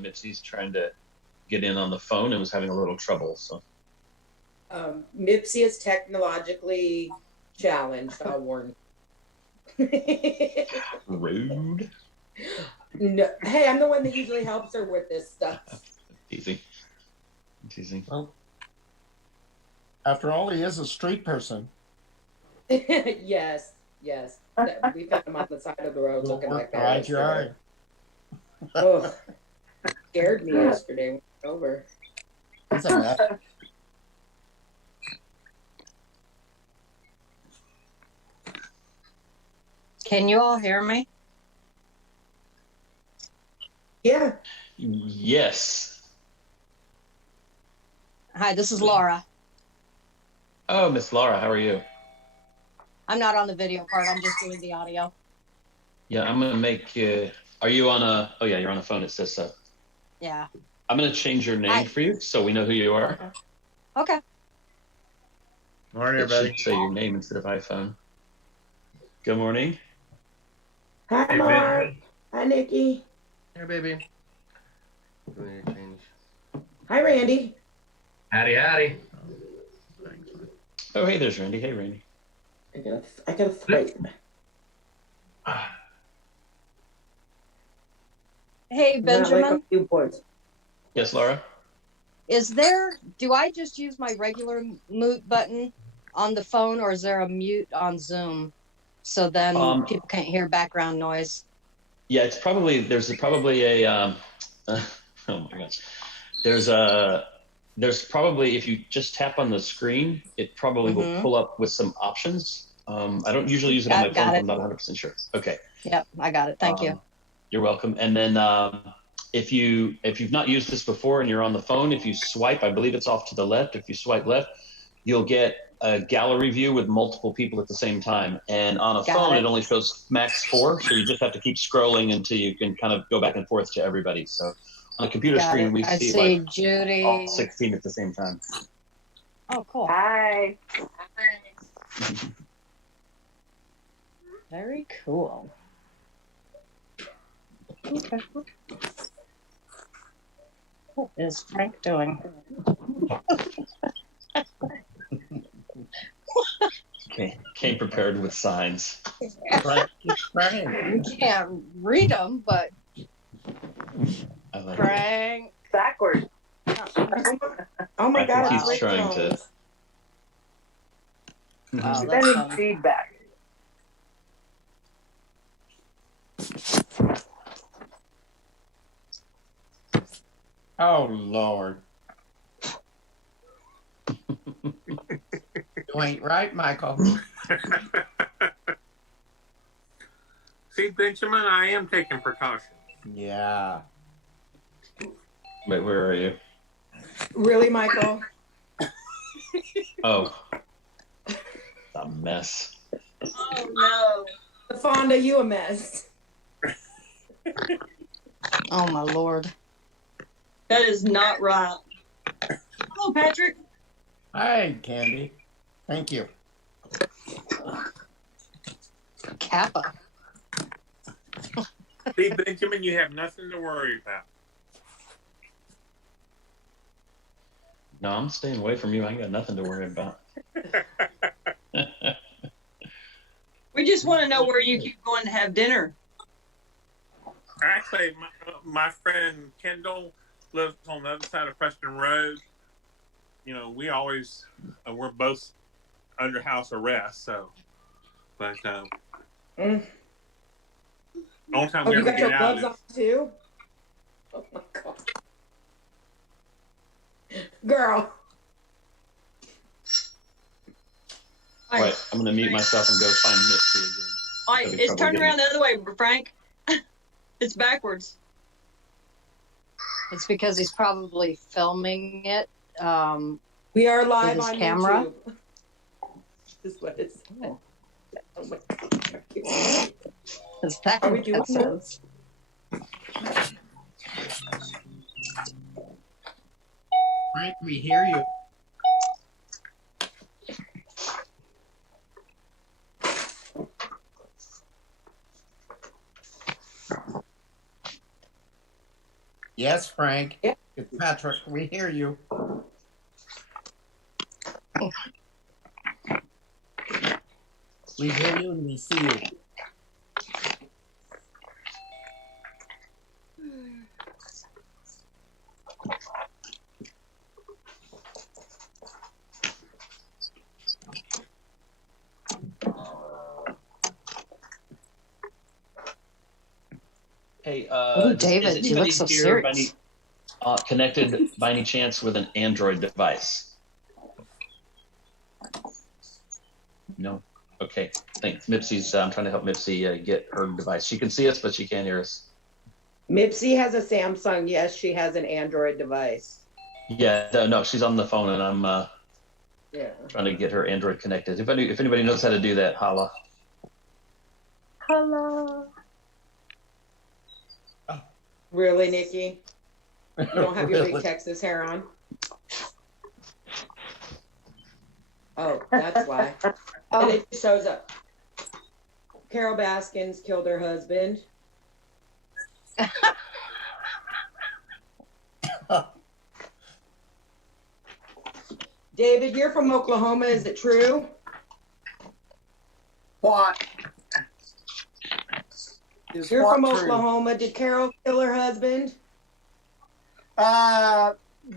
Mitzi's trying to get in on the phone and was having a little trouble. So Mipsy is technologically challenged, I'll warn you. Rude. No, hey, I'm the one that usually helps her with this stuff. Teasing. Well, after all, he is a street person. Yes. We found him on the side of the road looking like that. Oh, scared me yesterday when it was over. He's a mess. Can you all hear me? Yeah. Yes. Hi, this is Laura. Oh, Miss Laura, how are you? I'm not on the video part. I'm just doing the audio. Yeah, I'm going to make are you on oh yeah, you're on a phone. It says so. Yeah. I'm going to change your name for you so we know who you are. Okay. Morning, It everybody. should say your name instead of iPhone. Good morning. Hi, Hey, Mark. baby. Hi, Nikki. Here, baby. Change. Hi, Randy. Howdy. Oh, hey, there's Randy. Hey, Randy. I gotta fight. Hey, Benjamin. Yes, Laura? Do I just use my regular mute button on the phone, or is there a mute on Zoom so then people can't hear background noise? Yeah, there's probably a, oh my gosh. There's probably, if you just tap on the screen, it probably will pull up with some options. I don't usually use it on my phone, so I'm not 100% sure. Okay. Yep, I got it. Thank you. You're welcome. And then if you've not used this before and you're on the phone, if you swipe, I believe it's off to the left. If you swipe left, you'll get a gallery view with multiple people at the same time. And on a phone, it only shows max 4, so you just have to keep scrolling until you can kind of go back and forth to everybody. So on a computer screen, we see like Judy. all 16 at the same time. Oh, cool. Hi. Very cool. Okay. What is Frank doing? Okay, came prepared with signs. You can't read them, but I like Frank. Backwards. Oh my God, he's trying to. Wow, Sending feedback. Oh, Lord. You ain't right, Michael. See, Benjamin, I am taking precautions. Yeah. Wait, where are you? Really, Michael? Oh, a mess. Oh, no. Fonda, you a mess. Oh, my Lord. That is not right. Hello, Patrick. Hi, Candy. Thank you. Kappa. See, Benjamin, you have nothing to worry about. No, I'm staying away from you. I ain't got nothing to worry about. We just want to know where you keep going to have dinner. Actually, my friend Kendall lives on the other side of Preston Road. You know, we always, we're both under house arrest, so. But, only time we you ever got get your out gloves is. on too? Oh my God. Girl. All right, I'm going to mute myself and go find Mitzi again. All right, it's turned around the other way, Frank. It's backwards. It's because he's probably filming it. We are live with his on camera. YouTube. This is what it's. Oh my God. Is that Are we what doing that says? Frank, we hear you. Yes, Frank. Yeah. It's Patrick. We hear you. We hear you and we see you. Hey, Oh, David, is you look anybody so here serious. connected by any chance with an Android device? No. Okay. Thanks. Mipsy's. I'm trying to help Mipsy get her device. She can see us, but she can't hear us. Mipsy has a Samsung. Yes, she has an Android device. Yeah. No, she's on the phone, and I'm Yeah. trying to get her Android connected. If anybody knows how to do that, holla. Hello. Really, Nikki? You don't have your Really? big Texas hair on? Oh, that's why. And it shows up. Carol Baskins killed her husband. David, you're from Oklahoma. Is it true? What? You're from true? Oklahoma. Did Carol kill her husband?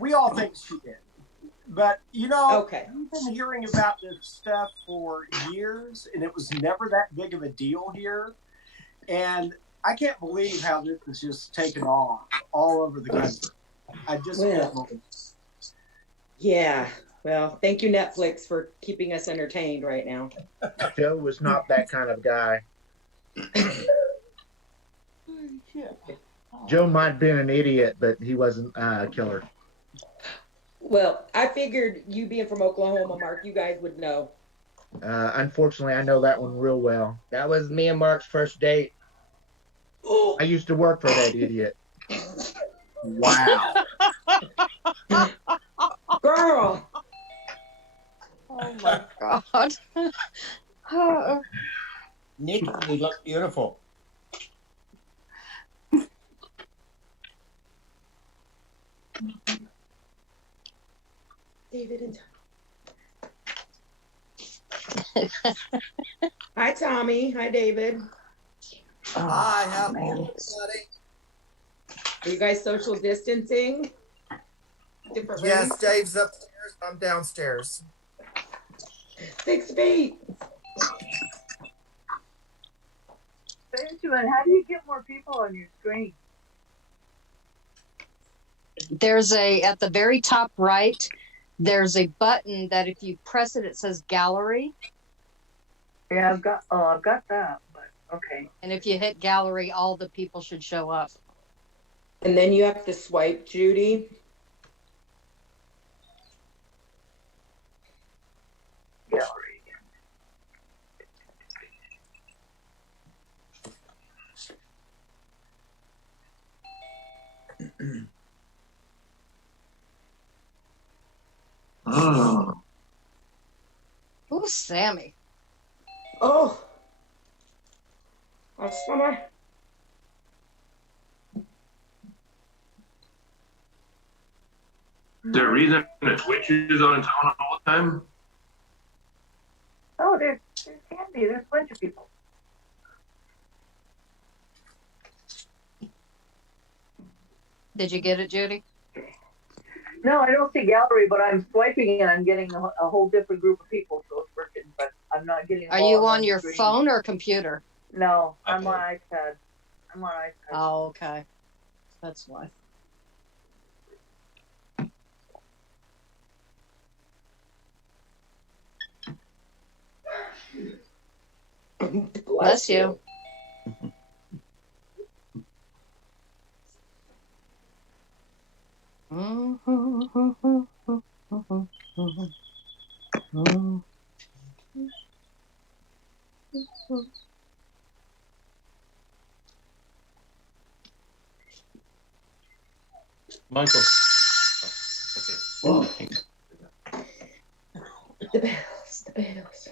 We all think she did. But, Okay. we've been hearing about this stuff for years, and it was never that big of a deal here. And I can't believe how this has just taken off all over the country. I just can't believe. Yeah. Well, thank you, Netflix, for keeping us entertained right now. Joe was not that kind of guy. Joe might have been an idiot, but he wasn't a killer. Well, I figured you being from Oklahoma, Mark, you guys would know. Unfortunately, I know that one real well. That was me and Mark's first date. I used to work for that idiot. Wow. Girl. Oh my God. Nikki, you look beautiful. David and Tommy. Hi, Tommy. Hi, David. Hi, how man. everybody? Are you guys social distancing? Different Yes, rooms? Dave's upstairs. I'm downstairs. 6 feet. Benjamin, how do you get more people on your screen? There's at the very top right, there's a button that if you press it, it says gallery. Yeah, I've got that, but okay. And if you hit gallery, all the people should show up. And then you have to swipe, Judy. Gallery. Who's Sammy? Oh. Oh, summer. Is there a reason that Twitch is on its own all the time? Oh, there can be. There's a bunch of people. Did you get it, Judy? No, I don't see gallery, but I'm swiping and I'm getting a whole different group of people, so it's working. But I'm not getting. Are you on your phone or computer? No, I'm Okay. on iPad. I'm on iPad. Oh, okay. That's why. Bless you. Michael. Oh, okay. The bells, the bells.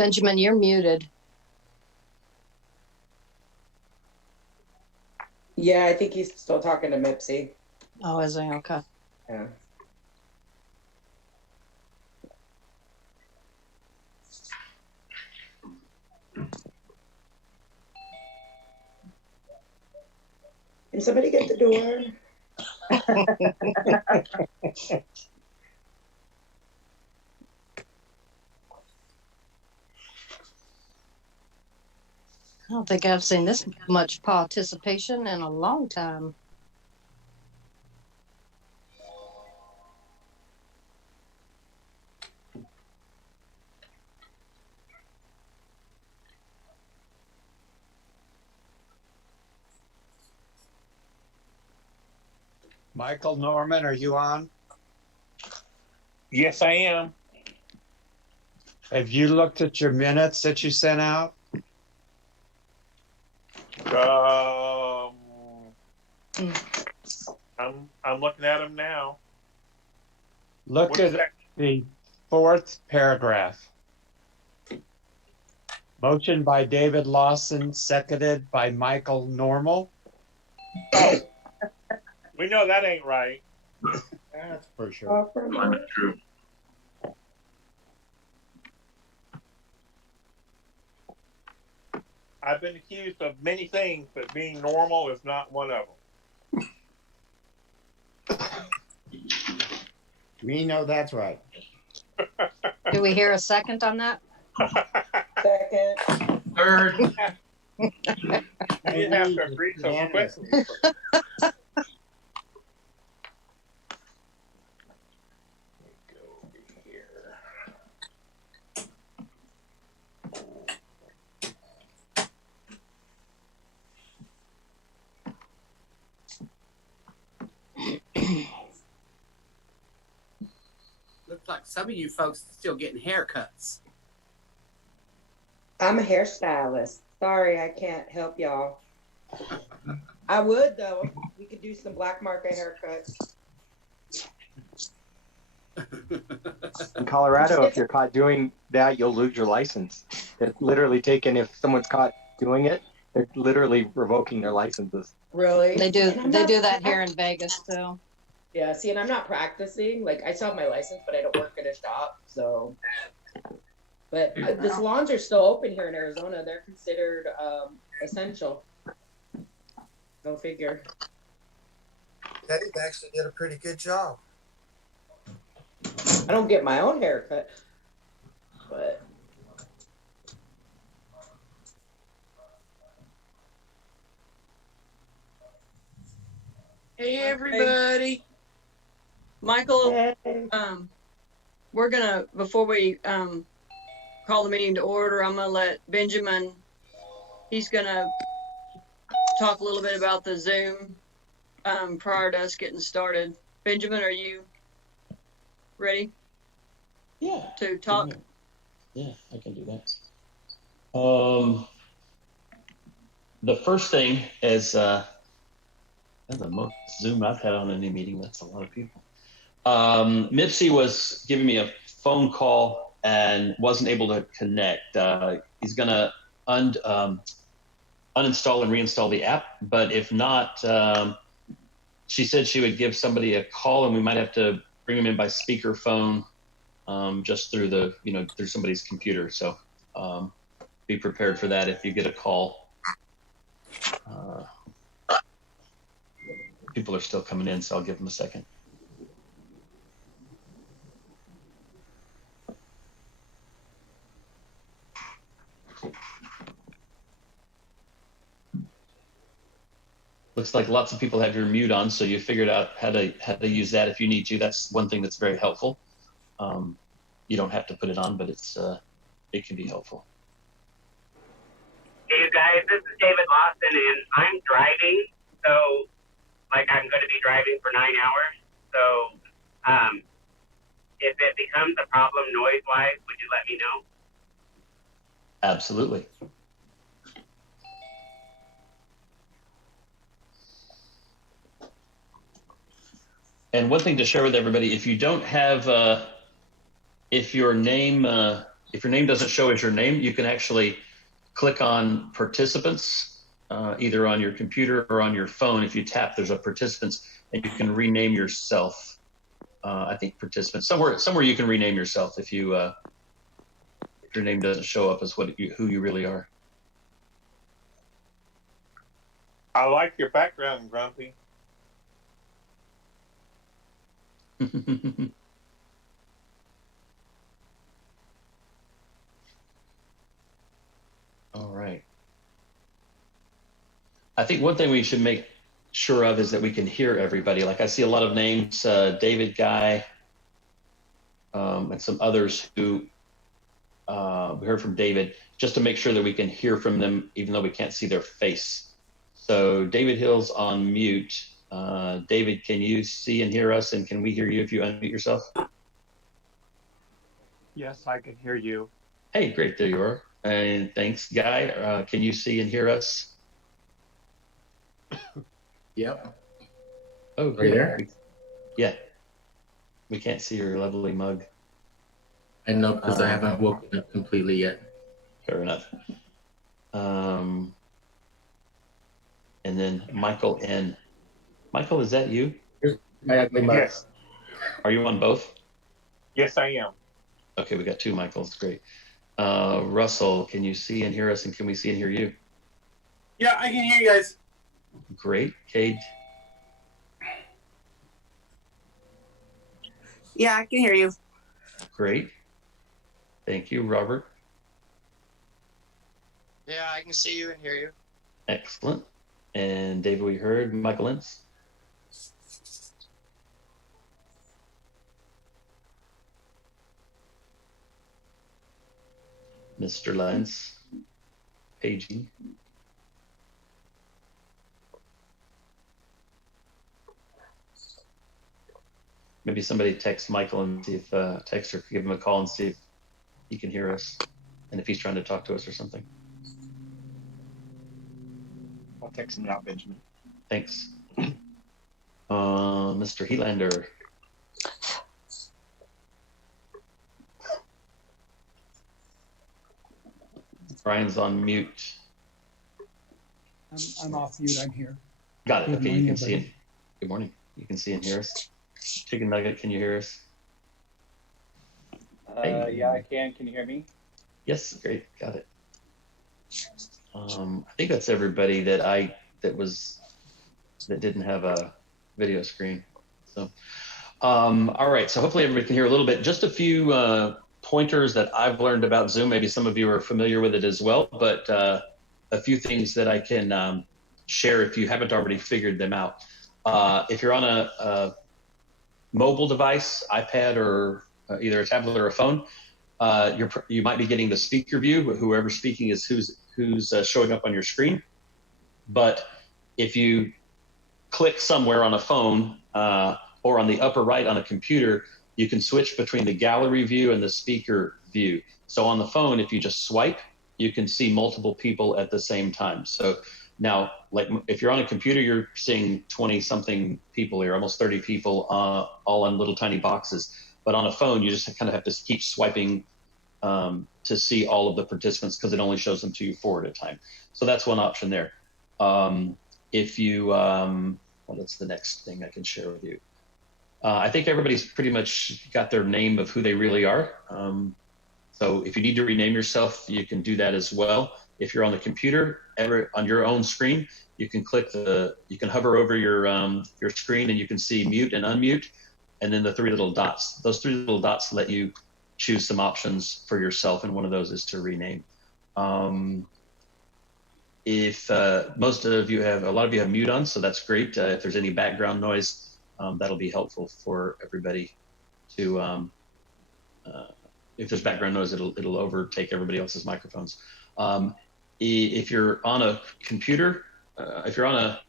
Benjamin, you're muted. Yeah, I think he's still talking to Mipsy. Oh, is he? Okay. Yeah. Can somebody get the door? I don't think I've seen this much participation in a long time. Michael Norman, are you on? Yes, I am. Have you looked at your minutes that you sent out? I'm looking at them now. Look What's at that? the fourth paragraph. Motion by David Lawson, seconded by Michael Normal. We know that ain't right. That's for sure. Not true. I've been accused of many things, but being normal is not one of them. We know that's right. Do we hear a second on that? Second. Third. You didn't have to agree so quickly. Looks like some of you folks are still getting haircuts. I'm a hairstylist. Sorry, I can't help y'all. I would though. We could do some black market haircuts. In Colorado, if you're caught doing that, you'll lose your license. It's literally taken, if someone's caught doing it, they're literally revoking their licenses. Really? They do. And I'm They not- do that here in Vegas too. Yeah, see, and I'm not practicing. Like, I still have my license, but I don't work at a shop, so. But the salons are still open here in Arizona. They're considered essential. Go figure. Dave actually did a pretty good job. I don't get my own haircut, but. Hey, everybody. Michael, Hey. we're gonna, before we call the meeting to order, I'm gonna let Benjamin, he's gonna talk a little bit about the Zoom prior to us getting started. Benjamin, are you ready Yeah. to talk? Yeah, I can do that. The first thing is that's the most Zoom I've had on any meeting. That's a lot of people. Mipsy was giving me a phone call and wasn't able to connect. He's going to uninstall and reinstall the app, but if not, she said she would give somebody a call, and we might have to bring him in by speakerphone, just through the, through somebody's computer. So be prepared for that if you get a call. People are still coming in, so I'll give them a second. Looks like lots of people have your mute on, so you figured out how to use that if you need to. That's one thing that's very helpful. You don't have to put it on, but it can be helpful. Hey, you guys, this is David Lawson, and I'm driving, so, I'm going to be driving for 9 hours. So, if it becomes a problem noise-wise, would you let me know? Absolutely. And one thing to share with everybody, if you don't have, if your name if your name doesn't show as your name, you can actually click on participants, either on your computer or on your phone. If you tap, there's a participants, and you can rename yourself. I think participants, somewhere you can rename yourself if your name doesn't show up as who you really are. I like your background, Grumpy. All right. I think one thing we should make sure of is that we can hear everybody. Like I see a lot of names, David Guy, and some others who we heard from David, just to make sure that we can hear from them, even though we can't see their face. So David Hill's on mute. David, can you see and hear us, and can we hear you if you unmute yourself? Yes, I can hear you. Hey, great, there you are. And thanks, Guy. Can you see and hear us? Yep. Oh, Are you there? Yeah. We can't see your lovely mug. I know, because I haven't woken up completely yet. Fair enough. And then Michael N. Michael, is that you? Here's my ugly mug. Yes. Are you on both? Yes, I am. Okay, we got two Michaels. Great. Russell, can you see and hear us, and can we see and hear you? Yeah, I can hear you guys. Great. Kate? Yeah, I can hear you. Great. Thank you. Robert? Yeah, I can see you and hear you. Excellent. And David, we heard. Michael Ince? Mr. Lance? Paging? Maybe somebody text Michael and see if text or give him a call and see if he can hear us, and if he's trying to talk to us or something. I'll text him now, Benjamin. Thanks. Mr. Helander. Brian's on mute. I'm off mute. I'm here. Got it. Good Okay, you morning, can see it. everybody. Good morning. You can see and hear us. Chicken Nugget, can you hear us? Yeah, I can. Can you hear me? Yes, great. Got it. I think that's everybody that didn't have a video screen. So, all right. So hopefully everybody can hear a little bit. Just a few pointers that I've learned about Zoom. Maybe some of you are familiar with it as well, but a few things that I can share if you haven't already figured them out. If you're on a mobile device, iPad, or either a tablet or a phone, you might be getting the speaker view. Whoever's speaking is who's showing up on your screen. But if you click somewhere on a phone or on the upper right on a computer, you can switch between the gallery view and the speaker view. So on the phone, if you just swipe, you can see multiple people at the same time. So now, like if you're on a computer, you're seeing 20-something people here, almost 30 people, all on little tiny boxes. But on a phone, you just kind of have to keep swiping to see all of the participants, because it only shows them to you 4 at a time. So that's one option there. If you, well, that's the next thing I can share with you. I think everybody's pretty much got their name of who they really are. So if you need to rename yourself, you can do that as well. If you're on the computer, on your own screen, you can you can hover over your screen and you can see mute and unmute, and then the 3 little dots. Those 3 little dots let you choose some options for yourself, and one of those is to rename. If most of you a lot of you have mute on, so that's great. If there's any background noise, that'll be helpful for everybody to, if there's background noise, it'll overtake everybody else's microphones. If you're on a computer, if you're on a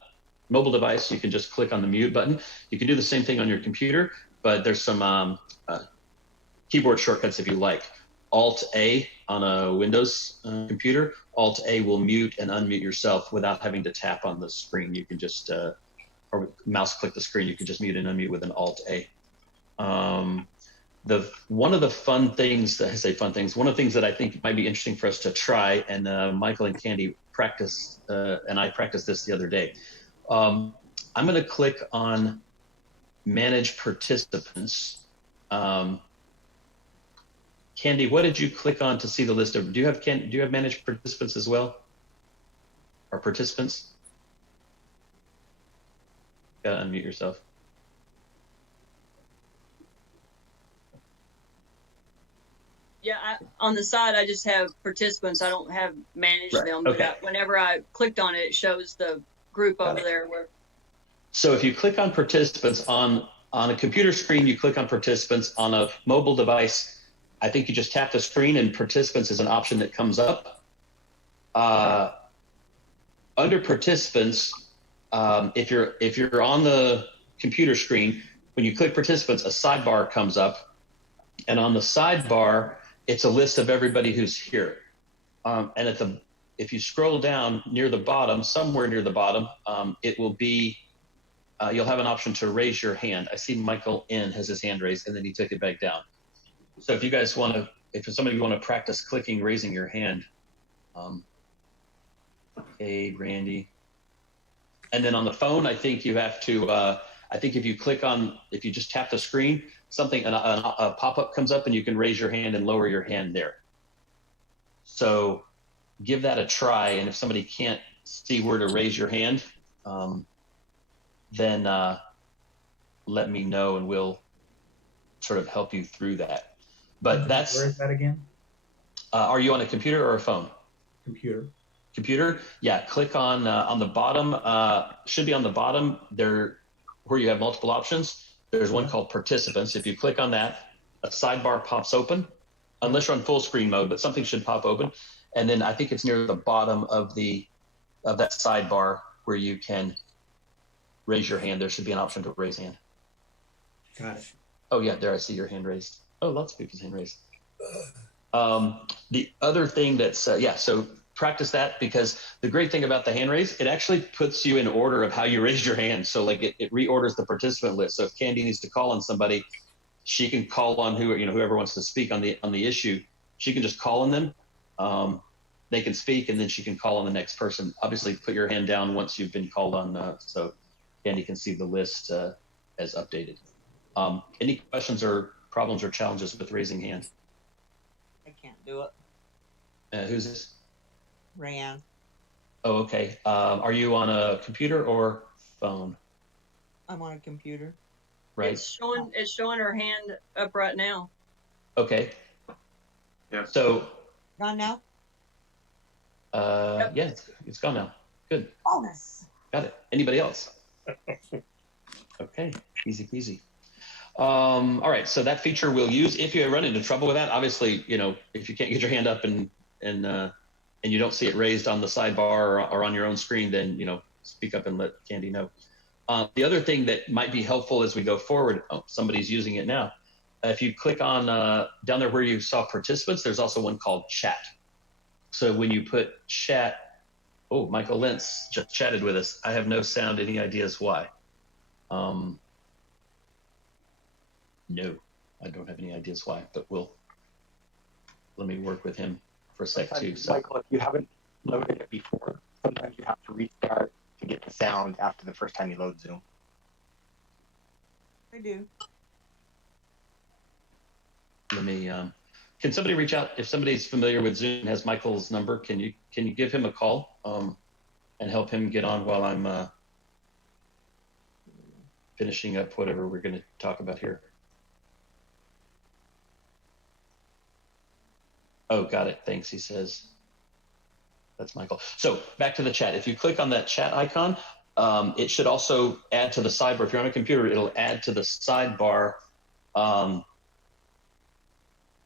mobile device, you can just click on the mute button. You can do the same thing on your computer, but there's some keyboard shortcuts if you like. Alt-A on a Windows computer, Alt-A will mute and unmute yourself without having to tap on the screen. You can just, or mouse click the screen, you can just mute and unmute with an Alt-A. one of the fun things, one of the things that I think might be interesting for us to try, and Michael and Candy practice, and I practiced this the other day. I'm going to click on Manage Participants. Candy, what did you click on to see the list of? Do you have Manage Participants as well, or participants? Gotta unmute yourself. Yeah, on the side, I just have participants. I don't have managed them. But Okay. whenever I clicked on it, it shows the group over there. So if you click on participants on a computer screen, you click on participants. On a mobile device, I think you just tap the screen and participants is an option that comes up. Under participants, if you're on the computer screen, when you click participants, a sidebar comes up, and on the sidebar, it's a list of everybody who's here. And if you scroll down near the bottom, somewhere near the bottom, it will be, you'll have an option to raise your hand. I see Michael N has his hand raised, and then he took it back down. So if you guys want to, if somebody want to practice clicking, raising your hand, hey, Randy. And then on the phone, I think you have to, I think if you just tap the screen, a pop-up comes up and you can raise your hand and lower your hand there. So give that a try. And if somebody can't see where to raise your hand, then let me know and we'll sort of help you through that. But that's. Where is that again? Are you on a computer or a phone? Computer. Computer? Yeah, click on the bottom, should be on the bottom there where you have multiple options. There's one called participants. If you click on that, a sidebar pops open, unless you're on full screen mode, but something should pop open. And then I think it's near the bottom of that sidebar where you can raise your hand. There should be an option to raise hand. Got it. Oh yeah, there I see your hand raised. Oh, lots of people's hand raised. The other thing that's, so practice that, because the great thing about the hand raise, it actually puts you in order of how you raised your hand. So like it reorders the participant list. So if Candy needs to call on somebody, she can call on whoever wants to speak on the issue. She can just call on them. They can speak, and then she can call on the next person. Obviously, put your hand down once you've been called on, so Candy can see the list as updated. Any questions or problems or challenges with raising hand? I can't do it. Who's this? Rayanne. Oh, okay. Are you on a computer or phone? I'm on a computer. Right. It's showing her hand up right now. Okay. Yeah. So. Gone now? Yeah, it's gone now. Good. Bonus. Got it. Anybody else? Okay. Easy peasy. All right. So that feature we'll use if you run into trouble with that. Obviously, if you can't get your hand up and you don't see it raised on the sidebar or on your own screen, then, speak up and let Candy know. The other thing that might be helpful as we go forward, somebody's using it now. If you click on down there where you saw participants, there's also one called chat. So when you put chat, Michael Lentz just chatted with us. I have no sound. Any ideas why? No, I don't have any ideas why, but let me work with him for a sec too. So. Michael, if you haven't loaded it before, sometimes you have to restart to get the sound after the first time you load Zoom. I do. Let me. Can somebody reach out if somebody's familiar with Zoom, has Michael's number? Can you give him a call and help him get on while I'm finishing up whatever we're going to talk about here? Oh, got it. Thanks, he says. That's Michael. So back to the chat. If you click on that chat icon, it should also add to the sidebar. If you're on a computer, it'll add to the sidebar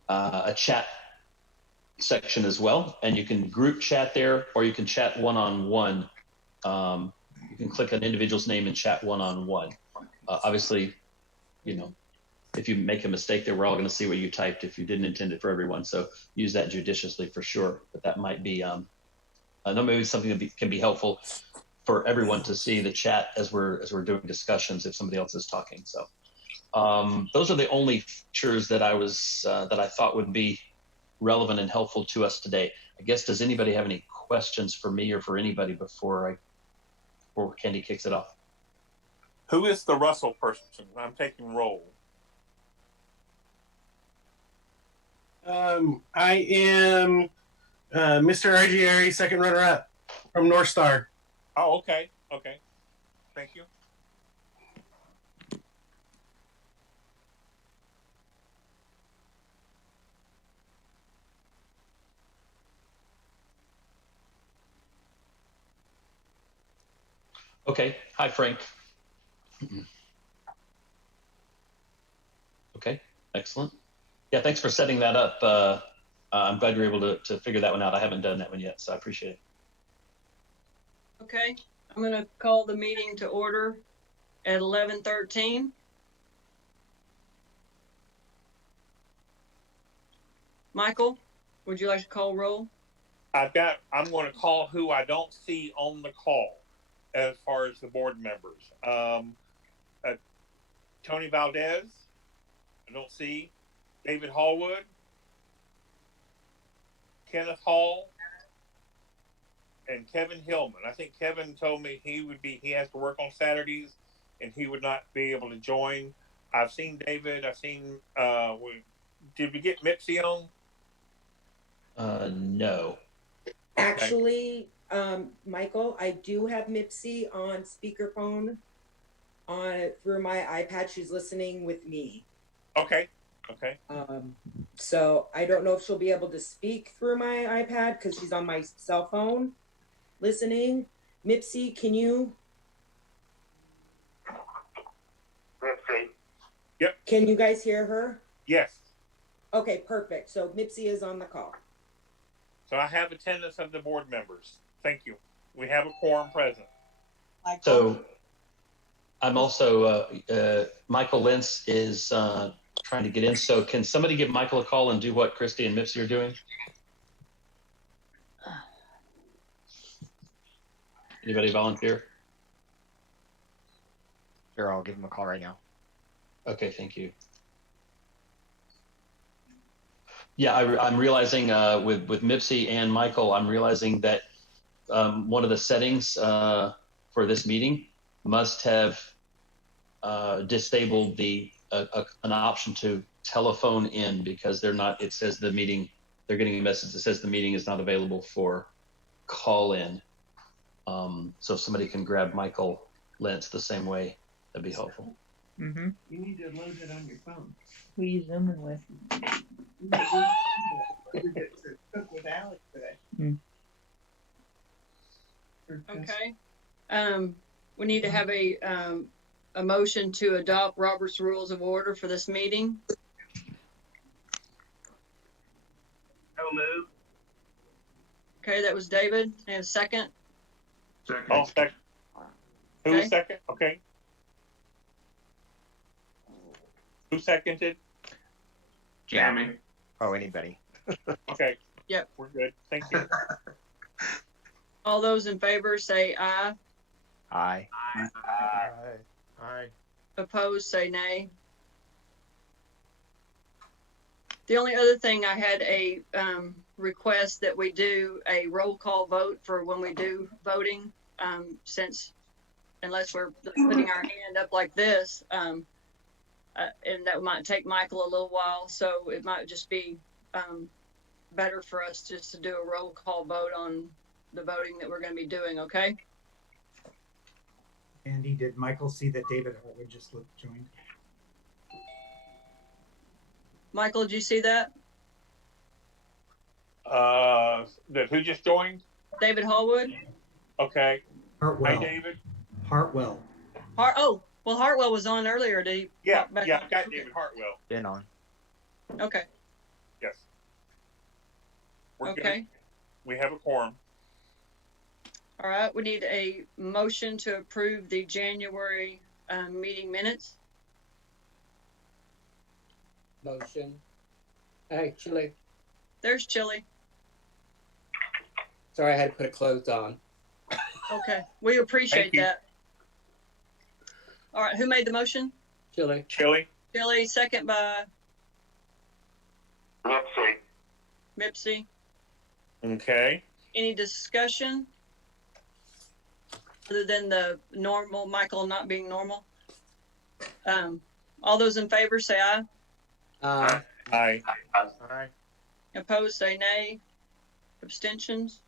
a chat section as well. And you can group chat there, or you can chat one-on-one. You can click an individual's name and chat one-on-one. Obviously, if you make a mistake there, we're all going to see what you typed if you didn't intend it for everyone. So use that judiciously for sure. But that might be maybe something that can be helpful for everyone to see the chat as we're doing discussions if somebody else is talking. So Those are the only features that I thought would be relevant and helpful to us today. I guess, does anybody have any questions for me or for anybody before Candy kicks it off? Who is the Russell person? I'm taking roll. I am Mr. RGR, second runner-up from North Star. Oh, okay. Okay. Thank you. Okay. Hi, Frank. Okay. Excellent. Yeah, thanks for setting that up. I'm glad you're able to figure that one out. I haven't done that one yet, so I appreciate it. Okay, I'm going to call the meeting to order at 11:13. Michael, would you like to call roll? I'm going to call who I don't see on the call as far as the board members. Tony Valdez, I don't see. David Hallwood, Kenneth Hall, and Kevin Hillman. I think Kevin told me he has to work on Saturdays and he would not be able to join. I've seen David. I've seen, did we get Mipsy on? No. Actually, Michael, I do have Mipsy on speakerphone through my iPad. She's listening with me. Okay. Okay. So I don't know if she'll be able to speak through my iPad because she's on my cell phone listening. Mipsy, can you? Mipsy. Yep. Can you guys hear her? Yes. Okay, perfect. So Mipsy is on the call. So I have attendance of the board members. Thank you. We have a quorum present. So I'm also, Michael Lentz is trying to get in. So can somebody give Michael a call and do what Christy and Mipsy are doing? Anybody volunteer? Sure, I'll give him a call right now. Okay, thank you. Yeah, I'm realizing with Mipsy and Michael, I'm realizing that one of the settings for this meeting must have disabled an option to telephone in because they're not. It says the meeting. They're getting a message that says the meeting is not available for call in. So if somebody can grab Michael Lentz the same way, that'd be helpful. Mm-hmm. You need to load it on your phone. Who are you zooming with? Cook with Alex today. Okay. We need to have a motion to adopt Robert's Rules of Order for this meeting. So move. Okay, that was David. And a second? Second. Oh, second. Who was second? Okay. Who seconded? Jamie. Oh, anybody. Okay. Yep. We're good. Thank you. All those in favor say aye. Aye. Aye. Aye. Opposed say nay. The only other thing, I had a request that we do a roll call vote for when we do voting, since unless we're putting our hand up like this, and that might take Michael a little while, so it might just be better for us just to do a roll call vote on the voting that we're going to be doing, okay? Andy, did Michael see that David Hartwood just joined? Michael, did you see that? Who just joined? David Hallwood. Okay. Hartwell. Hi, David. Hartwell. Well, Hartwell was on earlier. Did he? Yeah, I got David Hartwell. Been on. Okay. Yes. We're okay. Good. We have a quorum. All right. We need a motion to approve the January meeting minutes. Motion. Actually, there's Chili. Sorry, I had to put it closed on. Okay. We appreciate that. All right. Who made the motion? Chili. Chili. Billy, second by Mipsy. Mipsy. Okay. Any discussion other than the normal, Michael not being normal? All those in favor say aye. Aye. Aye. Opposed say nay. Abstentions?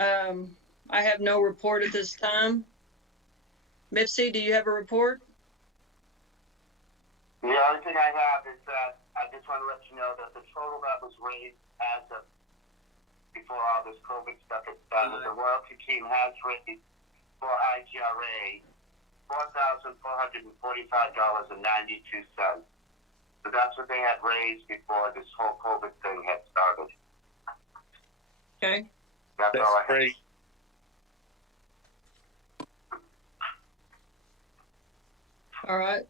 I have no report at this time. Mipsy, do you have a report? The only thing I have is that I just want to let you know that the total that was raised as of before all this COVID stuff is done, the royalty team has raised for IGRA $4,445.92. So that's what they had raised before this whole COVID thing had started. Okay. That's all I have. Great. All right.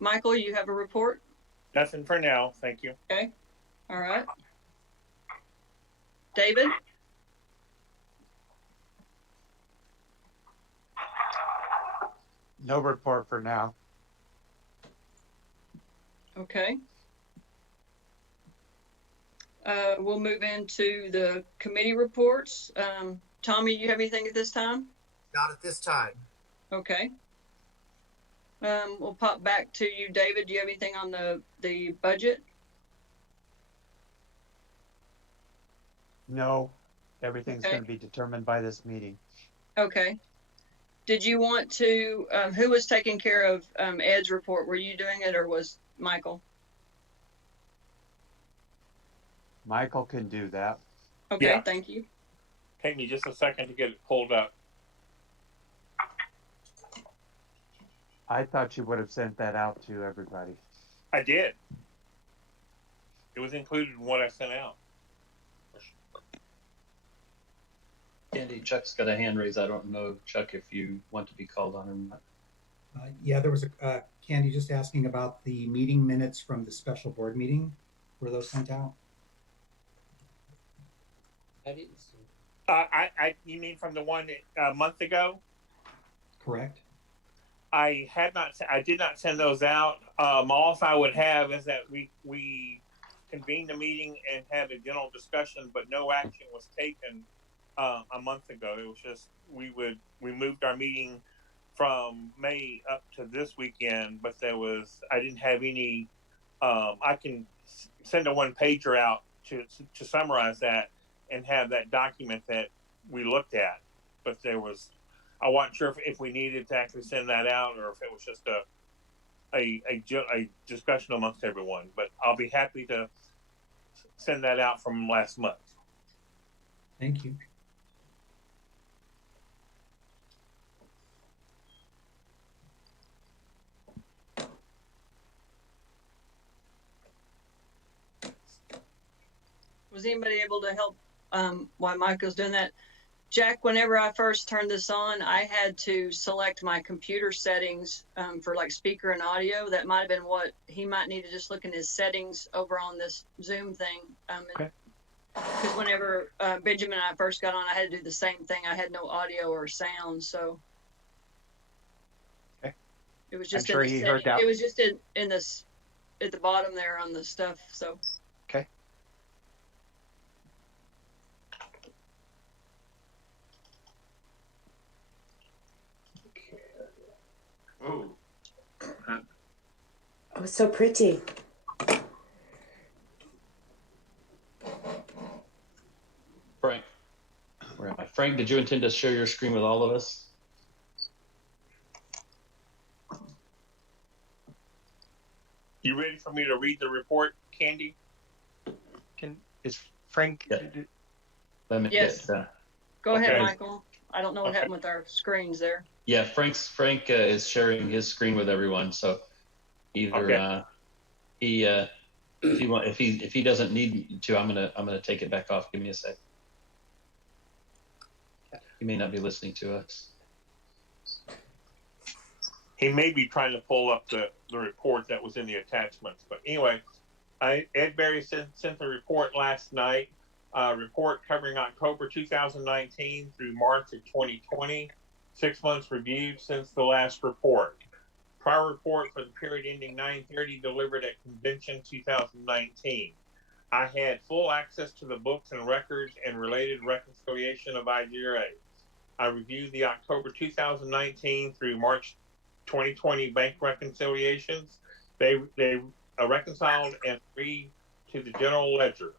Michael, you have a report? Nothing for now. Thank you. Okay. All right. David? No report for now. Okay. We'll move into the committee reports. Tommy, you have anything at this time? Not at this time. Okay. We'll pop back to you, David. Do you have anything on the budget? No, everything's Okay. going to be determined by this meeting. Okay. Did you want to, who was taking care of Ed's report? Were you doing it or was Michael? Michael can do that. Okay, Yeah. thank you. Take me just a second to get it pulled up. I thought you would have sent that out to everybody. I did. It was included in what I sent out. Candy, Chuck's got a hand raised. I don't know, Chuck, if you want to be called on or not. Yeah, there was a Candy just asking about the meeting minutes from the special board meeting. Were those sent out? I didn't see. You mean from the one a month ago? Correct. I did not send those out. All I would have is that we convened a meeting and had a general discussion, but no action was taken a month ago. It was just we moved our meeting from May up to this weekend, but I didn't have any. I can send a one pager out to summarize that and have that document that we looked at, but I wasn't sure if we needed to actually send that out or if it was just a discussion amongst everyone. But I'll be happy to send that out from last month. Thank you. Was anybody able to help while Michael's doing that? Jack, whenever I first turned this on, I had to select my computer settings for like speaker and audio. That might have been what he might need to just look in his settings over on this Zoom thing. Okay. Because whenever Benjamin and I first got on, I had to do the same thing. I had no audio or sound, so okay. It was just I'm sure in the he setting. heard that. It was just in this at the bottom there on the stuff. So okay. Oh. Oh, so pretty. Frank, where am I? Frank, did you intend to share your screen with all of us? You ready for me to read the report, Candy? Is Frank? Yeah. Let me yes. get, Go ahead, okay. Michael. I don't know what happened with our screens there. Yeah, Frank is sharing his screen with everyone. So either if he doesn't need to, I'm gonna take it back off. Give me a sec. He may not be listening to us. He may be trying to pull up the report that was in the attachments. But anyway, Ed Berry sent the report last night. Report covering October 2019 through March of 2020. 6 months reviewed since the last report. Prior report for the period ending 9/30 delivered at convention 2019. I had full access to the books and records and related reconciliation of IGRA. I reviewed the October 2019 through March 2020 bank reconciliations. They reconciled and agreed to the general ledger.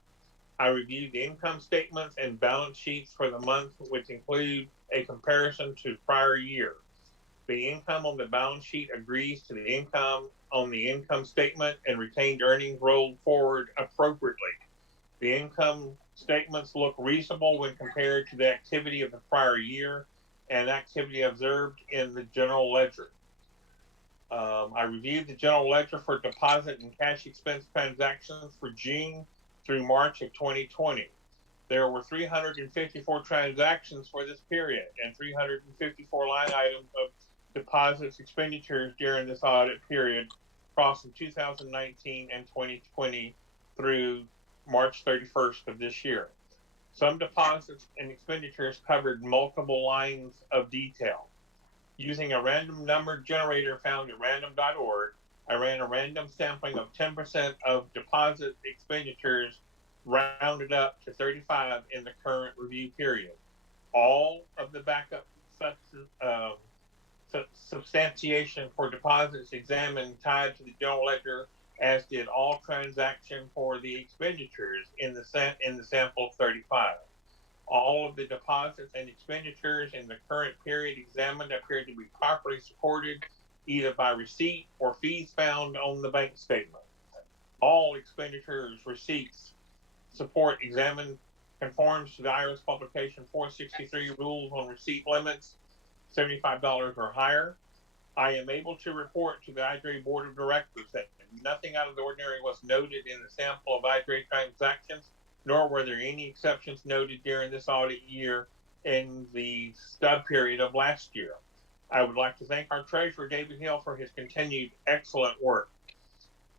I reviewed the income statements and balance sheets for the month, which include a comparison to prior year. The income on the balance sheet agrees to the income on the income statement, and retained earnings rolled forward appropriately. The income statements look reasonable when compared to the activity of the prior year and activity observed in the general ledger. I reviewed the general ledger for deposit and cash expense transactions for June through March of 2020. There were 354 transactions for this period and 354 line items of deposits expenditures during this audit period crossing 2019 and 2020 through March 31st of this year. Some deposits and expenditures covered multiple lines of detail. Using a random number generator found at random.org, I ran a random sampling of 10% of deposit expenditures rounded up to 35 in the current review period. All of the backup substantiation for deposits examined tied to the general ledger, as did all transaction for the expenditures in the sample of 35. All of the deposits and expenditures in the current period examined appeared to be properly supported either by receipt or fees found on the bank statement. All expenditures, receipts, support examined conforms to the IRS publication 463 rules on receipt limits, $75 or higher. I am able to report to the IDRE Board of Directors that nothing out of the ordinary was noted in the sample of IDRE transactions, nor were there any exceptions noted during this audit year in the stub period of last year. I would like to thank our Treasurer, David Hill, for his continued excellent work.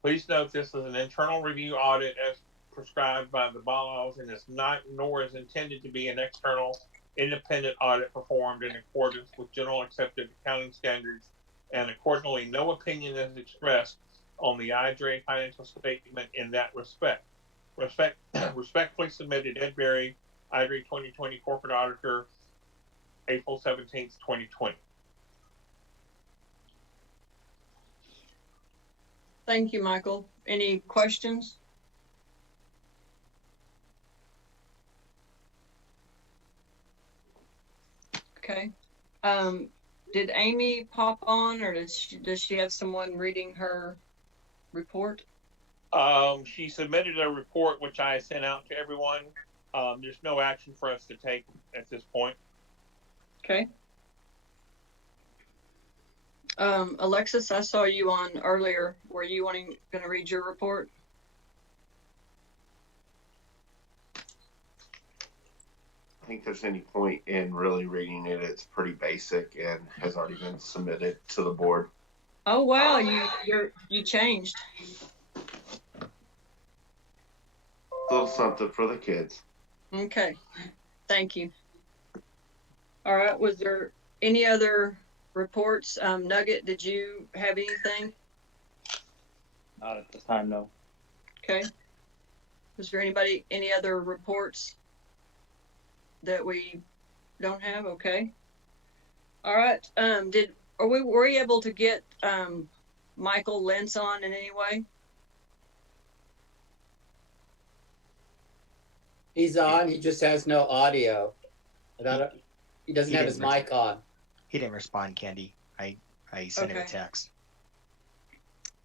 Please note this is an internal review audit as prescribed by the bylaws and is not, nor is intended to be an external independent audit performed in accordance with general accepted accounting standards, and accordingly no opinion is expressed on the IDRE financial statement in that respect. Respectfully submitted, Ed Berry, IDRE 2020 Corporate Auditor, April 17th, 2020. Thank you, Michael. Any questions? Okay. Did Amy pop on, or does she have someone reading her report? She submitted a report which I sent out to everyone. There's no action for us to take at this point. Okay. Alexis, I saw you on earlier. Were you going to read your report? I think there's any point in really reading it. It's pretty basic and has already been submitted to the board. Oh wow, you changed. A little something for the kids. Okay, thank you. All right, was there any other reports? Nugget, did you have anything? Not at this time, no. Okay. Was there any other reports that we don't have? Okay. All right. Were we able to get Michael Lentz on in any way? He's on. He just has no audio. He doesn't have his mic on. He didn't respond, Candy. I sent him a text.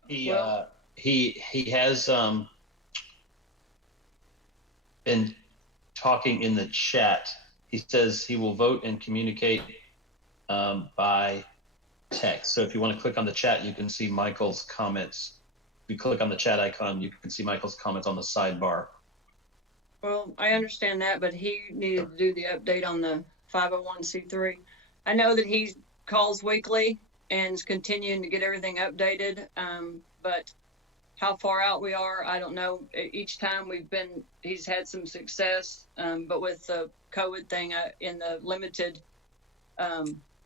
He has been talking in the chat. He says he will vote and communicate by text. So if you want to click on the chat, you can see Michael's comments. If you click on the chat icon, you can see Michael's comments on the sidebar. Well, I understand that, but he needed to do the update on the 501c3. I know that he calls weekly and is continuing to get everything updated, but how far out we are, I don't know. Each time he's had some success, but with the COVID thing in the limited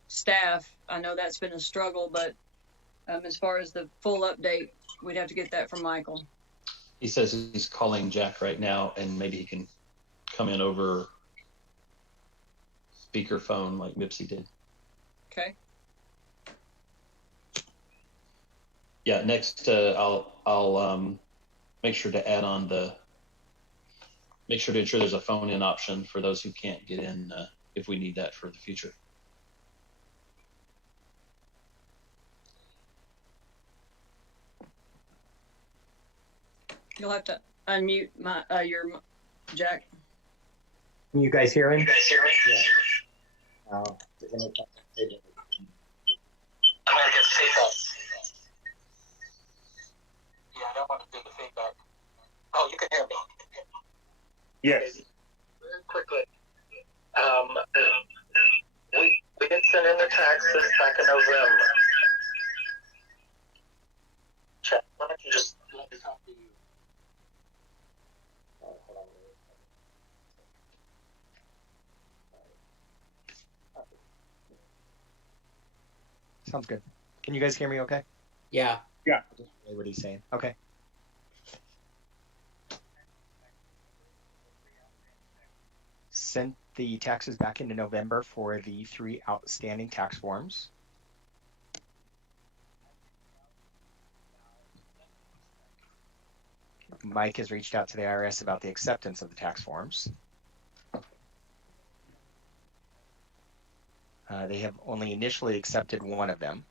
staff, I know that's been a struggle, but As far as the full update, we'd have to get that from Michael. He says he's calling Jack right now, and maybe he can come in over speakerphone like Mipsy did. Okay. Yeah, next I'll make sure to add on make sure to ensure there's a phone in option for those who can't get in if we need that for the future. You'll have to unmute your Jack. Can you guys hear him? Yeah. Oh, I'm gonna get feedback. Yeah, I don't want to do the feedback. Oh, you can hear me. Yes. Very quickly. We did send in the taxes back in November. Chad, why don't you just let me talk to you? Sounds good. Can you guys hear me okay? Yeah. Yeah. What he's saying. Okay. Sent the taxes back into November for the 3 outstanding tax forms. Mike has reached out to the IRS about the acceptance of the tax forms. They have only initially accepted one of them.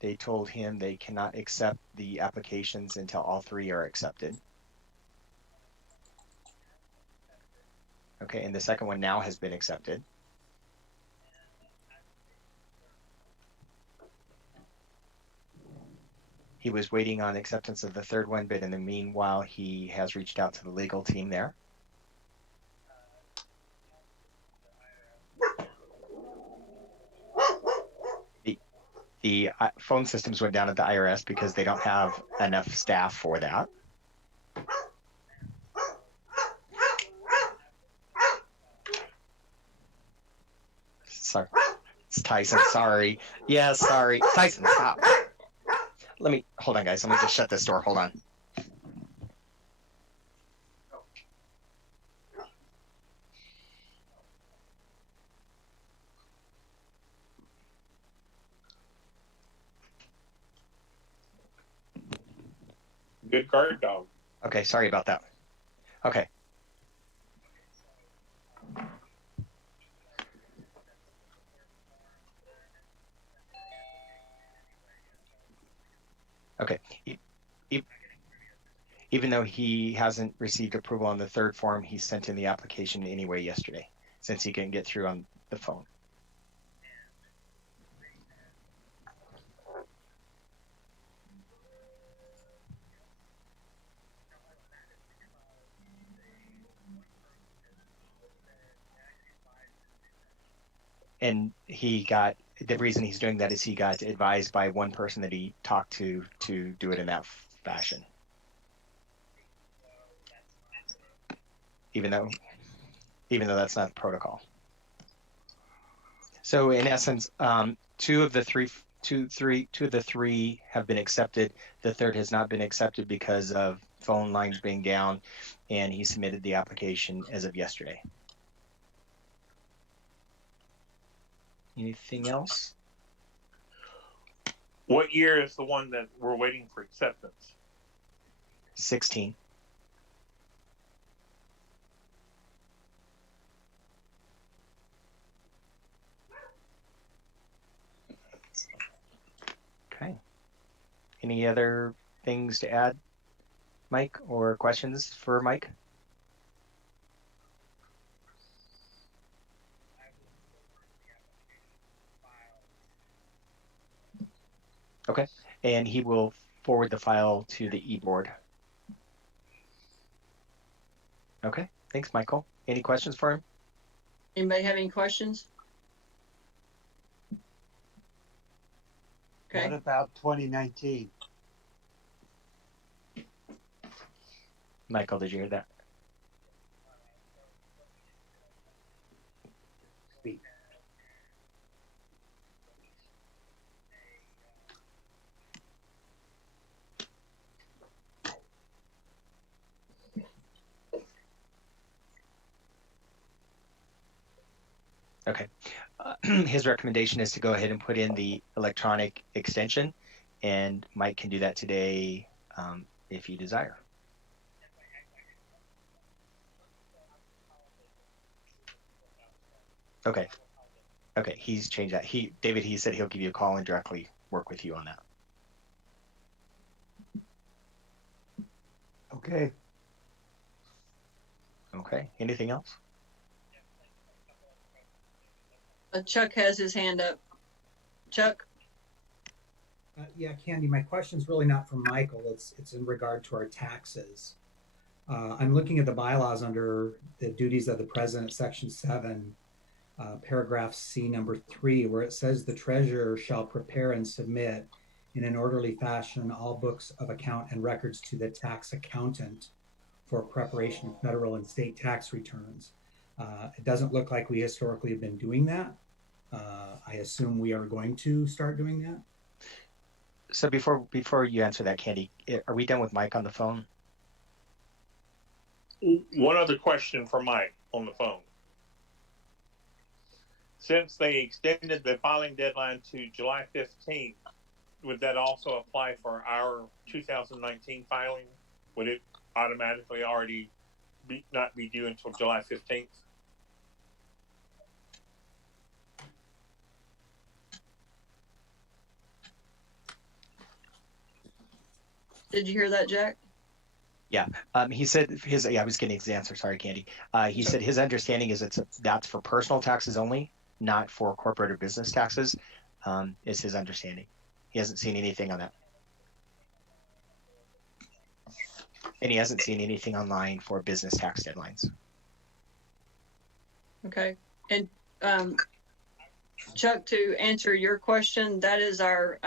They told him they cannot accept the applications until all 3 are accepted. Okay, and the second one now has been accepted. He was waiting on acceptance of the third one, but in the meanwhile, he has reached out to the legal team there. The phone systems went down at the IRS because they don't have enough staff for that. Sorry. It's Tyson, sorry. Yeah, sorry. Tyson, stop. Hold on, guys. Let me just shut this door. Hold on. Good guard dog. Okay, sorry about that. Okay. Okay. Even though he hasn't received approval on the third form, he sent in the application anyway yesterday, since he couldn't get through on the phone. And the reason he's doing that is he got advised by one person that he talked to do it in that fashion. Even though that's not the protocol. So in essence, two of the three have been accepted. The third has not been accepted because of phone lines being down, and he submitted the application as of yesterday. Anything else? What year is the one that we're waiting for acceptance? 16. Okay. Any other things to add, Mike, or questions for Mike? Okay, and he will forward the file to the e-board. Okay, thanks, Michael. Any questions for him? Anybody have any questions? Okay. What about 2019? Michael, did you hear that? speak. Okay. His recommendation is to go ahead and put in the electronic extension, and Mike can do that today if you desire. Okay. Okay. He's changed that. David, he said he'll give you a call and directly work with you on that. Okay. Okay. Anything else? Chuck has his hand up. Chuck? Yeah, Candy, my question's really not for Michael. It's in regard to our taxes. I'm looking at the bylaws under the duties of the president, section 7, paragraph C number 3, where it says the treasurer shall prepare and submit in an orderly fashion all books of account and records to the tax accountant for preparation of federal and state tax returns. It doesn't look like we historically have been doing that. I assume we are going to start doing that. So before you answer that, Candy, are we done with Mike on the phone? One other question for Mike on the phone. Since they extended the filing deadline to July 15th, would that also apply for our 2019 filing? Would it automatically already not be due until July 15th? Did you hear that, Jack? Yeah. He said I was getting his answer. Sorry, Candy. He said his understanding is that's for personal taxes only, not for corporate or business taxes, is his understanding. He hasn't seen anything on that. And he hasn't seen anything online for business tax deadlines. Okay. And Chuck, to answer your question, that is our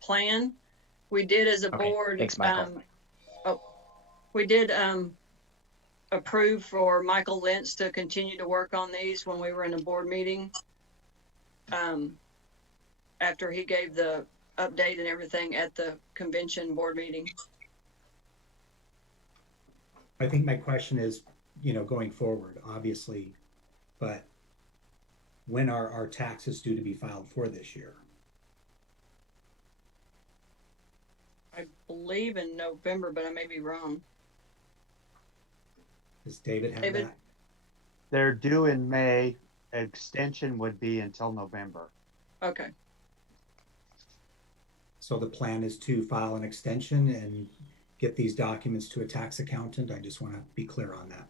plan. We did as a board. Thanks, Michael. We did approve for Michael Lentz to continue to work on these when we were in a board meeting. After he gave the update and everything at the convention board meeting. I think my question is, going forward, obviously, but when are our taxes due to be filed for this year? I believe in November, but I may be wrong. Does David have that? They're due in May. Extension would be until November. Okay. So the plan is to file an extension and get these documents to a tax accountant. I just want to be clear on that.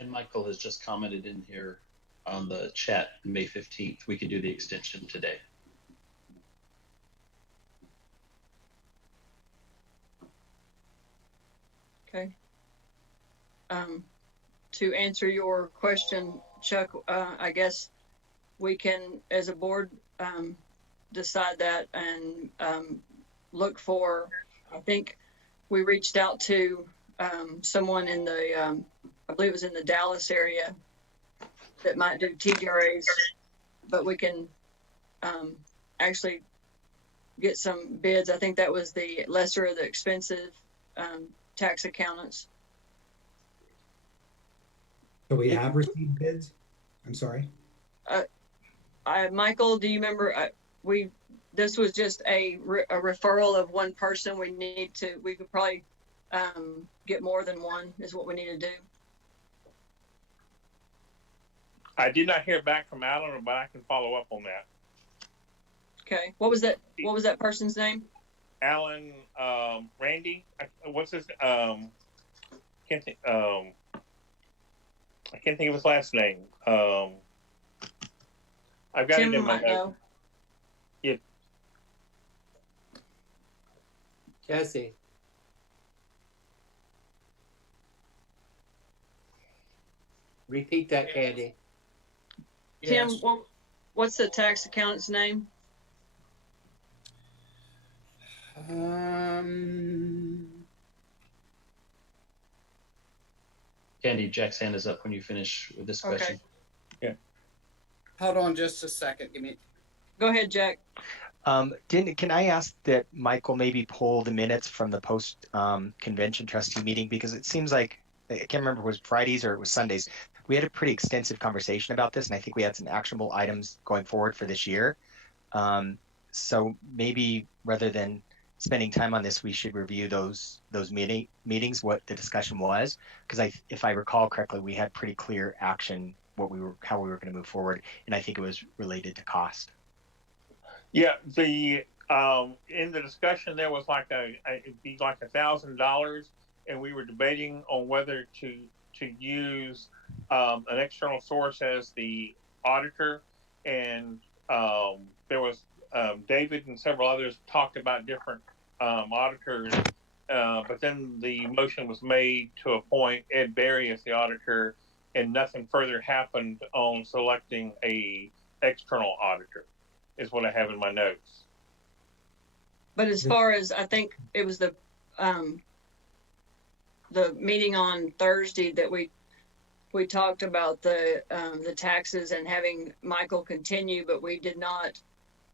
And Michael has just commented in here on the chat, May 15th. We could do the extension today. Okay. To answer your question, Chuck, I guess we can, as a board, decide that and look for, I think we reached out to someone in the, I believe it was in the Dallas area that might do TDRAs, but we can actually get some bids. I think that was the lesser of the expensive tax accountants. So we have received bids? I'm sorry. Michael, do you remember? This was just a referral of one person. We could probably get more than one is what we need to do. I did not hear back from Alan, but I can follow up on that. Okay. What was that person's name? Alan, Randy. What's his? I can't think of his last name. I've got Tim it in my might know. Yeah. Jesse. Repeat that, Candy. Tim, what's the tax accountant's name? Candy, Jack's hand is up when you finish with this question. Okay. Hold on just a second. Go ahead, Jack. Can I ask that Michael maybe pull the minutes from the post convention trustee meeting, because it seems like, I can't remember if it was Fridays or it was Sundays. We had a pretty extensive conversation about this, and I think we had some actionable items going forward for this year. So maybe rather than spending time on this, we should review those meetings, what the discussion was, because if I recall correctly, we had pretty clear action how we were going to move forward, and I think it was related to cost. Yeah, the in the discussion there was like it'd be like $1,000, and we were debating on whether to use an external source as the auditor, and there was David and several others talked about different auditors, but then the motion was made to appoint Ed Berry as the auditor, and nothing further happened on selecting a external auditor, is what I have in my notes. But as far as, I think it was the meeting on Thursday that we talked about the taxes and having Michael continue, but we did not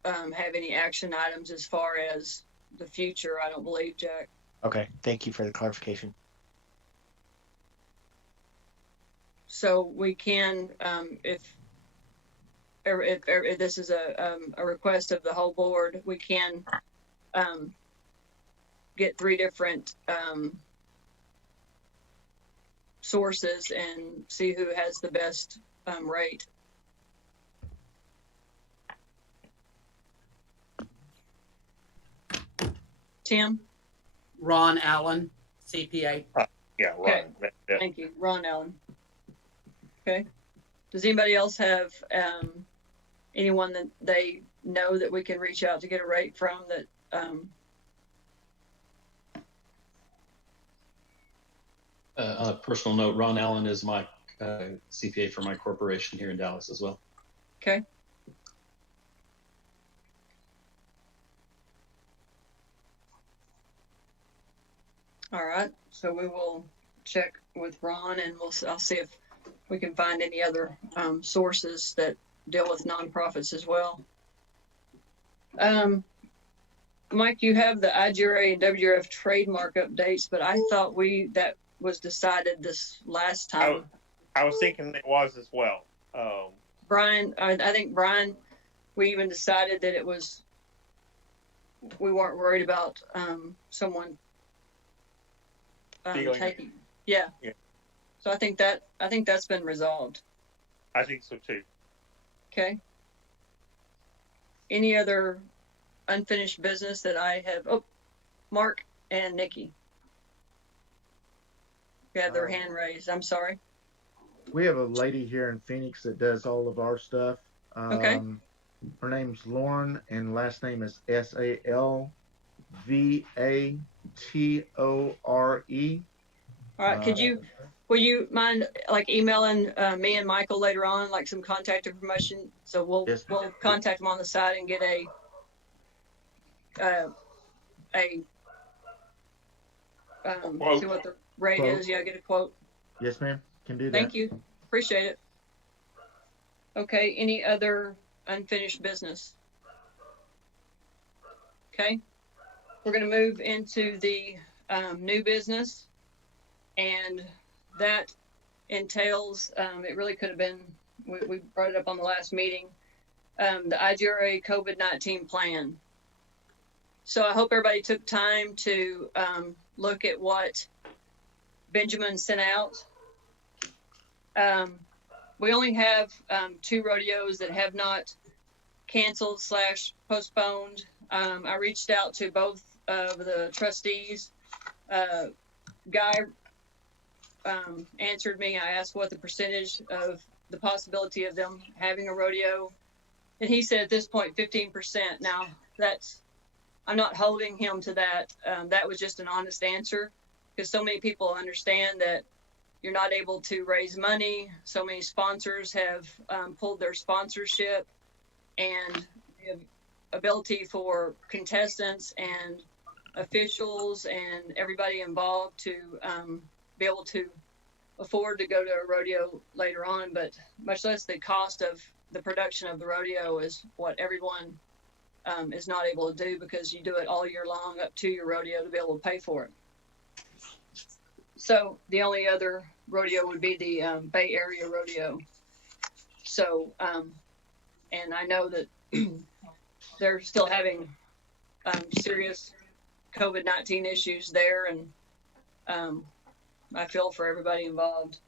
have any action items as far as the future, I don't believe, Jack. Okay, thank you for the clarification. So we can, if this is a request of the whole board, we can get 3 different sources and see who has the best rate. Tim? Ron Allen, CPA. Yeah, Ron. Okay. Thank you, Ron Allen. Okay. Does anybody else have anyone that they know that we can reach out to get a rate from that? On a personal note, Ron Allen is my CPA for my corporation here in Dallas as well. Okay. All right. So we will check with Ron, and I'll see if we can find any other sources that deal with nonprofits as well. Mike, you have the IGRA and WRF trademark updates, but I thought that was decided this last time. I was thinking it was as well. Brian, I think Brian, we even decided that we weren't worried about someone taking. Yeah. So I think that's been resolved. I think so too. Okay. Any other unfinished business that I have? Oh, Mark and Nikki. You have their hand raised. I'm sorry. We have a lady here in Phoenix that does all of our stuff. Okay. Her name's Lauren, and last name is SALVATORE. All right. Will you mind like emailing me and Michael later on, like some contact information? So we'll contact them on the side and get a see what the rate is. Yeah, get a quote. Yes, ma'am. Can do that. Thank you. Appreciate it. Okay. Any other unfinished business? Okay. We're going to move into the new business, and that entails, it really could have been, we brought it up on the last meeting, the IGRA COVID-19 plan. So I hope everybody took time to look at what Benjamin sent out. We only have 2 rodeos that have not canceled / postponed. I reached out to both of the trustees. Guy answered me. I asked what the percentage of the possibility of them having a rodeo, and he said at this point 15%. Now I'm not holding him to that. That was just an honest answer, because so many people understand that you're not able to raise money. So many sponsors have pulled their sponsorship, and the ability for contestants and officials and everybody involved to be able to afford to go to a rodeo later on, but much less the cost of the production of the rodeo is what everyone is not able to do, because you do it all year long up to your rodeo to be able to pay for it. So the only other rodeo would be the Bay Area rodeo. So, and I know that they're still having serious COVID-19 issues there, and I feel for everybody involved.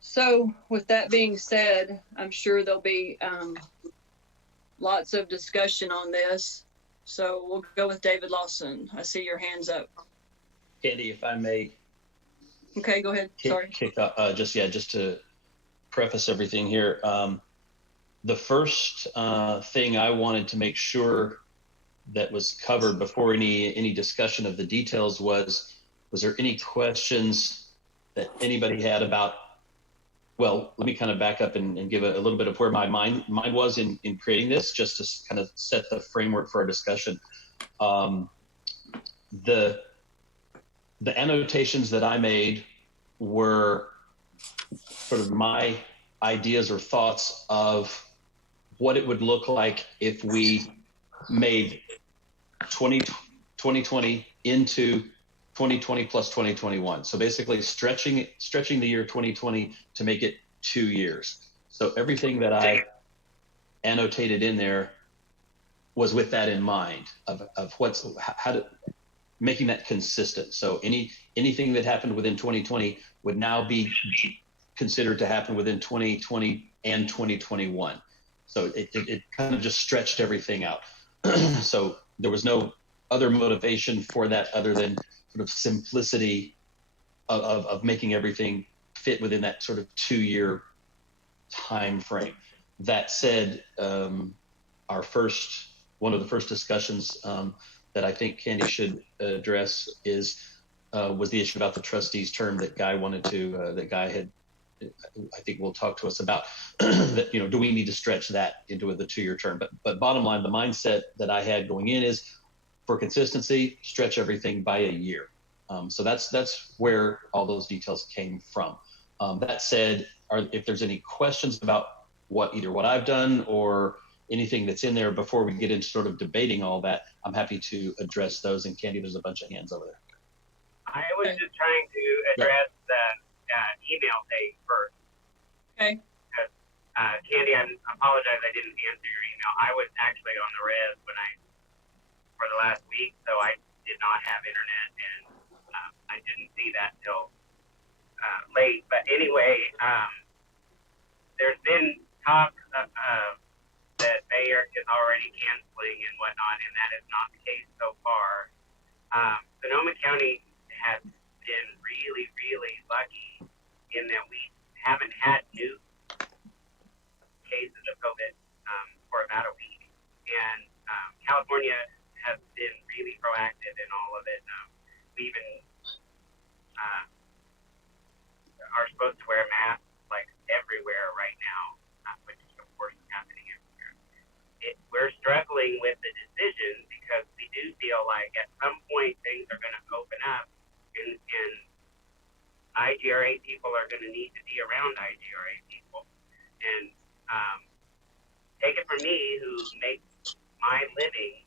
So with that being said, I'm sure there'll be lots of discussion on this. So we'll go with David Lawson. I see your hands up. Candy, if I may. Okay, go ahead. Sorry. Kick off, just to preface everything here. The first thing I wanted to make sure that was covered before any discussion of the details was there any questions that anybody had about, well, let me kind of back up and give a little bit of where my mind was in creating this, just to kind of set the framework for our discussion. The annotations that I made were sort of my ideas or thoughts of what it would look like if we made 2020 into 2020 plus 2021. So basically stretching the year 2020 to make it 2 years. So everything that I annotated in there was with that in mind of making that consistent. So anything that happened within 2020 would now be considered to happen within 2020 and 2021. So it kind of just stretched everything out. So there was no other motivation for that other than sort of simplicity of making everything fit within that sort of 2-year time frame. That said, one of the first discussions that I think Candy should address was the issue about the trustees term that Guy had, I think will talk to us about that, do we need to stretch that into the 2-year term? But bottom line, the mindset that I had going in is for consistency, stretch everything by a year. So that's where all those details came from. That said, if there's any questions about either what I've done or anything that's in there before we get into sort of debating all that, I'm happy to address those. And Candy, there's a bunch of hands over there. I was just trying to address the email thing first. Okay. Candy, I apologize I didn't answer your email. I was actually on the res for the last week, so I did not have internet, and I didn't see that till late. But anyway, there's been talk that Bay Area is already canceling and whatnot, and that is not the case so far. Sonoma County has been really, really lucky in that we haven't had new cases of COVID for about a week. And California has been really proactive in all of it. We even are supposed to wear masks like everywhere right now, which of course is happening everywhere. We're struggling with the decision because we do feel like at some point things are going to open up, and IGRA people are going to need to be around IGRA people. And take it from me, who makes my living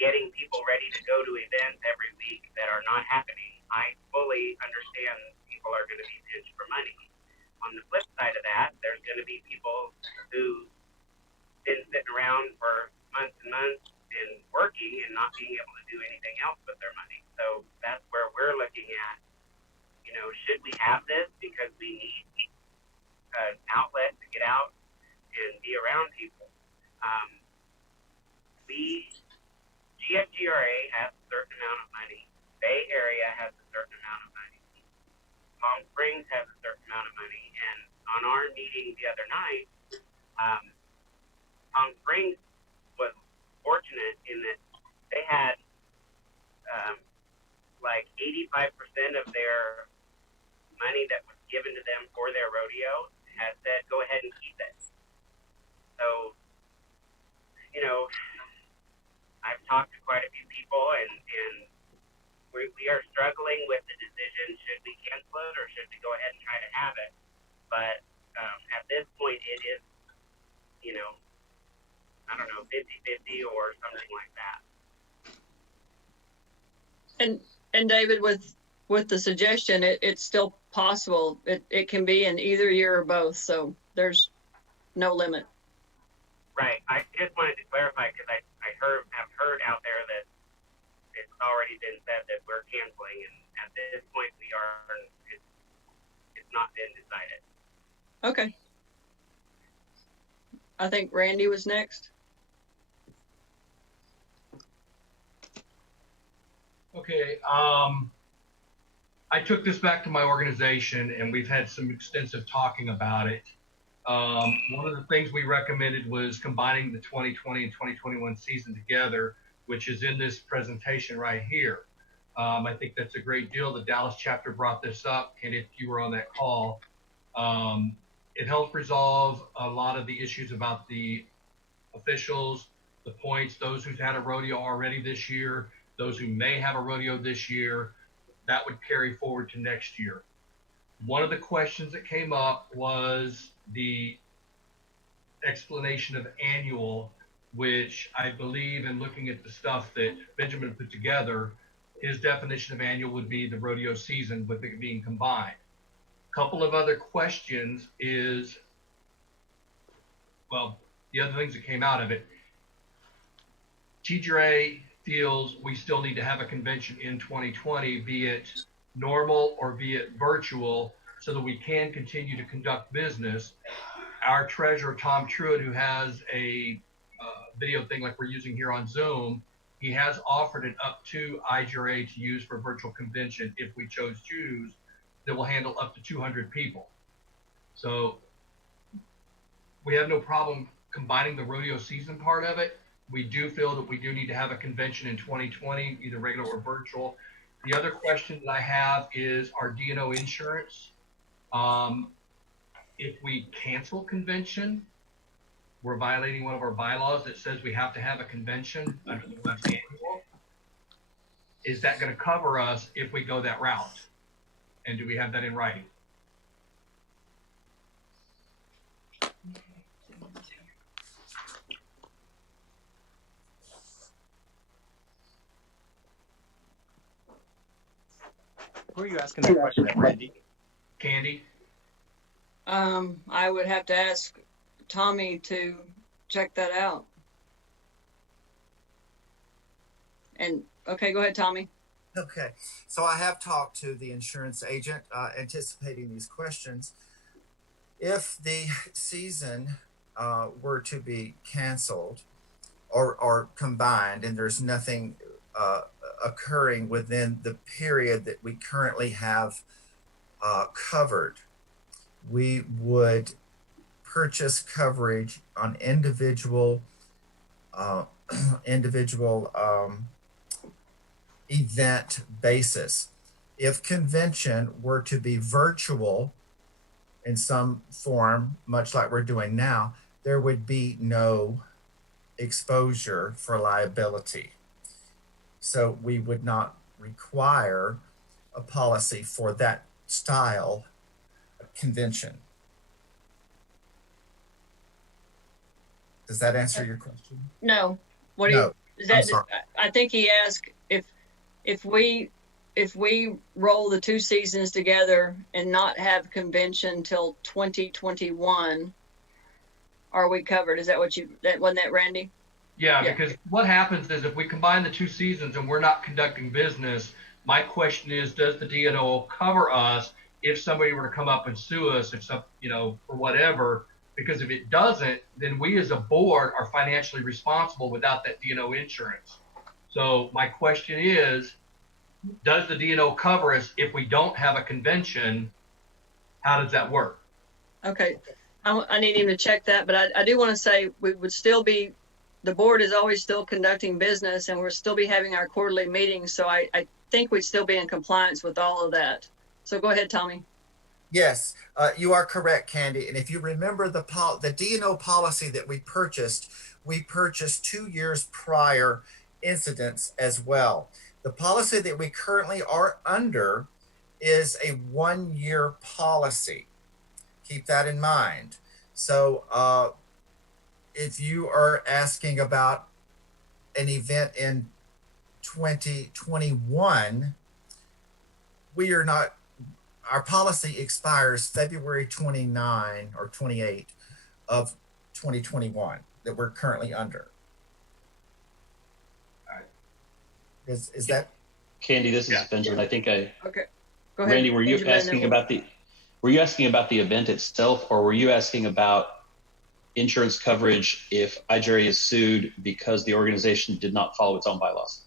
getting people ready to go to events every week that are not happening. I fully understand people are going to be pinched for money. On the flip side of that, there's going to be people who been sitting around for months and months and working and not being able to do anything else with their money. So that's where we're looking at, should we have this because we need an outlet to get out and be around people. GFGRA has a certain amount of money. Bay Area has a certain amount of money. Palm Springs has a certain amount of money. And on our meeting the other night, Palm Springs was fortunate in that they had like 85% of their money that was given to them for their rodeo has said, go ahead and keep it. So, I've talked to quite a few people, and we are struggling with the decision decision. Should we cancel it or should we go ahead and try to have it? But at this point, it is, I don't know, 50-50 or something like that. And David, with the suggestion, it's still possible. It can be in either year or both, so there's no limit. Right. I just wanted to clarify because have heard out there that it's already been said that we're canceling, and at this point we are. It's not been decided. Okay. I think Randy was next. Okay. I took this back to my organization, and we've had some extensive talking about it. One of the things we recommended was combining the 2020 and 2021 season together, which is in this presentation right here. I think that's a great deal. The Dallas chapter brought this up, and if you were on that call, it helped resolve a lot of the issues about the officials, the points, those who've had a rodeo already this year, those who may have a rodeo this year. That would carry forward to next year. One of the questions that came up was the explanation of annual, which I believe, in looking at the stuff that Benjamin put together, his definition of annual would be the rodeo season with it being combined. A couple of other questions is, well, the other things that came out of it, TGRA feels we still need to have a convention in 2020, be it normal or be it virtual, so that we can continue to conduct business. Our treasurer, Tom Truitt, who has a video thing like we're using here on Zoom, he has offered it up to IGRA to use for virtual convention if we chose to choose, that will handle up to 200 people. So we have no problem combining the rodeo season part of it. We do feel that we do need to have a convention in 2020, either regular or virtual. The other question that I have is our D&O insurance. If we cancel convention, we're violating one of our bylaws that says we have to have a convention under the West Annual. Is that going to cover us if we go that route? And do we have that in writing? Who are you asking that question at, Randy? Candy? I would have to ask Tommy to check that out. And okay, go ahead, Tommy. Okay, so I have talked to the insurance agent, anticipating these questions. If the season were to be canceled or combined, and there's nothing occurring within the period that we currently have covered, we would purchase coverage on individual event basis. If convention were to be virtual in some form, much like we're doing now, there would be no exposure for liability. So we would not require a policy for that style of convention. Does that answer your question? No. What do No, you? Is that? I'm sorry. I think he asked if we roll the two seasons together and not have convention till 2021, are we covered? Is that what you? That wasn't that Randy? Yeah, because what happens is if we combine the two seasons and we're not conducting business, my question is, does the D&O cover us if somebody were to come up and sue us, if some, for whatever? Because if it doesn't, then we as a board are financially responsible without that D&O insurance. So my question is, does the D&O cover us if we don't have a convention? How does that work? Okay, I need him to check that, but I do want to say we would still be. The board is always still conducting business, and we'll still be having our quarterly meetings. So I think we'd still be in compliance with all of that. So go ahead, Tommy. Yes, you are correct, Candy. And if you remember the D&O policy that we purchased 2 years prior incidents as well. The policy that we currently are under is a 1-year policy. Keep that in mind. So if you are asking about an event in 2021, we are not, our policy expires February 29 or 28 of 2021 that we're currently under. Is that Candy? This is Benjamin. I think Okay. Go ahead. Randy, were you Benjamin, asking about the event itself, or were you asking about insurance coverage if IJRA is sued because the organization did not follow its own bylaws?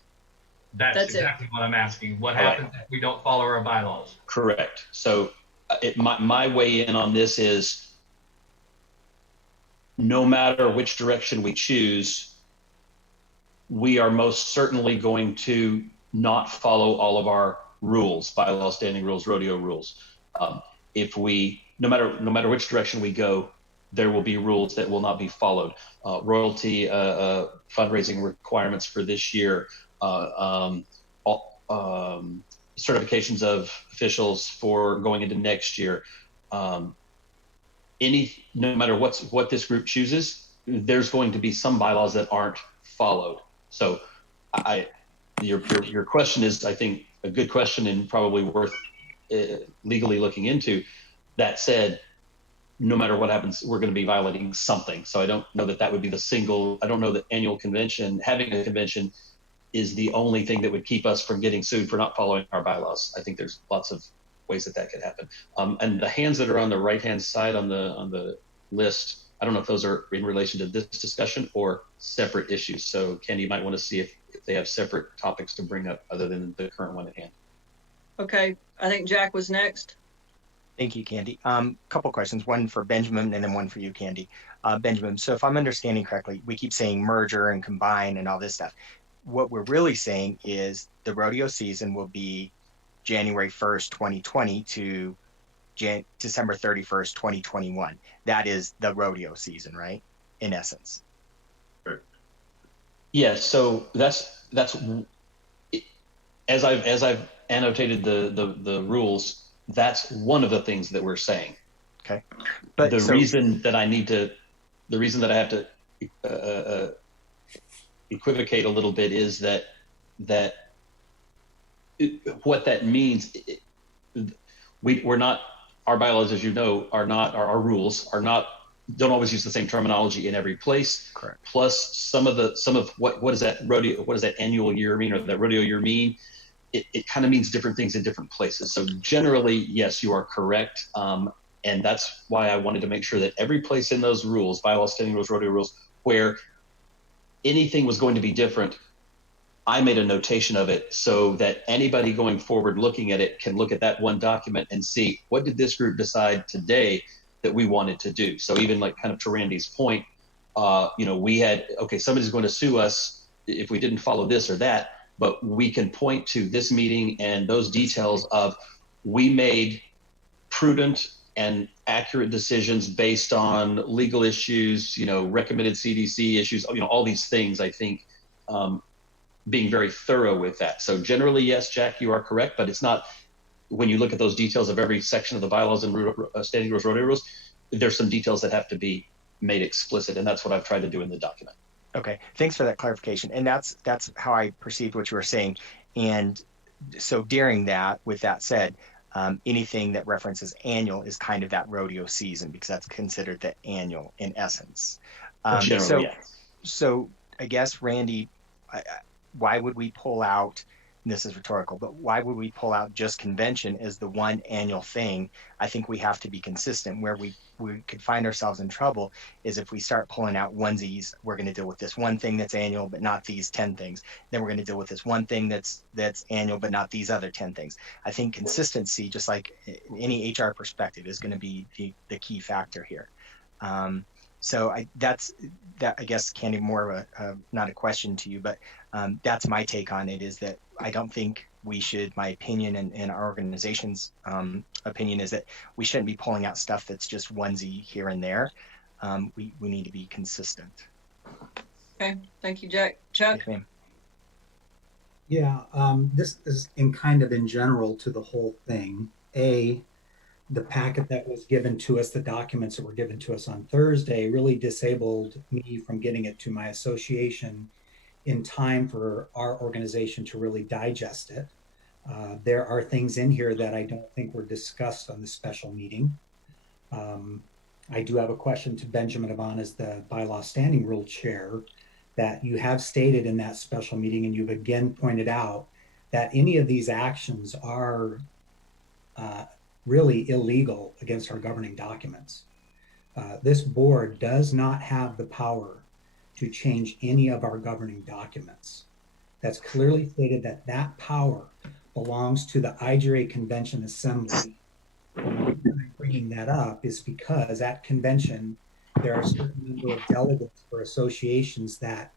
That's exactly what I'm asking. What happens if we don't follow our bylaws? Correct. So my weigh in on this is no matter which direction we choose, we are most certainly going to not follow all of our rules, bylaws, standing rules, rodeo rules. No matter which direction we go, there will be rules that will not be followed. Royalty, fundraising requirements for this year, certifications of officials for going into next year. No matter what this group chooses, there's going to be some bylaws that aren't followed. So your question is, I think, a good question and probably worth legally looking into. That said, no matter what happens, we're going to be violating something. So I don't know that would be I don't know that having a convention is the only thing that would keep us from getting sued for not following our bylaws. I think there's lots of ways that could happen. And the hands that are on the right-hand side on the list, I don't know if those are in relation to this discussion or separate issues. So Candy, you might want to see if they have separate topics to bring up other than the current one at hand. Okay, I think Jack was next. Thank you, Candy. Couple questions, one for Benjamin and then one for you, Candy. Benjamin, so if I'm understanding correctly, we keep saying merger and combine and all this stuff. What we're really saying is the rodeo season will be January 1st, 2020 to December 31st, 2021. That is the rodeo season, right? In essence. Yes. So that's as I've annotated the rules. That's one of the things that we're saying. Okay. But the reason that I have to equivocate a little bit is that what that means, we're not, our bylaws, as you know, our rules don't always use the same terminology in every place. Correct. Plus some of what does that annual year mean, or that rodeo year mean? It kind of means different things in different places. So generally, yes, you are correct. And that's why I wanted to make sure that every place in those rules, bylaws, standing rules, rodeo rules, where anything was going to be different, I made a notation of it so that anybody going forward looking at it can look at that one document and see, what did this group decide today that we wanted to do? So even like kind of to Randy's point, we had, somebody's going to sue us if we didn't follow this or that, but we can point to this meeting and those details of, we made prudent and accurate decisions based on legal issues, recommended CDC issues, all these things, I think, being very thorough with that. So generally, yes, Jack, you are correct, but it's not, when you look at those details of every section of the bylaws and standing rules, rodeo rules, there's some details that have to be made explicit, and that's what I've tried to do in the document. Okay, thanks for that clarification. And that's how I perceived what you were saying. And so during that, with that said, anything that references annual is kind of that rodeo season, because that's considered the annual in essence. So I guess, Randy, why would we pull out, and this is rhetorical, but why would we pull out just convention as the one annual thing? I think we have to be consistent. Where we could find ourselves in trouble is if we start pulling out onesies. We're going to deal with this one thing that's annual, but not these 10 things. Then we're going to deal with this one thing that's annual, but not these other 10 things. I think consistency, just like any HR perspective, is going to be the key factor here. So I guess, Candy, more of a not a question to you, but that's my take on it, is that I don't think we should, my opinion and our organization's opinion is that we shouldn't be pulling out stuff that's just onesie here and there. We need to be consistent. Okay, thank you, Jack. Chuck? Yes, ma'am. Yeah, this is in kind of in general to the whole thing. The packet that was given to us, the documents that were given to us on Thursday, really disabled me from getting it to my association in time for our organization to really digest it. There are things in here that I don't think were discussed on the special meeting. I do have a question to Benjamin Avon as the bylaw standing rule chair, that you have stated in that special meeting, and you've again pointed out that any of these actions are really illegal against our governing documents. This board does not have the power to change any of our governing documents. That's clearly stated that that power belongs to the IGRA Convention Assembly. And the reason I'm bringing that up is because at convention, there are a certain number of delegates for associations that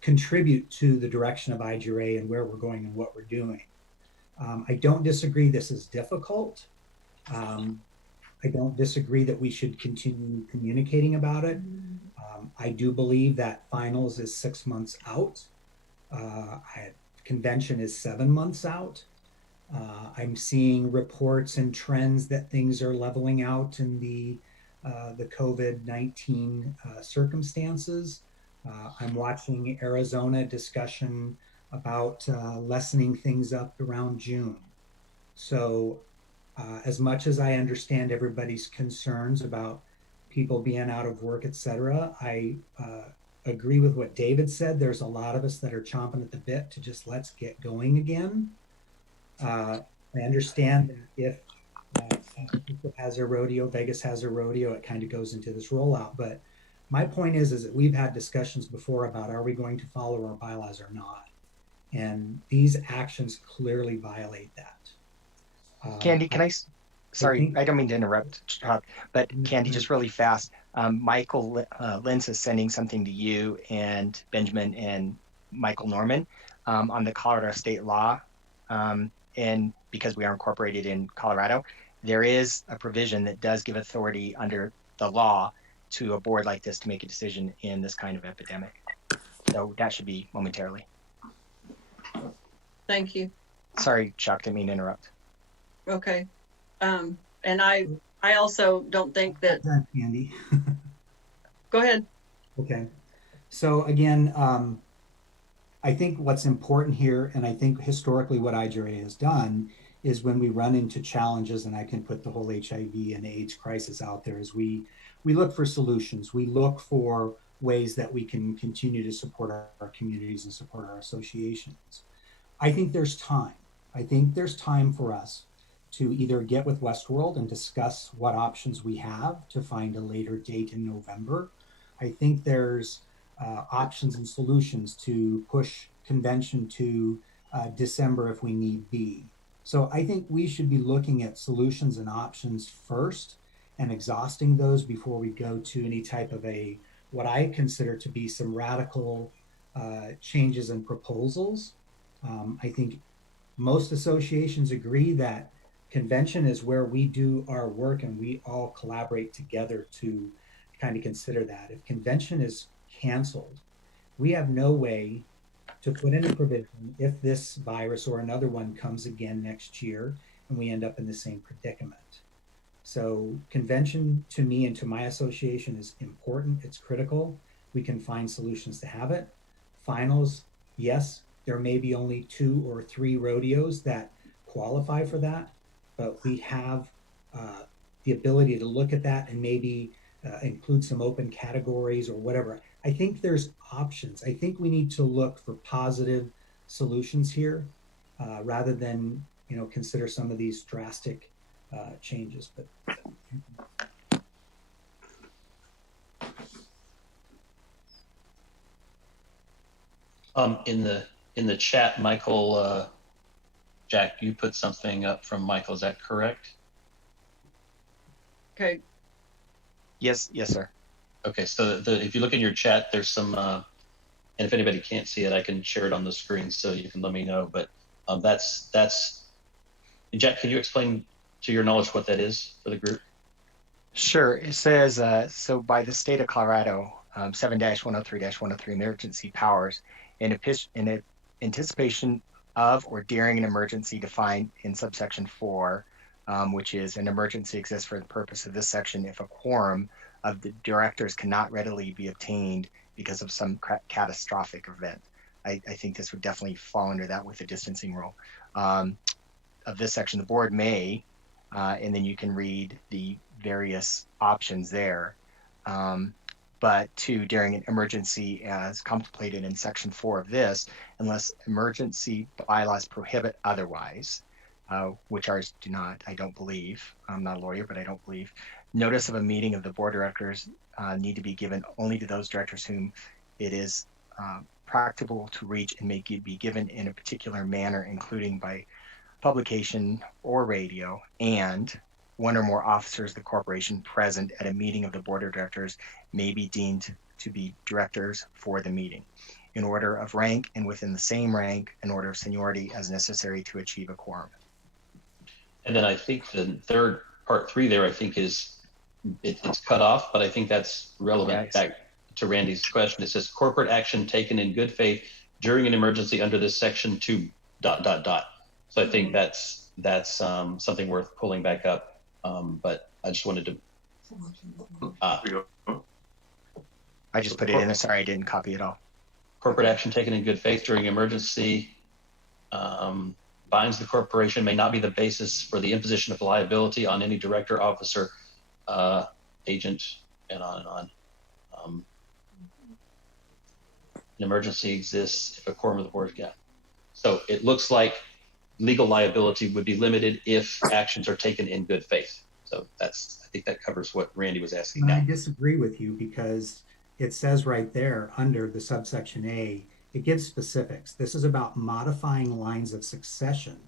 contribute to the direction of IGRA and where we're going and what we're doing. I don't disagree this is difficult. I don't disagree that we should continue communicating about it. I do believe that finals is 6 months out. Convention is 7 months out. I'm seeing reports and trends that things are leveling out in the COVID-19 circumstances. I'm watching Arizona discussion about lessening things up around June. So as much as I understand everybody's concerns about people being out of work, etc., I agree with what David said. There's a lot of us that are chomping at the bit to just let's get going again. I understand that if San Francisco has a rodeo, Vegas has a rodeo, it kind of goes into this rollout. But my point is that we've had discussions before about are we going to follow our bylaws or not? And these actions clearly violate that. Candy, can I? Sorry, I don't mean to interrupt, but Candy, just really fast. Michael Lentz is sending something to you and Benjamin and Michael Norman on the Colorado state law. And because we are incorporated in Colorado, there is a provision that does give authority under the law to a board like this to make a decision in this kind of epidemic. So that should be momentarily. Thank you. Sorry, Chuck, didn't mean to interrupt. Okay. And I also don't think that. Andy. Go ahead. Okay. So again, I think what's important here, and I think historically what IGRA has done, is when we run into challenges, and I can put the whole HIV and AIDS crisis out there, is we look for solutions. We look for ways that we can continue to support our communities and support our associations. I think there's time. I think there's time for us to either get with Westworld and discuss what options we have to find a later date in November. I think there's options and solutions to push convention to December if we need be. So I think we should be looking at solutions and options first and exhausting those before we go to any type of what I consider to be some radical changes and proposals. I think most associations agree that convention is where we do our work and we all collaborate together to kind of consider that. If convention is canceled, we have no way to put in a provision if this virus or another one comes again next year and we end up in the same predicament. So convention to me and to my association is important. It's critical. We can find solutions to have it. Finals, yes, there may be only 2 or 3 rodeos that qualify for that, but we have the ability to look at that and maybe include some open categories or whatever. I think there's options. I think we need to look for positive solutions here rather than consider some of these drastic changes. But in the chat, Michael, Jack, you put something up from Michael. Is that correct? Okay. Yes, sir. Okay, so if you look in your chat, there's some, and if anybody can't see it, I can share it on the screen so you can let me know. But that's Jack, can you explain to your knowledge what that is for the group? Sure. It says, so by the state of Colorado, 7-103-103 emergency powers, in anticipation of or during an emergency defined in subsection 4, which is an emergency exists for the purpose of this section if a quorum of the directors cannot readily be obtained because of some catastrophic event. I think this would definitely fall under that with the distancing rule. Of this section, the board may, and then you can read the various options there. But during an emergency as contemplated in section 4 of this, unless emergency bylaws prohibit otherwise, which ours do not, I don't believe. I'm not a lawyer, but I don't believe. Notice of a meeting of the board of directors need to be given only to those directors whom it is practicable to reach and may be given in a particular manner, including by publication or radio, and one or more officers of the corporation present at a meeting of the board of directors may be deemed to be directors for the meeting, in order of rank and within the same rank and order of seniority as necessary to achieve a quorum. And then I think the third part 3 there, I think it's cut off, but I think that's relevant back to Randy's question. It says corporate action taken in good faith during an emergency under this section 2 ... So I think that's something worth pulling back up. But I just wanted to. I just put it in. Sorry, I didn't copy it all. Corporate action taken in good faith during emergency binds the corporation, may not be the basis for the imposition of liability on any director, officer, agent, and on and on. An emergency exists if a quorum of the board. Yeah. So it looks like legal liability would be limited if actions are taken in good faith. So I think that covers what Randy was asking. I disagree with you because it says right there under the subsection A, it gives specifics. This is about modifying lines of succession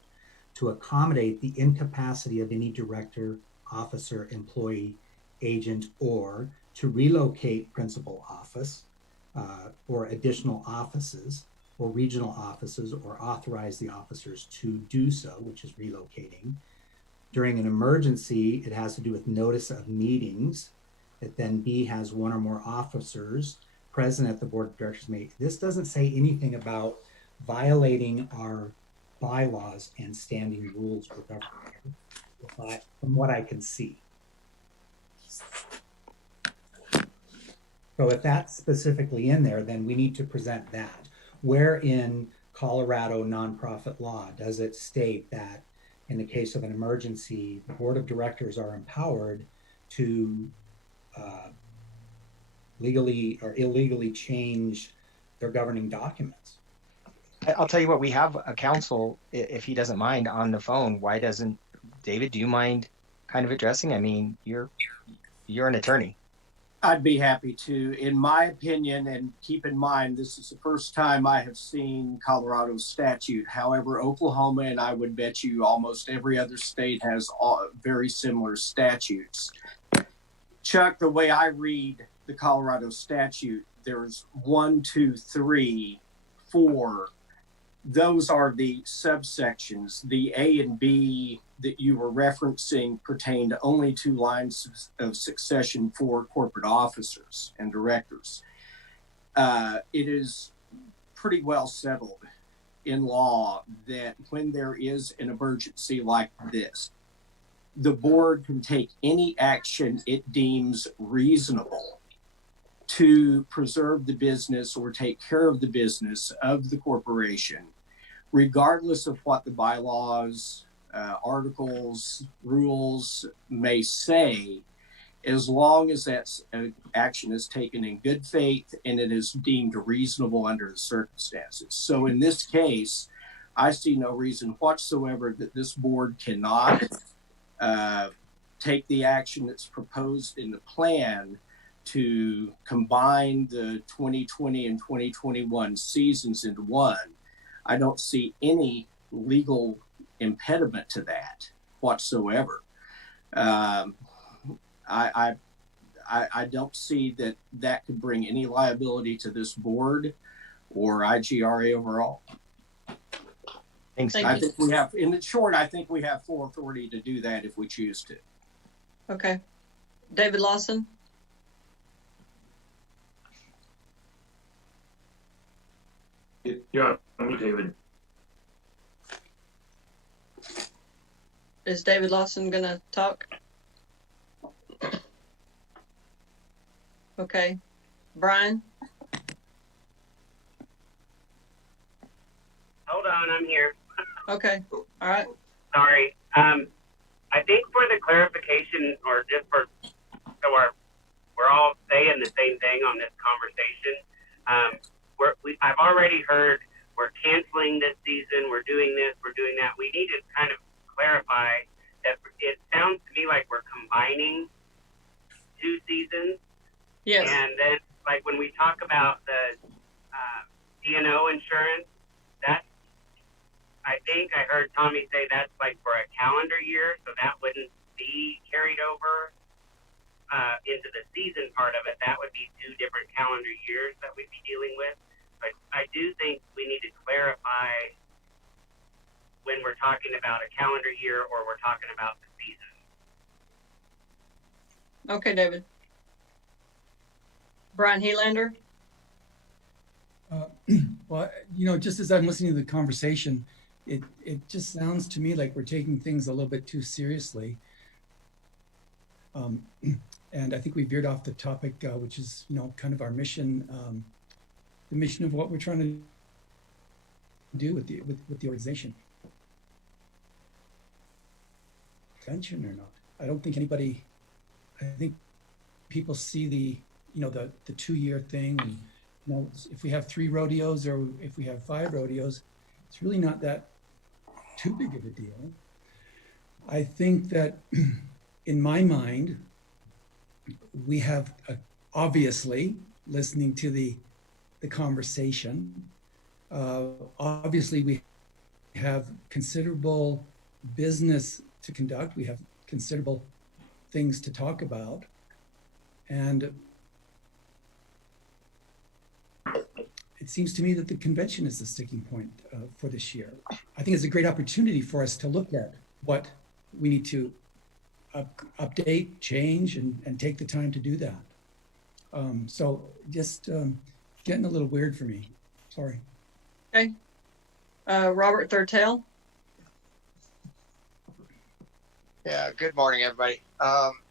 to accommodate the incapacity of any director, officer, employee, agent, or to relocate principal office or additional offices or regional offices, or authorize the officers to do so, which is relocating. During an emergency, it has to do with notice of meetings. It then B has one or more officers present at the board of directors meeting. This doesn't say anything about violating our bylaws and standing rules for government, from what I can see. So if that's specifically in there, then we need to present that. Where in Colorado nonprofit law does it state that in the case of an emergency, the board of directors are empowered to legally or illegally change their governing documents? I'll tell you what, we have a counsel, if he doesn't mind, on the phone. Why doesn't David, do you mind kind of addressing? I mean, you're an attorney. I'd be happy to. In my opinion, and keep in mind, this is the first time I have seen Colorado's statute. However, Oklahoma, and I would bet you almost every other state, has very similar statutes. Chuck, the way I read the Colorado statute, there's 1, 2, 3, 4. Those are the subsections. The A and B that you were referencing pertained only to lines of succession for corporate officers and directors. It is pretty well settled in law that when there is an emergency like this, the board can take any action it deems reasonable to preserve the business or take care of the business of the corporation, regardless of what the bylaws, articles, rules may say, as long as that action is taken in good faith and it is deemed reasonable under the circumstances. So in this case, I see no reason whatsoever that this board cannot take the action that's proposed in the plan to combine the 2020 and 2021 seasons into one. I don't see any legal impediment to that whatsoever. I don't see that could bring any liability to this board or IGRA overall. Thanks. I think we have, in the short, I think we have full authority to do that if we choose to. Okay. David Lawson. Yeah, I'm David. Is David Lawson gonna talk? Okay. Brian? Hold on, I'm here. Okay. All right. Sorry. I think for the clarification, or just for so we're all saying the same thing on this conversation. I've already heard we're canceling this season, we're doing this, we're doing that. We need to kind of clarify that it sounds to me like we're combining two seasons. Yes. And then, like when we talk about the D&O insurance, that's, I think I heard Tommy say that's like for a calendar year, so that wouldn't be carried over into the season part of it. That would be two different calendar years that we'd be dealing with. But I do think we need to clarify when we're talking about a calendar year or we're talking about the season. Okay, David. Brian Helander? Well, just as I'm listening to the conversation, it just sounds to me like we're taking things a little bit too seriously. And I think we veered off the topic, which is, kind of our mission, the mission of what we're trying to do with the organization. Convention or not? I don't think anybody. I think people see the 2-year thing, and if we have 3 rodeos or if we have 5 rodeos, it's really not that too big of a deal. I think that in my mind, we have obviously listening to the conversation. Obviously, we have considerable business to conduct. We have considerable things to talk about, and it seems to me that the convention is the sticking point for this year. I think it's a great opportunity for us to look at what we need to update, change, and take the time to do that. So just getting a little weird for me. Sorry. Okay. Robert Thurtell? Yeah, good morning, everybody.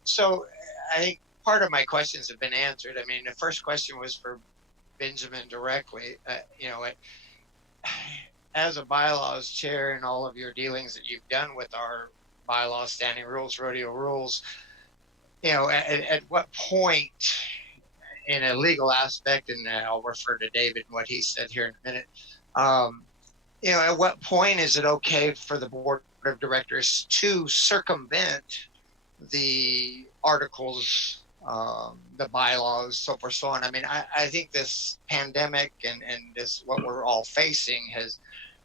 So I think part of my questions have been answered. I mean, the first question was for Benjamin directly. As a bylaws chair and all of your dealings that you've done with our bylaws, standing rules, rodeo rules, at what point in a legal aspect, and I'll refer to David and what he said here in a minute, at what point is it okay for the board of directors to circumvent the articles, the bylaws, so forth, so on? I mean, I think this pandemic and this, what we're all facing has,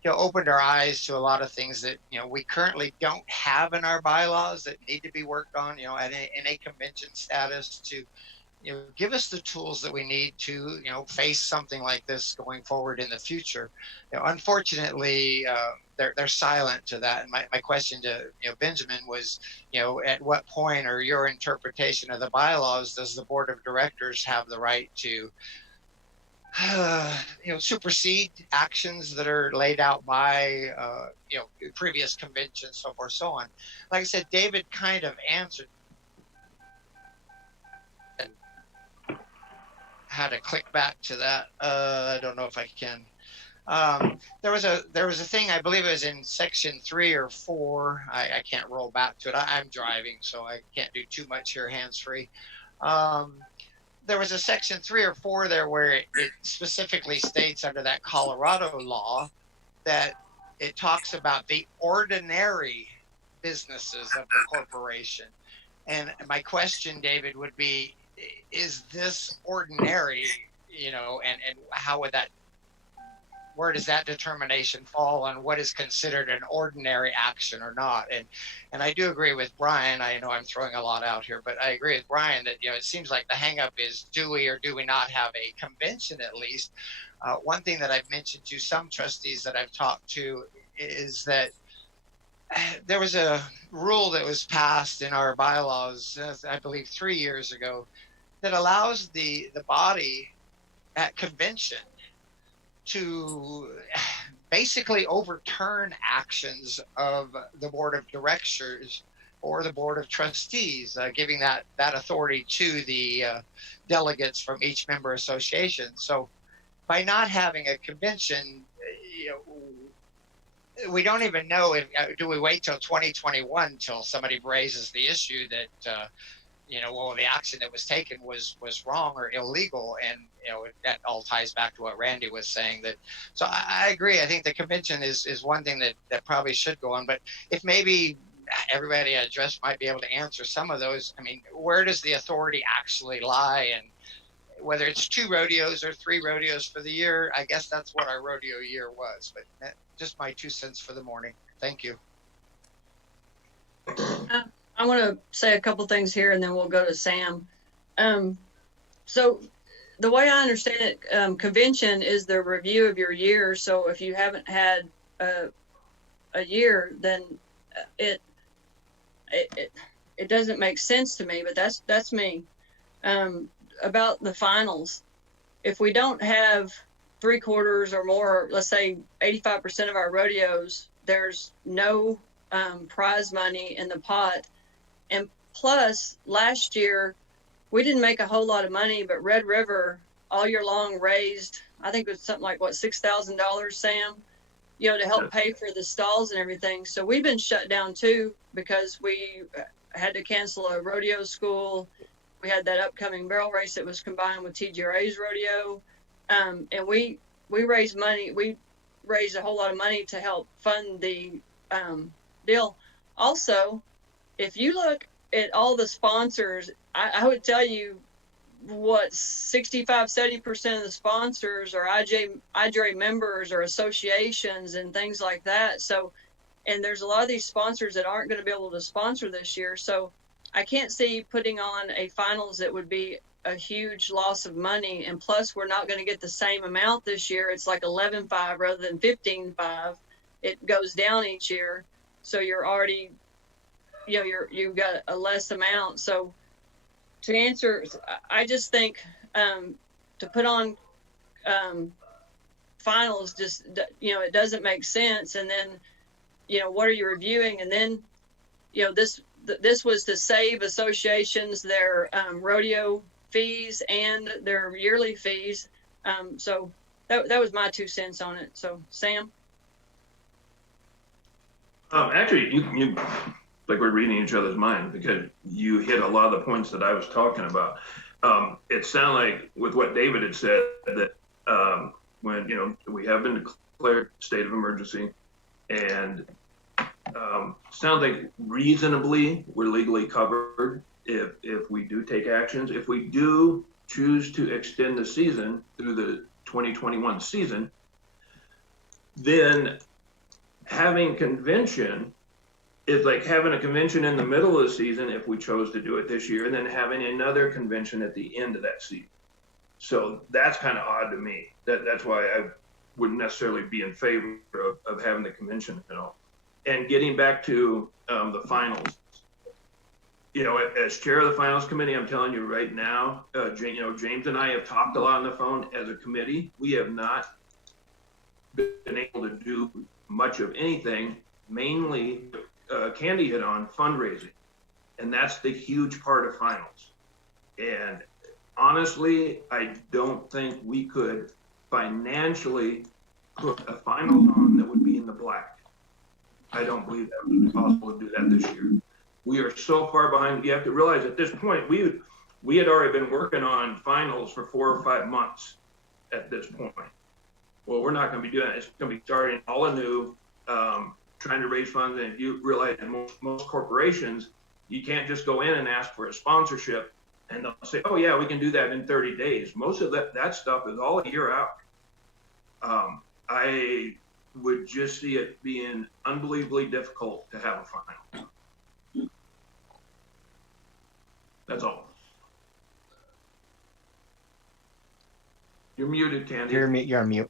opened our eyes to a lot of things that, we currently don't have in our bylaws that need to be worked on, in a convention status to, give us the tools that we need to, face something like this going forward in the future. Unfortunately, they're silent to that. And my question to Benjamin was, at what point, or your interpretation of the bylaws, does the board of directors have the right to supersede actions that are laid out by previous conventions, so forth, so on? Like I said, David kind of answered. How to click back to that? I don't know if I can. There was a thing, I believe it was in section 3 or 4. I can't roll back to it. I'm driving, so I can't do too much here hands-free. There was a section 3 or 4 there where it specifically states under that Colorado law that it talks about the ordinary businesses of the corporation. And my question, David, would be, is this ordinary, and how would that, where does that determination fall on what is considered an ordinary action or not? And I do agree with Brian. I know I'm throwing a lot out here, but I agree with Brian that, it seems like the hang up is, do we or do we not have a convention at least? One thing that I've mentioned to some trustees that I've talked to is that there was a rule that was passed in our bylaws, I believe 3 years ago, that allows the body at convention to basically overturn actions of the board of directors or the board of trustees, giving that authority to the delegates from each member association. So by not having a convention, we don't even know if do we wait till 2021 till somebody raises the issue that well, the action that was taken was wrong or illegal, and that all ties back to what Randy was saying. That so I agree. I think the convention is one thing that probably should go on, but if maybe everybody I addressed might be able to answer some of those. I mean, where does the authority actually lie, and whether it's 2 rodeos or 3 rodeos for the year? I guess that's what our rodeo year was, but just my 2 cents for the morning. Thank you. I want to say a couple things here, and then we'll go to Sam. So the way I understand it, convention is the review of your year. So if you haven't had a year, then it doesn't make sense to me. But that's me. About the finals, if we don't have 3/4 or more, let's say 85% of our rodeos, there's no prize money in the pot. And plus, last year, we didn't make a whole lot of money, but Red River all year long raised, I think it was something like, what, $6,000, Sam? To help pay for the stalls and everything. So we've been shut down too because we had to cancel a rodeo school. We had that upcoming barrel race that was combined with TGRA's rodeo. And we raised money. We raised a whole lot of money to help fund the deal. Also, if you look at all the sponsors, I would tell you what 65-70% of the sponsors are IJRA members or associations and things like that. So, and there's a lot of these sponsors that aren't going to be able to sponsor this year. So I can't see putting on a finals that would be a huge loss of money. And plus, we're not going to get the same amount this year. It's like 11.5 rather than 15.5. It goes down each year. So you're already, you've got a less amount. So to answer, I just think to put on finals, just, it doesn't make sense. And then, what are you reviewing? And then, this was to save associations their rodeo fees and their yearly fees. So that was my 2 cents on it. So Sam? Actually, you like we're reading each other's mind because you hit a lot of the points that I was talking about. It sounded like with what David had said that when we have been declared state of emergency, and sounds like reasonably we're legally covered if we do take actions. If we do choose to extend the season through the 2021 season, then having convention is like having a convention in the middle of the season if we chose to do it this year, and then having another convention at the end of that season. So that's kind of odd to me. That's why I wouldn't necessarily be in favor of having the convention at all. And getting back to the finals, as chair of the finals committee, I'm telling you right now, James and I have talked a lot on the phone as a committee. We have not been able to do much of anything, mainly Candy hit on fundraising. And that's the huge part of finals. And honestly, I don't think we could financially put a final on that would be in the black. I don't believe that would be possible to do that this year. We are so far behind. You have to realize at this point, we had already been working on finals for 4 or 5 months at this point. Well, we're not going to be doing that. It's going to be starting all anew, trying to raise funds. And you realize in most corporations, you can't just go in and ask for a sponsorship and they'll say, oh yeah, we can do that in 30 days. Most of that stuff is all a year out. I would just see it being unbelievably difficult to have a final. That's all. You're muted, Candy. You're on mute.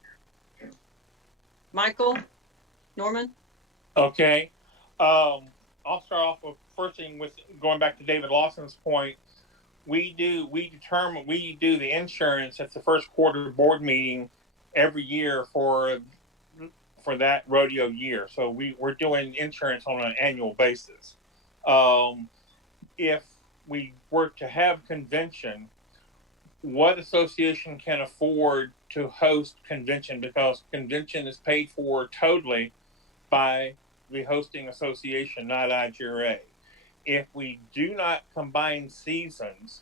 Michael? Norman? Okay. I'll start off with first thing with going back to David Lawson's point. We do the insurance at the first quarter board meeting every year for for that rodeo year. So we're doing insurance on an annual basis. If we were to have convention, what association can afford to host convention? Because convention is paid for totally by the hosting association, not IGRA. If we do not combine seasons,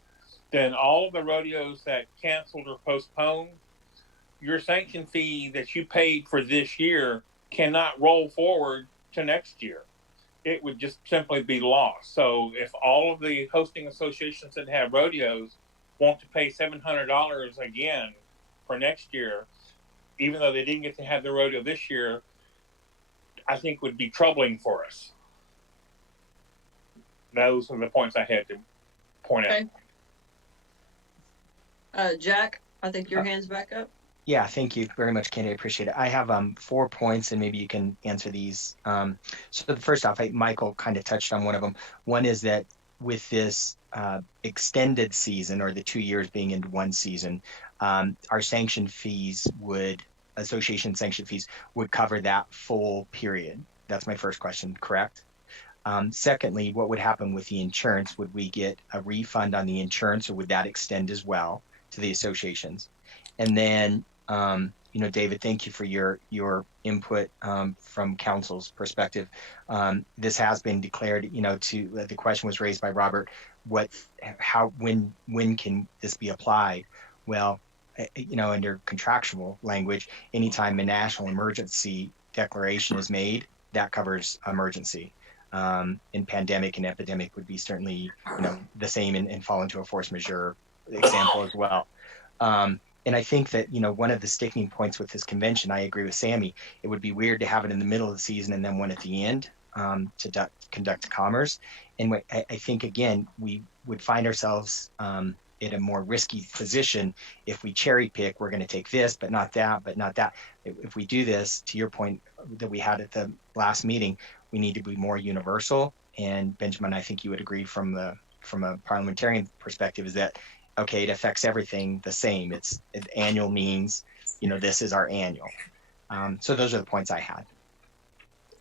then all of the rodeos that canceled or postponed, your sanction fee that you paid for this year cannot roll forward to next year. It would just simply be lost. So if all of the hosting associations that have rodeos want to pay $700 again for next year, even though they didn't get to have the rodeo this year, I think would be troubling for us. Those are the points I had to point out. Jack, I think your hand's back up. Yeah, thank you very much, Candy. I appreciate it. I have 4 points, and maybe you can answer these. So first off, Michael kind of touched on one of them. One is that with this extended season, or the 2 years being into one season, our sanction fees association sanction fees would cover that full period. That's my first question, correct? Secondly, what would happen with the insurance? Would we get a refund on the insurance, or would that extend as well to the associations? And then, David, thank you for your input from council's perspective. This has been declared, the question was raised by Robert, when can this be applied? Well, under contractual language, anytime a national emergency declaration is made, that covers emergency. In pandemic and epidemic would be certainly, the same and fall into a force majeure example as well. And I think that, one of the sticking points with this convention, I agree with Sammy, it would be weird to have it in the middle of the season and then one at the end to conduct commerce. And I think, again, we would find ourselves in a more risky position if we cherry pick. We're going to take this, but not that, but not that. If we do this, to your point that we had at the last meeting, we need to be more universal. And Benjamin, I think you would agree from a parliamentarian perspective, is that, okay, it affects everything the same. Annual means, this is our annual. So those are the points I had.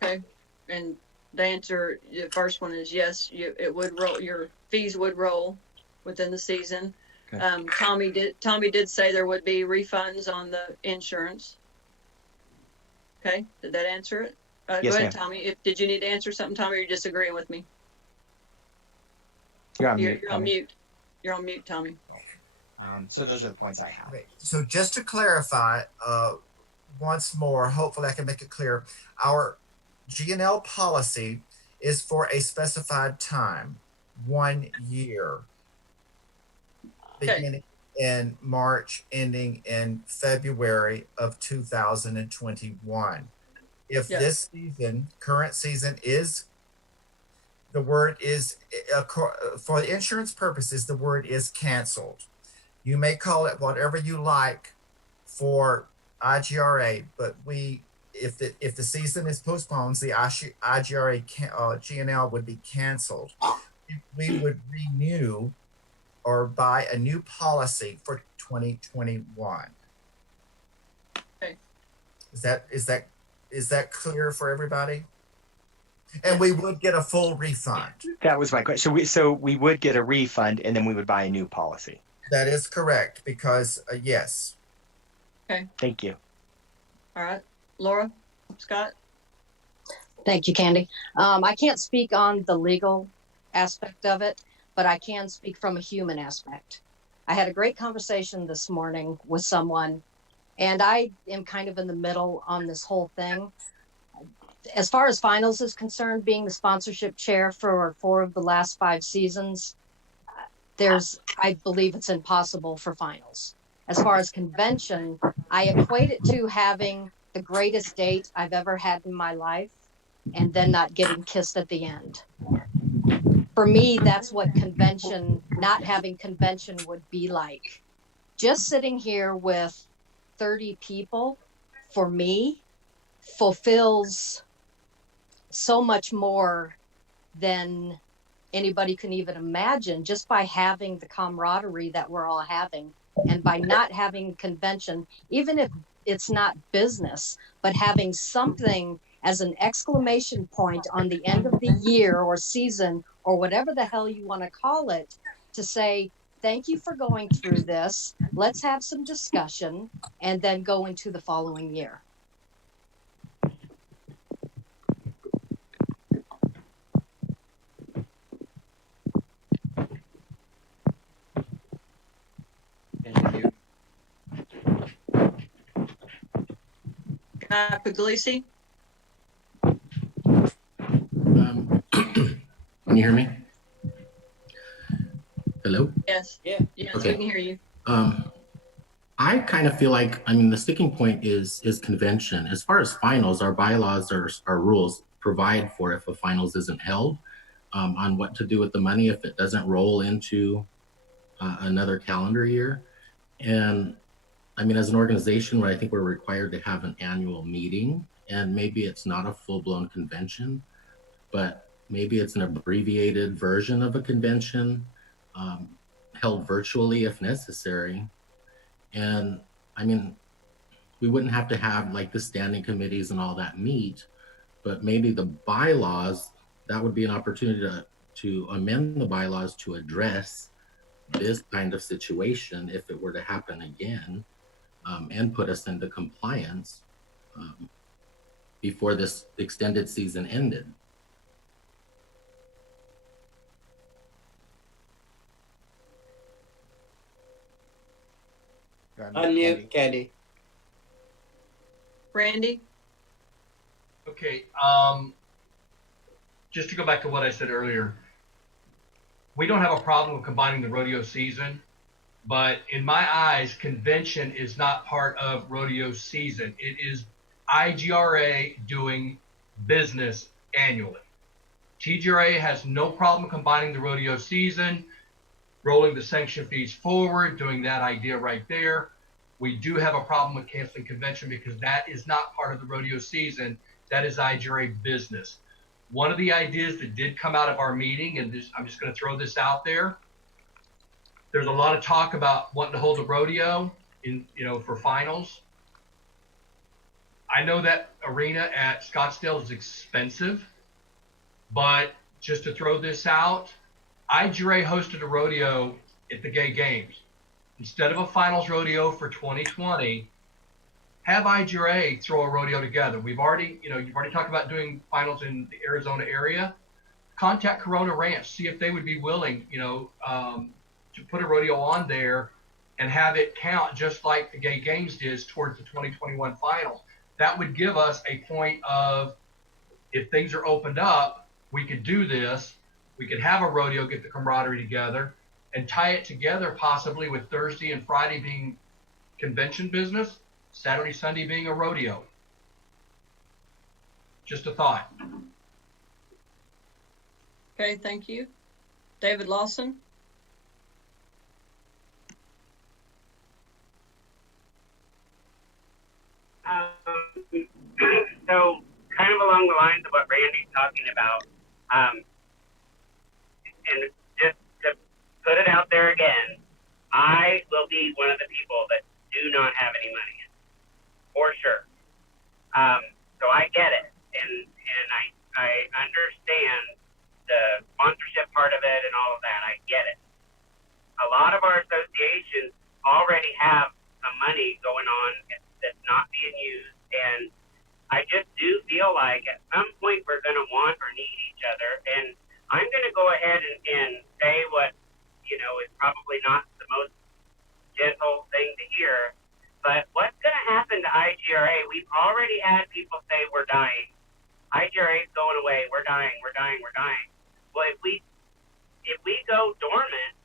Okay. And the answer, the first one is yes, it would roll, your fees would roll within the season. Okay. Tommy did say there would be refunds on the insurance. Okay, did that answer it? Yes, go ahead, ma'am. Tommy. Did you need to answer something, Tommy, or you're disagreeing with me? You're on mute. You're on mute, Tommy. So those are the points I have. Okay. So just to clarify, once more, hopefully I can make it clear, our G&L policy is for a specified time, 1 year, beginning in March, ending in February of 2021. If this season, current season, the word is, for insurance purposes, the word is canceled. You may call it whatever you like for IGRA, but if the season is postponed, the IGRA G&L would be canceled. We would renew or buy a new policy for 2021. Okay. Is that clear for everybody? And we would get a full refund. That was my question. So we would get a refund, and then we would buy a new policy. That is correct, because yes. Okay. Thank you. All right, Laura, Scott. Thank you, Candy. I can't speak on the legal aspect of it, but I can speak from a human aspect. I had a great conversation this morning with someone, and I am kind of in the middle on this whole thing. As far as finals is concerned, being the sponsorship chair for 4 of the last 5 seasons, I believe it's impossible for finals. As far as convention, I equate it to having the greatest date I've ever had in my life and then not getting kissed at the end. For me, that's what not having convention would be like. Just sitting here with 30 people, for me, fulfills so much more than anybody can even imagine, just by having the camaraderie that we're all having. And by not having convention, even if it's not business, but having something as an exclamation point on the end of the year or season or whatever the hell you want to call it, to say, thank you for going through this. Let's have some discussion and then go into the following year. Puglisi? Can you hear me? Hello? Yes. Yeah. Yes, Okay. we can hear you. I kind of feel like, I mean, the sticking point is convention. As far as finals, our bylaws, our rules provide for if a finals isn't held, on what to do with the money if it doesn't roll into another calendar year. And I mean, as an organization, I think we're required to have an annual meeting, and maybe it's not a full-blown convention, but maybe it's an abbreviated version of a convention, held virtually if necessary. And I mean, we wouldn't have to have like the standing committees and all that meet, but maybe the bylaws, that would be an opportunity to amend the bylaws to address this kind of situation if it were to happen again, and put us into compliance before this extended season ended. Unmute, Candy. Randy? Okay, just to go back to what I said earlier, we don't have a problem with combining the rodeo season, but in my eyes, convention is not part of rodeo season. It is IGRA doing business annually. TGRA has no problem combining the rodeo season, rolling the sanction fees forward, doing that idea right there. We do have a problem with canceling convention because that is not part of the rodeo season. That is IGRA business. One of the ideas that did come out of our meeting, and I'm just going to throw this out there. There's a lot of talk about wanting to hold a rodeo for finals. I know that arena at Scottsdale is expensive, but just to throw this out, IGRA hosted a rodeo at the Gay Games. Instead of a finals rodeo for 2020, have IGRA throw a rodeo together. You've already talked about doing finals in the Arizona area. Contact Corona Ranch, see if they would be willing, to put a rodeo on there and have it count just like the Gay Games did towards the 2021 finals. That would give us a point of, if things are opened up, we could do this. We could have a rodeo, get the camaraderie together, and tie it together possibly with Thursday and Friday being convention business, Saturday, Sunday being a rodeo. Just a thought. Okay, thank you. David Lawson? So kind of along the lines of what Randy's talking about, and just to put it out there again, I will be one of the people that do not have any money in, for sure. So I get it, and I understand the sponsorship part of it and all of that. I get it. A lot of our associations already have some money going on that's not being used, and I just do feel like at some point we're going to want or need each other. And I'm going to go ahead and say what, is probably not the most gentle thing to hear, but what's going to happen to IGRA? We've already had people say we're dying. IGRA is going away. We're dying. We're dying. We're dying. Well, if we go dormant,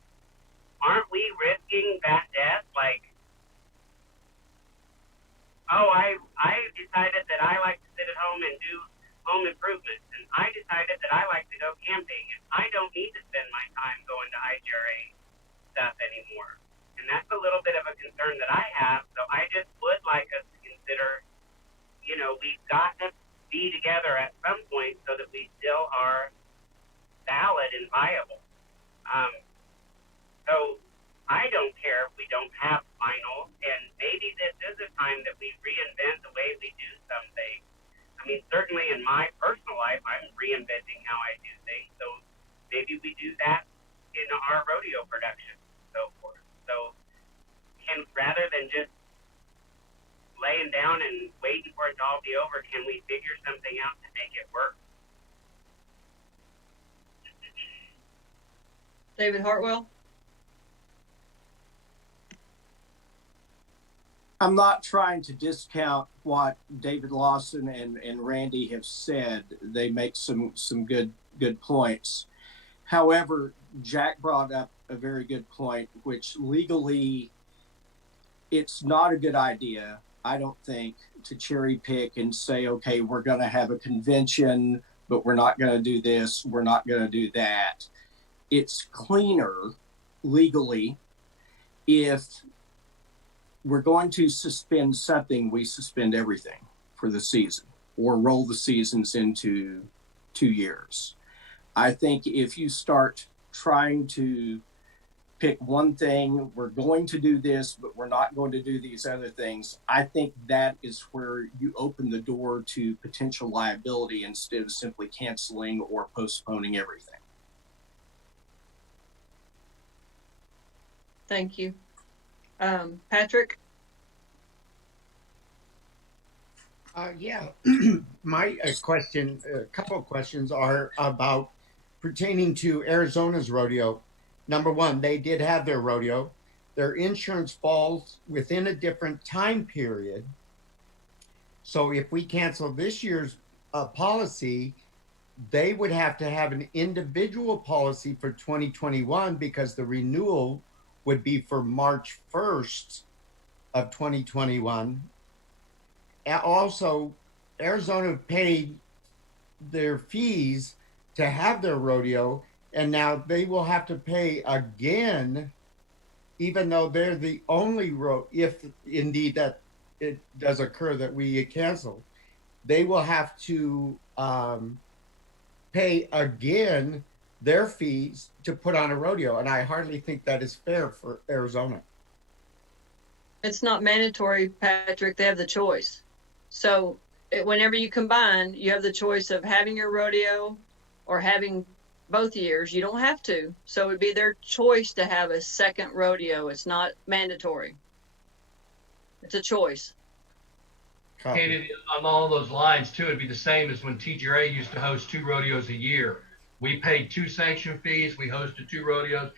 aren't we risking that death? Like, oh, I decided that I like to sit at home and do home improvements, and I decided that I like to go camping, and I don't need to spend my time going to IGRA stuff anymore. And that's a little bit of a concern that I have, so I just would like us to consider, we've got to be together at some point so that we still are valid and viable. So I don't care if we don't have finals, and maybe this is a time that we around and waiting for it to all be over. Can we figure something out to make it work? David Hartwell? I'm not trying to discount what David Lawson and Randy have said. They make some good points. However, Jack brought up a very good point, which legally it's not a good idea, I don't think, to cherry pick and say, okay, we're going to have a convention, but we're not going to do this, we're not going to do that. It's cleaner legally if we're going to suspend something, we suspend everything for the season or roll the seasons into 2 years. I think if you start trying to pick one thing, we're going to do this, but we're not going to do these other things, I think that is where you open the door to potential liability instead of simply canceling or postponing everything. Thank you. Patrick? Yeah, my question, a couple of questions are about pertaining to Arizona's rodeo. Number one, they did have their rodeo. Their insurance falls within a different time period. So if we cancel this year's policy, they would have to have an individual policy for 2021 because the renewal would be for March 1st of 2021. Also, Arizona paid their fees to have their rodeo, and now they will have to pay again, even though they're the only if indeed that it does occur that we cancel, they will have to pay again their fees to put on a rodeo. And I hardly think that is fair for Arizona. It's not mandatory, Patrick. They have the choice. So whenever you combine, you have the choice of having your rodeo or having both years. You don't have to. So it would be their choice to have a second rodeo. It's not mandatory. It's a choice. And on all those lines, too, it'd be the same as when TGRA used to host 2 rodeos a year. We paid 2 sanction fees. We hosted 2 rodeos.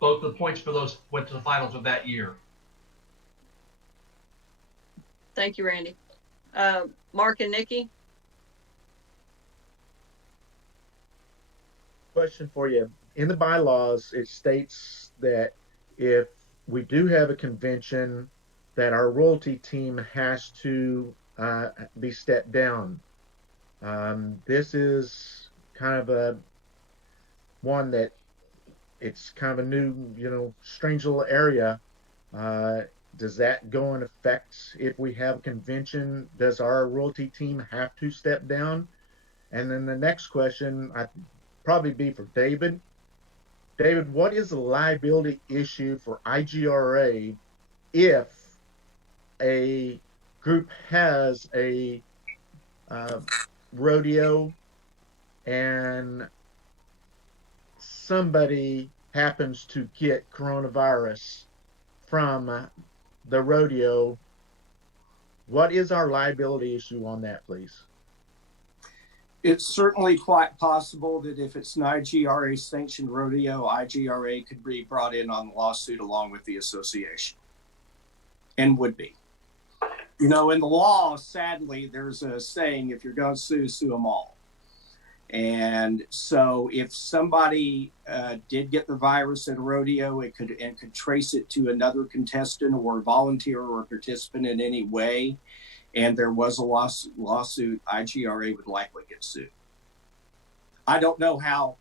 Both the points for those went to the finals of that year. Thank you, Randy. Mark and Nikki? Question for you. In the bylaws, it states that if we do have a convention, that our royalty team has to be stepped down. This is kind of one that it's kind of a new, strange little area. Does that go in effect if we have a convention? Does our royalty team have to step down? And then the next question, I'd probably be for David. David, what is the liability issue for IGRA if a group has a rodeo and somebody happens to get coronavirus from the rodeo? What is our liability issue on that, please? It's certainly quite possible that if it's an IGRA sanctioned rodeo, IGRA could be brought in on the lawsuit along with the association, and would be. In the law, sadly, there's a saying, if you're going to sue them all. And so if somebody did get the virus at a rodeo, it could trace it to another contestant or volunteer or participant in any way, and there was a lawsuit, IGRA would likely get sued. I don't know how,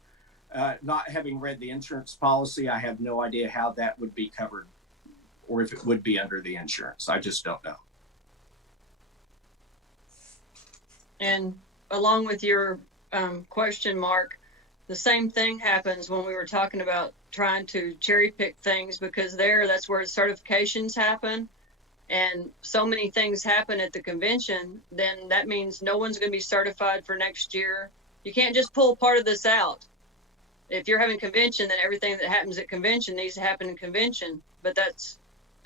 not having read the insurance policy, I have no idea how that would be covered or if it would be under the insurance. I just don't know. And along with your question, Mark, the same thing happens when we were talking about trying to cherry pick things, because that's where certifications happen. And so many things happen at the convention, then that means no one's going to be certified for next year. You can't just pull part of this out. If you're having convention, then everything that happens at convention needs to happen in convention. But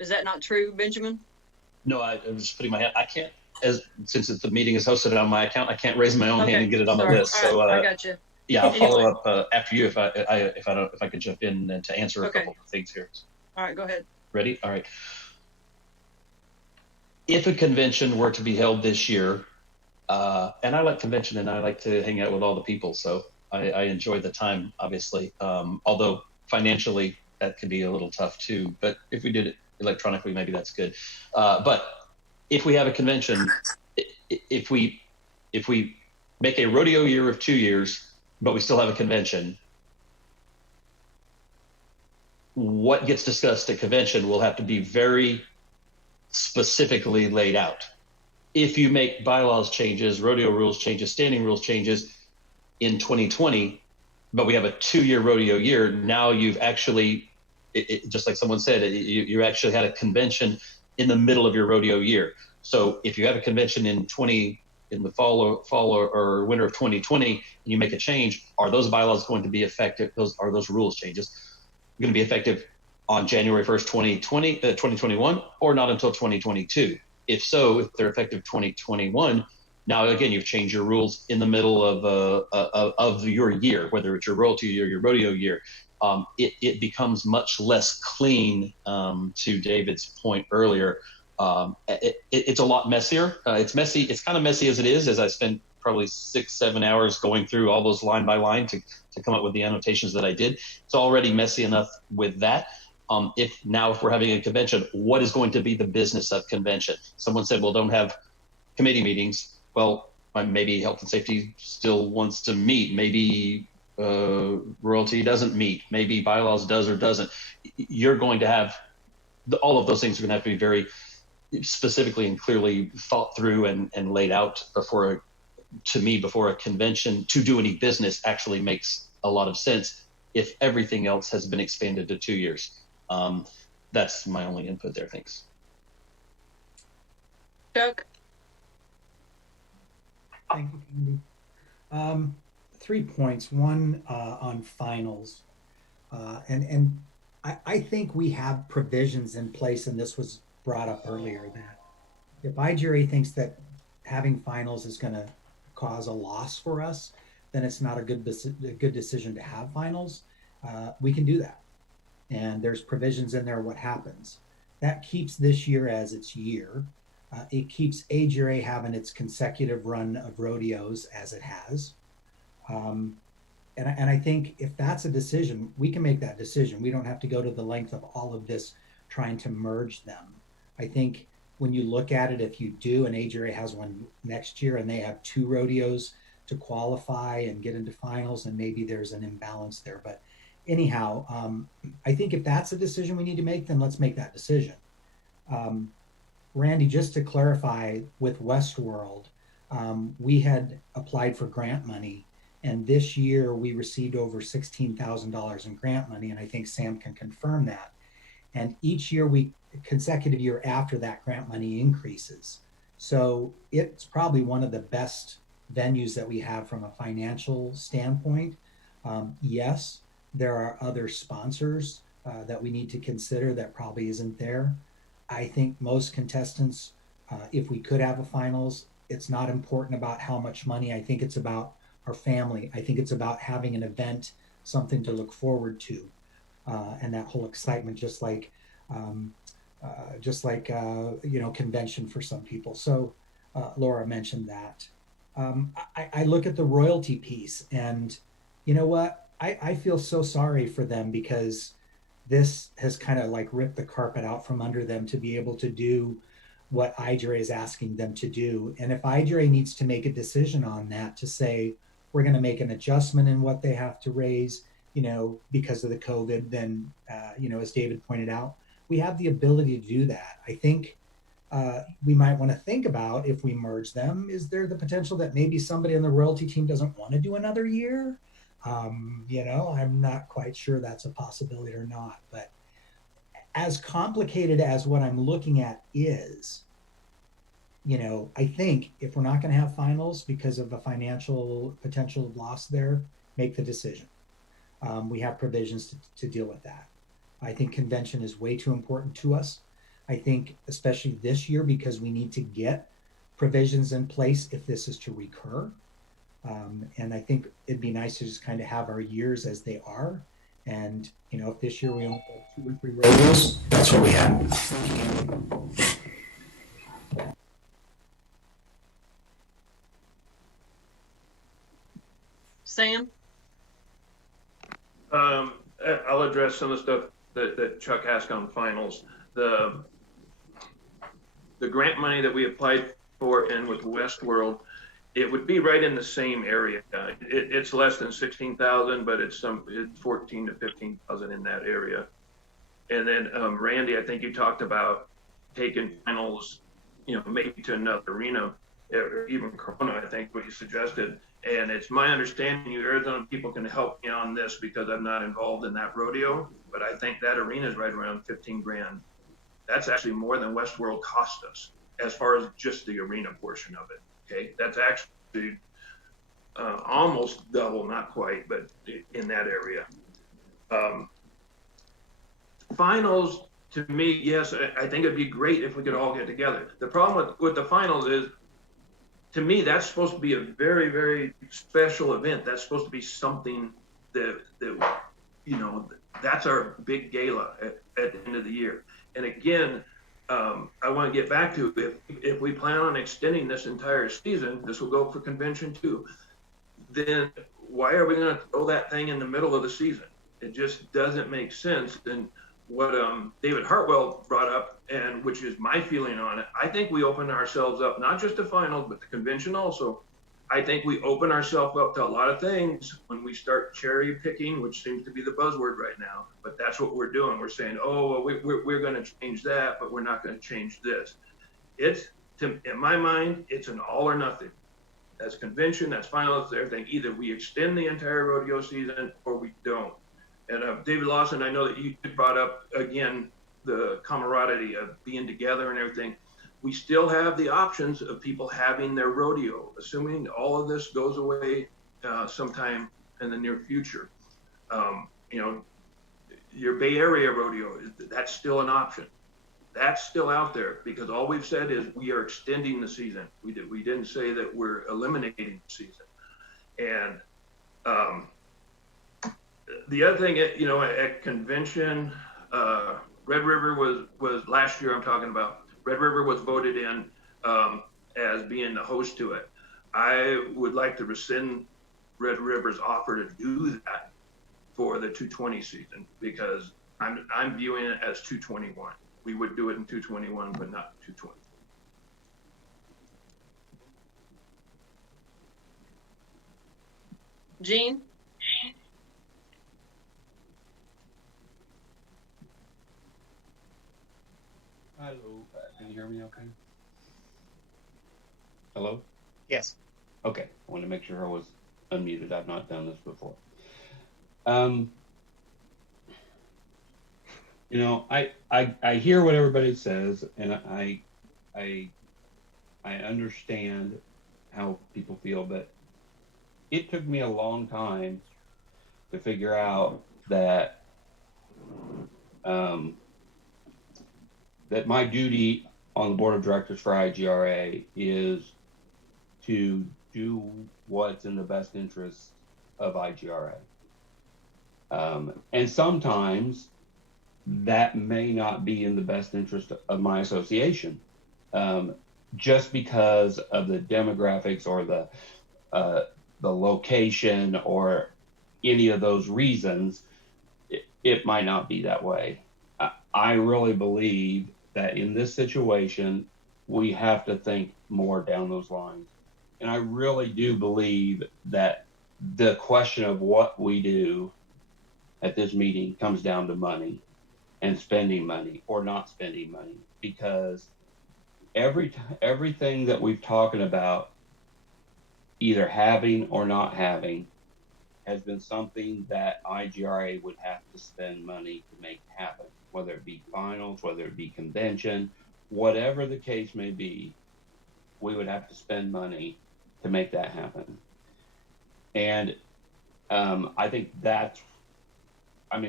is that not true, Benjamin? No, I was just putting my hand. I can't, since the meeting is hosted on my account, I can't raise my own hand and get it on the list. So I got you. yeah, I'll follow up after you if I could jump in to answer a couple of things here. All right, go ahead. Ready? All right. If a convention were to be held this year, and I like convention and I like to hang out with all the people, so I enjoy the time, obviously. Although financially that could be a little tough too. But if we did it electronically, maybe that's good. But if we have a convention, if we make a rodeo year of 2 years, but we still have a convention, what gets discussed at convention will have to be very specifically laid out. If you make bylaws changes, rodeo rules changes, standing rules changes in 2020, but we have a 2-year rodeo year, now you've actually, just like someone said, you actually had a convention in the middle of your rodeo year. So if you have a convention in the fall or winter of 2020, and you make a change, are those bylaws going to be effective? Are those rules changes going to be effective on January 1st, 2021, or not until 2022? If so, if they're effective 2021, now again you've changed your rules in the middle of your year, whether it's your royalty year, your rodeo year. It becomes much less clean. To David's point earlier, it's a lot messier. It's messy. It's kind of messy as it is, as I spent probably 6-7 hours going through all those line by line to come up with the annotations that I did. It's already messy enough with that. If we're having a convention, what is going to be the business of convention? Someone said, well, don't have committee meetings. Well, maybe health and safety still wants to meet. Maybe royalty doesn't meet. Maybe bylaws does or doesn't. You're going to have all of those things are going to have to be very specifically and clearly thought through and laid out before a convention to do any business actually makes a lot of sense if everything else has been expanded to 2 years. That's my only input there. Thanks. Chuck? Thank you, Candy. 3 points. One on finals. And I think we have provisions in place, and this was brought up earlier, that if IGRA thinks that having finals is going to cause a loss for us, then it's not a good decision to have finals. We can do that. And there's provisions in there what happens. That keeps this year as its year. It keeps AGRA having its consecutive run of rodeos as it has. And I think if that's a decision, we can make that decision. We don't have to go to the length of all of this trying to merge them. I think when you look at it, if you do, and AGRA has one next year and they have 2 rodeos to qualify and get into finals, and maybe there's an imbalance there. But anyhow, I think if that's a decision we need to make, then let's make that decision. Randy, just to clarify, with Westworld, we had applied for grant money, and this year we received over $16,000 in grant money, and I think Sam can confirm that. And each year, consecutive year after that, grant money increases. So it's probably one of the best venues that we have from a financial standpoint. Yes, there are other sponsors that we need to consider that probably isn't there. I think most contestants, if we could have a finals, it's not important about how much money. I think it's about our family. I think it's about having an event, something to look forward to, and that whole excitement, just like convention for some people. So Laura mentioned that. I look at the royalty piece, and you know what? I feel so sorry for them, because this has kind of like ripped the carpet out from under them to be able to do what IGRA is asking them to do. And if IGRA needs to make a decision on that, to say, we're going to make an adjustment in what they have to raise, because of the COVID, then, as David pointed out, we have the ability to do that. I think we might want to think about, if we merge them, is there the potential that maybe somebody on the royalty team doesn't want to do another year? I'm not quite sure that's a possibility or not, but as complicated as what I'm looking at is, I think if we're not going to have finals because of the financial potential of loss there, make the decision. We have provisions to deal with that. I think convention is way too important to us. I think, especially this year, because we need to get provisions in place if this is to recur. And I think it'd be nice to just kind of have our years as they are. And, you know, if this year we only have 2 or 3 rodeos, that's what we have. Sam? I'll address some of the stuff that Chuck asked on finals. The grant money that we applied for and with Westworld, it would be right in the same area. It's less than 16,000, but it's 14 to 15,000 in that area. And then Randy, I think you talked about taking finals, you know, maybe to another arena, or even Corona, I think what you suggested. And it's my understanding you Arizona people can help me on this because I'm not involved in that rodeo, but I think that arena is right around 15 grand. That's actually more than Westworld cost us as far as just the arena portion of it. Okay, that's actually almost double, not quite, but in that area. Finals, to me, yes, I think it'd be great if we could all get together. The problem with the finals is, to me, that's supposed to be a very, very special event. That's supposed to be something that you know, that's our big gala at the end of the year. And again, I want to get back to if we plan on extending this entire season, this will go for convention too, then why are we going to throw that thing in the middle of the season? It just doesn't make sense. And what David Hartwell brought up, and which is my feeling on it, I think we open ourselves up, not just to finals, but the convention also. I think we open ourselves up to a lot of things when we start cherry picking, which seems to be the buzzword right now. But that's what we're doing. We're saying, oh, well, we're going to change that, but we're not going to change this. In my mind, it's an all or nothing. That's convention, that's finals, everything. Either we extend the entire rodeo season or we don't. And David Lawson, I know that you brought up, again, the camaraderie of being together and everything. We still have the options of people having their rodeo, assuming all of this goes away sometime in the near future. You know, your Bay Area rodeo, that's still an option. That's still out there because all we've said is we are extending the season. We didn't say that we're eliminating the season. And the other thing, you know, at convention, Red River was last year I'm talking about. Red River was voted in as being the host to it. I would like to rescind Red River's offer to do that for the 220 season because I'm viewing it as 221. We would do it in 221, but not 220. Gene? Hello, can you hear me okay? Hello? Yes. Okay, I wanted to make sure I was unmuted. I've not done this before. You know, I hear what everybody says, and I understand how people feel, but it took me a long time to figure out that that my duty on the board of directors for IGRA is to do what's in the best interest of IGRA. And sometimes that may not be in the best interest of my association, just because of the demographics or the location or any of those reasons. It might not be that way. I really believe that in this situation, we have to think more down those lines. And I really do believe that the question of what we do at this meeting comes down to money and spending money or not spending money, because everything that we've talking about either having or not having has been something that IGRA would have to spend money to make happen, whether it be finals, whether it be convention, whatever the case may be, we would have to spend money to make that happen. And I think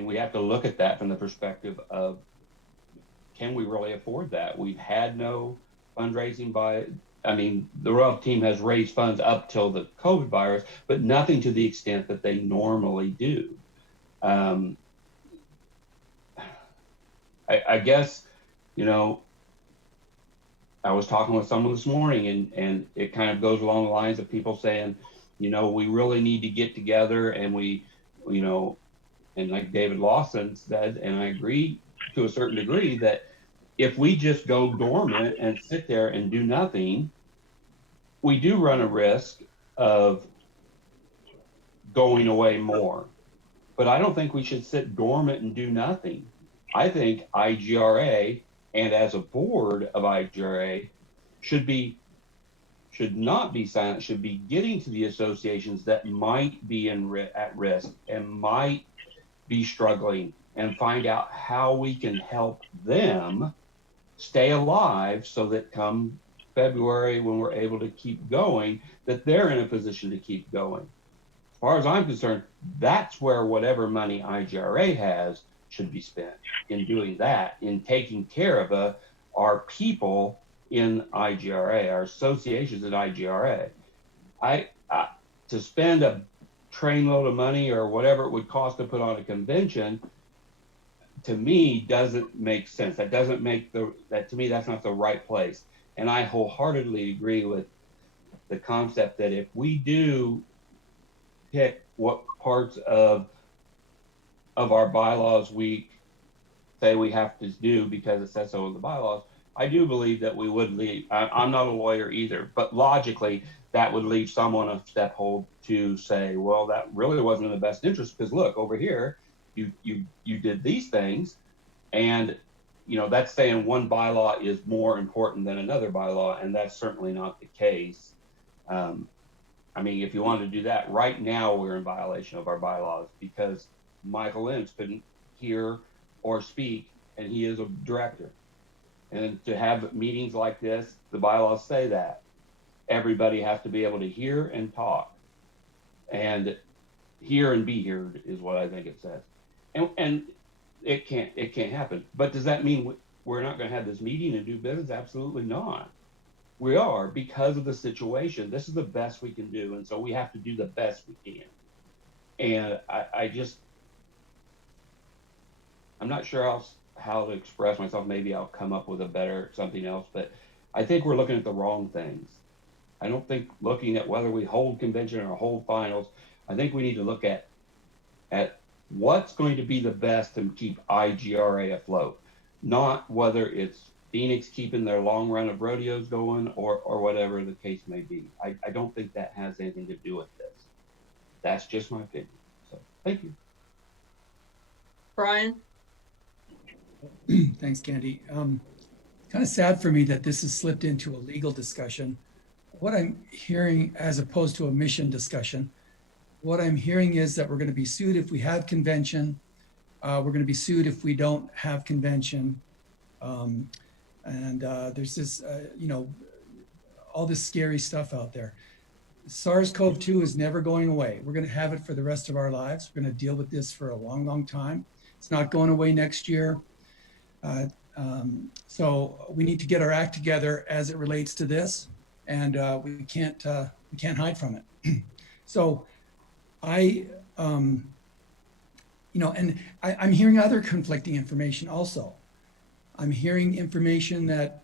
we have to look at that from the perspective of, can we really afford that? We've had no fundraising the Royal team has raised funds up till the COVID virus, but nothing to the extent that they normally do. I guess, I was talking with someone this morning, and it kind of goes along the lines of people saying, we really need to get together, and and like David Lawson said, and I agree to a certain degree, that if we just go dormant and sit there and do nothing, we do run a risk of going away more. But I don't think we should sit dormant and do nothing. I think IGRA, and as a board of IGRA, should not be silent, should be getting to the associations that might be at risk and might be struggling, and find out how we can help them stay alive, so that come February, when we're able to keep going, that they're in a position to keep going. As far as I'm concerned, that's where whatever money IGRA has should be spent, in doing that, in taking care of our people in IGRA, our associations at IGRA. To spend a trainload of money or whatever it would cost to put on a convention, to me, doesn't make sense. That doesn't make to me, that's not the right place. And I wholeheartedly agree with the concept that if we do pick what parts of our bylaws we say we have to do because it says so in the bylaws, I do believe that we would leave. I'm not a lawyer either, but logically, that would leave someone a step hold to say, well, that really wasn't in the best interest, because look, over here, you did these things, and that's saying one bylaw is more important than another bylaw, and that's certainly not the case. If you wanted to do that, right now we're in violation of our bylaws, because Michael Lynch couldn't hear or speak, and he is a director. And to have meetings like this, the bylaws say that everybody has to be able to hear and talk, and hear and be heard is what I think it says. And it can't happen. But does that mean we're not going to have this meeting and do business? Absolutely not. We are, because of the situation. This is the best we can do, and so we have to do the best we can. And I'm not sure how to express myself. Maybe I'll come up with something else, but I think we're looking at the wrong things. I don't think looking at whether we hold convention or hold finals. I think we need to look at what's going to be the best to keep IGRA afloat, not whether it's Phoenix keeping their long run of rodeos going or whatever the case may be. I don't think that has anything to do with this. That's just my opinion. So thank you. Brian? Thanks, Candy. Kind of sad for me that this has slipped into a legal discussion. What I'm hearing, as opposed to a mission discussion, what I'm hearing is that we're going to be sued if we have convention. We're going to be sued if we don't have convention. There's this, all this scary stuff out there. SARS-CoV-2 is never going away. We're going to have it for the rest of our lives. We're going to deal with this for a long, long time. It's not going away next year. So we need to get our act together as it relates to this, and we can't hide from it. So I'm hearing other conflicting information also. I'm hearing information that,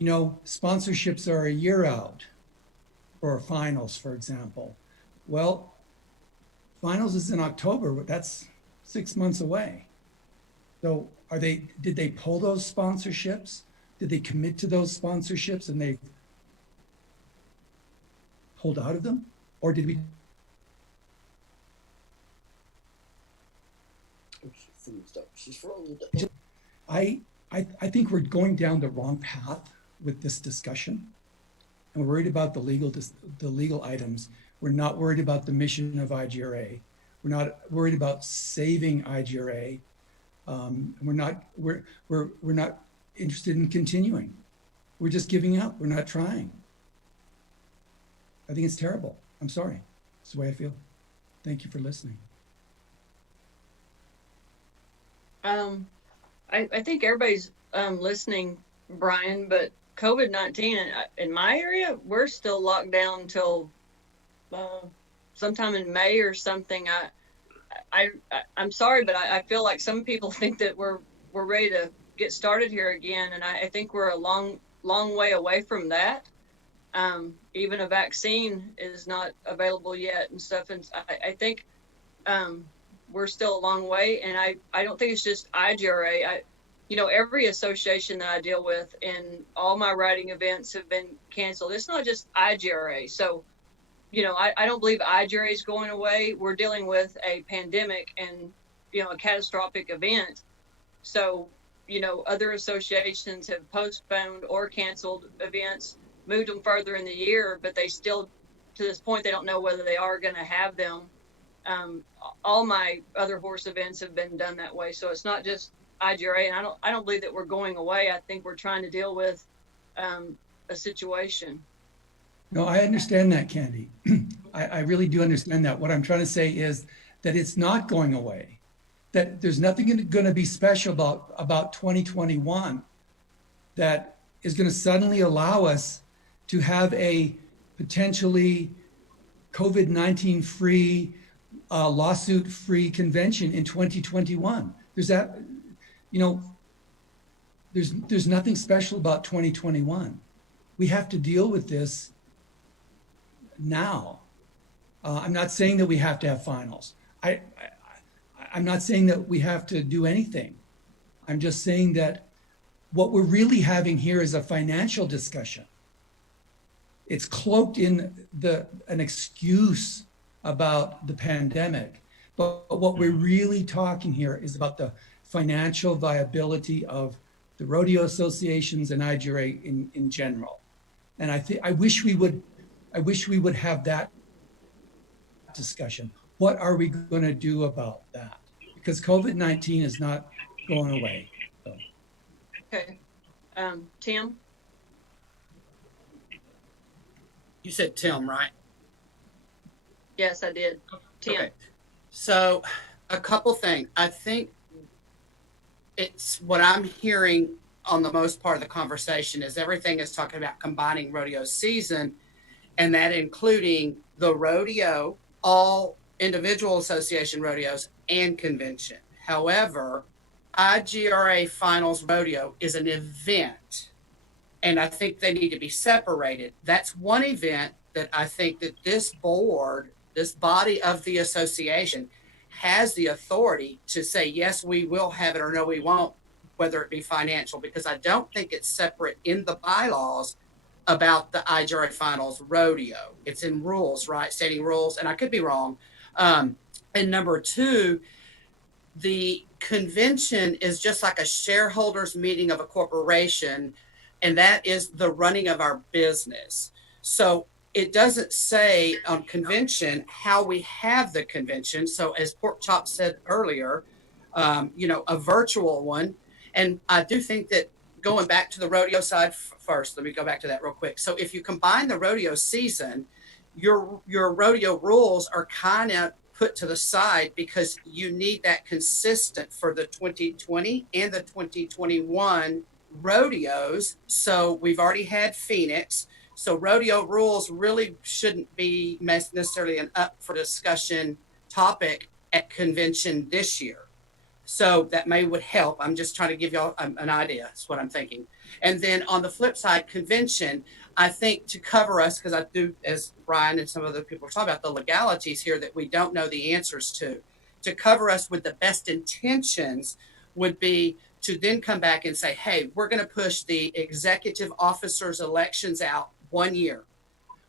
sponsorships are a year out for finals, for example. Well, finals is in October, but that's 6 months away. So did they pull those sponsorships? Did they commit to those sponsorships and they pulled out of them? Or did we? She's frozen. I think we're going down the wrong path with this discussion. And we're worried about the legal items. We're not worried about the mission of IGRA. We're not worried about saving IGRA. We're not interested in continuing. We're just giving up. We're not trying. I think it's terrible. I'm sorry. It's the way I feel. Thank you for listening. I think everybody's listening, Brian, but COVID-19 in my area, we're still locked down until sometime in May or something. I'm sorry, but I feel like some people think that we're ready to get started here again, and I think we're a long way away from that. Even a vaccine is not available yet and stuff, and I think we're still a long way. And I don't think it's just IGRA. Every association that I deal with and all my writing events have been canceled. It's not just IGRA. So, I don't believe IGRA is going away. We're dealing with a pandemic and, a catastrophic event. So, other associations have postponed or canceled events, moved them further in the year, but they still, to this point, they don't know whether they are going to have them. All my other horse events have been done that way. So it's not just IGRA, and I don't believe that we're going away. I think we're trying to deal with a situation. No, I understand that, Candy. I really do understand that. What I'm trying to say is that it's not going away, that there's nothing going to be special about 2021 that is going to suddenly allow us to have a potentially COVID-19 free, lawsuit free convention in 2021. There's that, there's nothing special about 2021. We have to deal with this now. I'm not saying that we have to have finals. I'm not saying that we have to do anything. I'm just saying that what we're really having here is a financial discussion. It's cloaked in an excuse about the pandemic. But what we're really talking here is about the financial viability of the rodeo associations and IGRA in general. And I wish we would have that discussion. What are we going to do about that? Because COVID-19 is not going away. So. Okay. Tim? You said Tim, right? Yes, I did. Tim. Okay. So a couple things. I think it's what I'm hearing on the most part of the conversation is everything is talking about combining rodeo season, and that including the rodeo, all individual association rodeos, and convention. However, IGRA Finals Rodeo is an event, and I think they need to be separated. That's one event that I think that this board, this body of the association, has the authority to say, yes, we will have it, or no, we won't, whether it be financial, because I don't think it's separate in the bylaws about the IGRA Finals Rodeo. It's in rules, right? Stating rules, and I could be wrong. And number two, the convention is just like a shareholders meeting of a corporation, and that is the running of our business. So it doesn't say on convention how we have the convention. So as Pork Chop said earlier, a virtual one. And I do think that going back to the rodeo side first, let me go back to that real quick. So if you combine the rodeo season, your rodeo rules are kind of put to the side because you need that consistent for the 2020 and the 2021 rodeos. So we've already had Phoenix. So rodeo rules really shouldn't be necessarily an up for discussion topic at convention this year. So that would help. I'm just trying to give y'all an idea. That's what I'm thinking. And then on the flip side, convention, I think to cover us, because I do, as Brian and some other people are talking about, the legalities here that we don't know the answers to cover us with the best intentions would be to then come back and say, hey, we're going to push the executive officers elections out 1 year.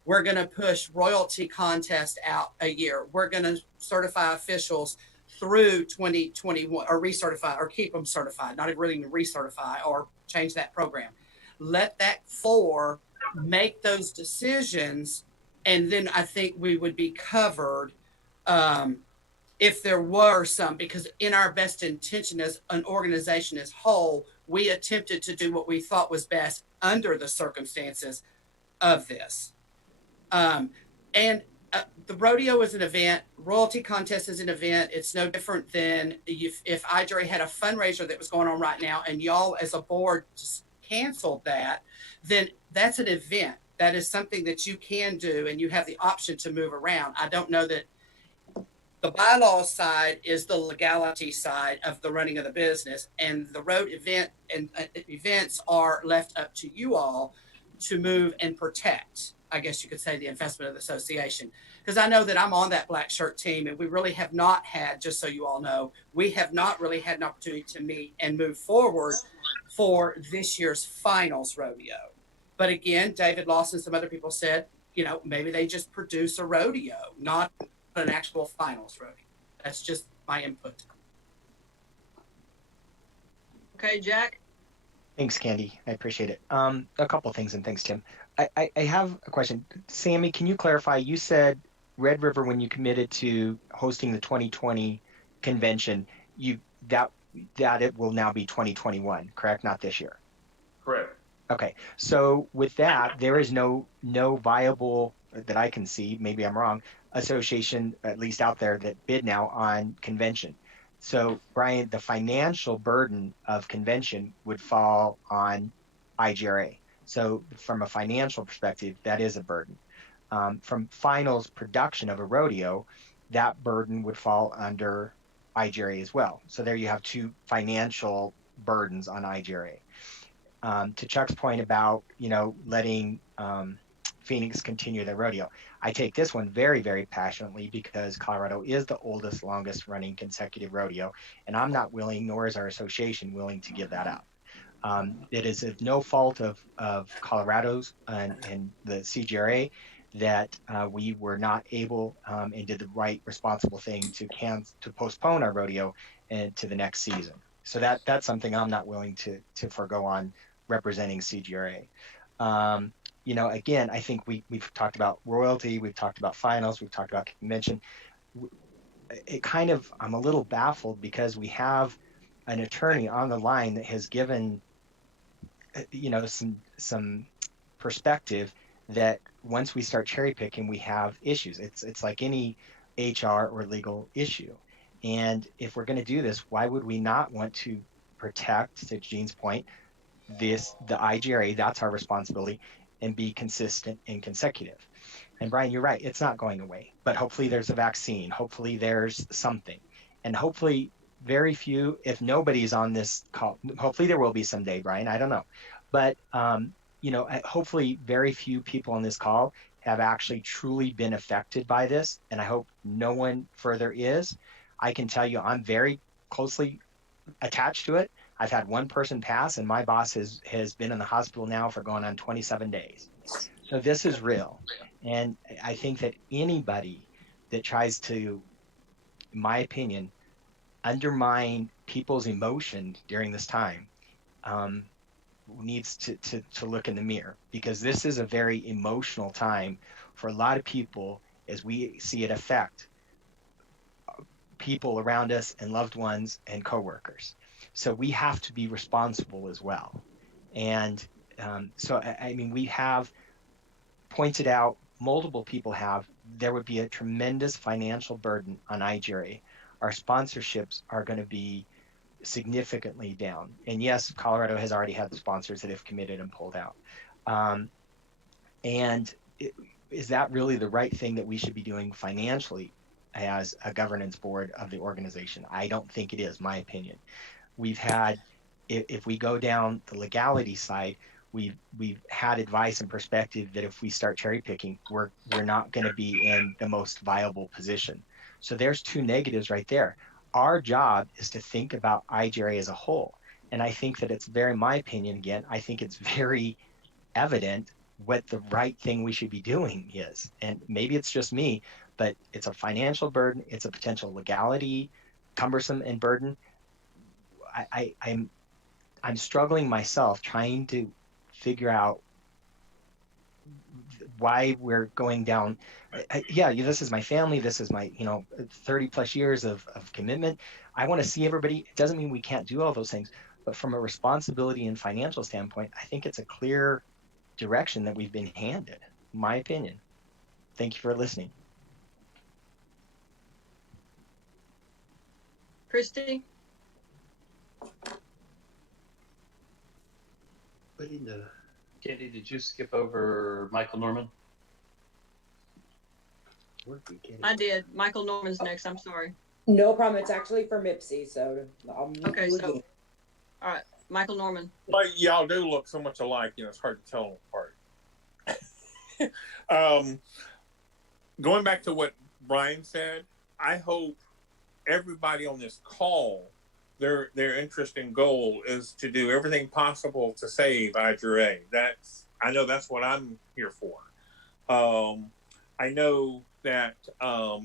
We're going to push royalty contest out a year. We're going to certify officials through 2021 or recertify or keep them certified, not really even recertify or change that program. Let that four make those decisions. And then I think we would be covered if there were some, because in our best intention as an organization as whole, we attempted to do what we thought was best under the circumstances of this. And the rodeo is an event. Royalty contest is an event. It's no different than if iJury had a fundraiser that was going on right now and y'all as a board just canceled that, then that's an event. That is something that you can do and you have the option to move around. I don't know that the bylaws side is the legality side of the running of the business, and the road event and events are left up to you all to move and protect, I guess you could say, the investment of the association. Because I know that I'm on that black shirt team, and we really have not had, just so you all know, we have not really had an opportunity to meet and move forward for this year's finals rodeo. But again, David Lawson, some other people said, you know, maybe they just produce a rodeo, not an actual finals rodeo. That's just my input. Okay, Jack. Thanks, Candy. I appreciate it. A couple of things, and thanks, Tim. I have a question. Sammy, can you clarify? You said Red River, when you committed to hosting the 2020 convention, that it will now be 2021, correct? Not this year. Correct. Okay. So with that, there is no viable, that I can see, maybe I'm wrong, association, at least out there, that bid now on convention. So, Brian, the financial burden of convention would fall on IGRA. So from a financial perspective, that is a burden. From finals production of a rodeo, that burden would fall under IGRA as well. So there you have two financial burdens on IGRA. To Chuck's point about, letting Phoenix continue their rodeo, I take this one very, very passionately because Colorado is the oldest, longest running consecutive rodeo, and I'm not willing, nor is our association willing, to give that up. It is no fault of Colorado's and the CGRA that we were not able and did the right, responsible thing to postpone our rodeo and to the next season. So that's something I'm not willing to forego on representing CGRA. Again, I think we've talked about royalty, we've talked about finals, we've talked about convention. I'm a little baffled because we have an attorney on the line that has given, some perspective that once we start cherry picking, we have issues. It's like any HR or legal issue. And if we're going to do this, why would we not want to protect, to Gene's point, the IGRA, that's our responsibility, and be consistent and consecutive. And Brian, you're right, it's not going away, but hopefully there's a vaccine, hopefully there's something, and hopefully very few, if nobody's on this call, hopefully there will be someday, Brian, I don't know, but hopefully very few people on this call have actually truly been affected by this, and I hope no one further is. I can tell you I'm very closely attached to it. I've had one person pass, and my boss has been in the hospital now for going on 27 days. So this is real. And I think that anybody that tries to, in my opinion, undermine people's emotion during this time needs to look in the mirror, because this is a very emotional time for a lot of people as we see it affect people around us and loved ones and coworkers. So we have to be responsible as well. And we have pointed out, multiple people have, there would be a tremendous financial burden on IGRA. Our sponsorships are going to be significantly down. And yes, Colorado has already had the sponsors that have committed and pulled out. Is that really the right thing that we should be doing financially as a governance board of the organization? I don't think it is, my opinion. We've had, if we go down the legality side, we've had advice and perspective that if we start cherry picking, we're not going to be in the most viable position. So there's two negatives right there. Our job is to think about IGRA as a whole. And I think that it's very, my opinion, again, I think it's very evident what the right thing we should be doing is. And maybe it's just me, but it's a financial burden. It's a potential legality, cumbersome and burden. I'm struggling myself trying to figure out why we're going down. This is my family. This is my 30 plus years of commitment. I want to see everybody. It doesn't mean we can't do all those things, but from a responsibility and financial standpoint, I think it's a clear direction that we've been handed, in my opinion. Thank you for listening. Christy? Candy, did you skip over Michael Norman? I did. Michael Norman's next. I'm sorry. No problem. It's actually for MIPSI, so Okay, so all right, Michael Norman. Well, y'all do look so much alike, it's hard to tell them apart. Going back to what Brian said, I hope everybody on this call, their interest and goal is to do everything possible to save IGRA. I know that's what I'm here for. I know that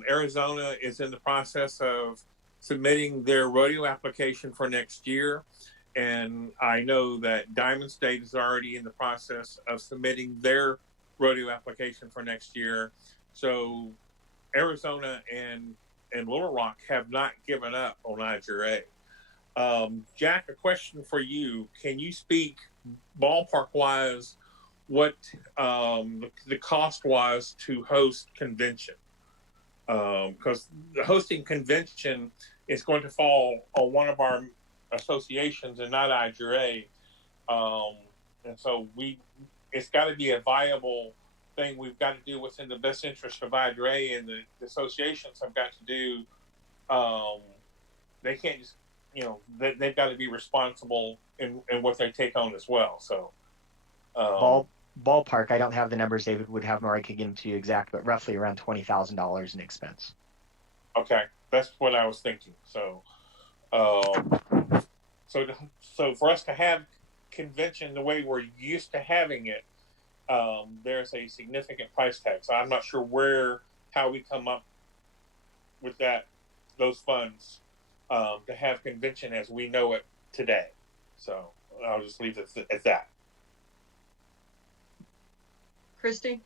Arizona is in the process of submitting their rodeo application for next year. And I know that Diamond State is already in the process of submitting their rodeo application for next year. So Arizona and Little Rock have not given up on IGRA. Jack, a question for you. Can you speak ballpark-wise what the cost was to host convention? Because the hosting convention is going to fall on one of our associations and not IGRA. And so it's got to be a viable thing. We've got to do what's in the best interest of IGRA, and the associations have got to do, they can't just, they've got to be responsible in what they take on as well. So, ballpark, I don't have the numbers David would have, nor I could get them to you exact, but roughly around $20,000 in expense. Okay, that's what I was thinking. So, so for us to have convention the way we're used to having it, there's a significant price tag. So I'm not sure how we come up with those funds to have convention as we know it today. So I'll just leave it at that. Christy?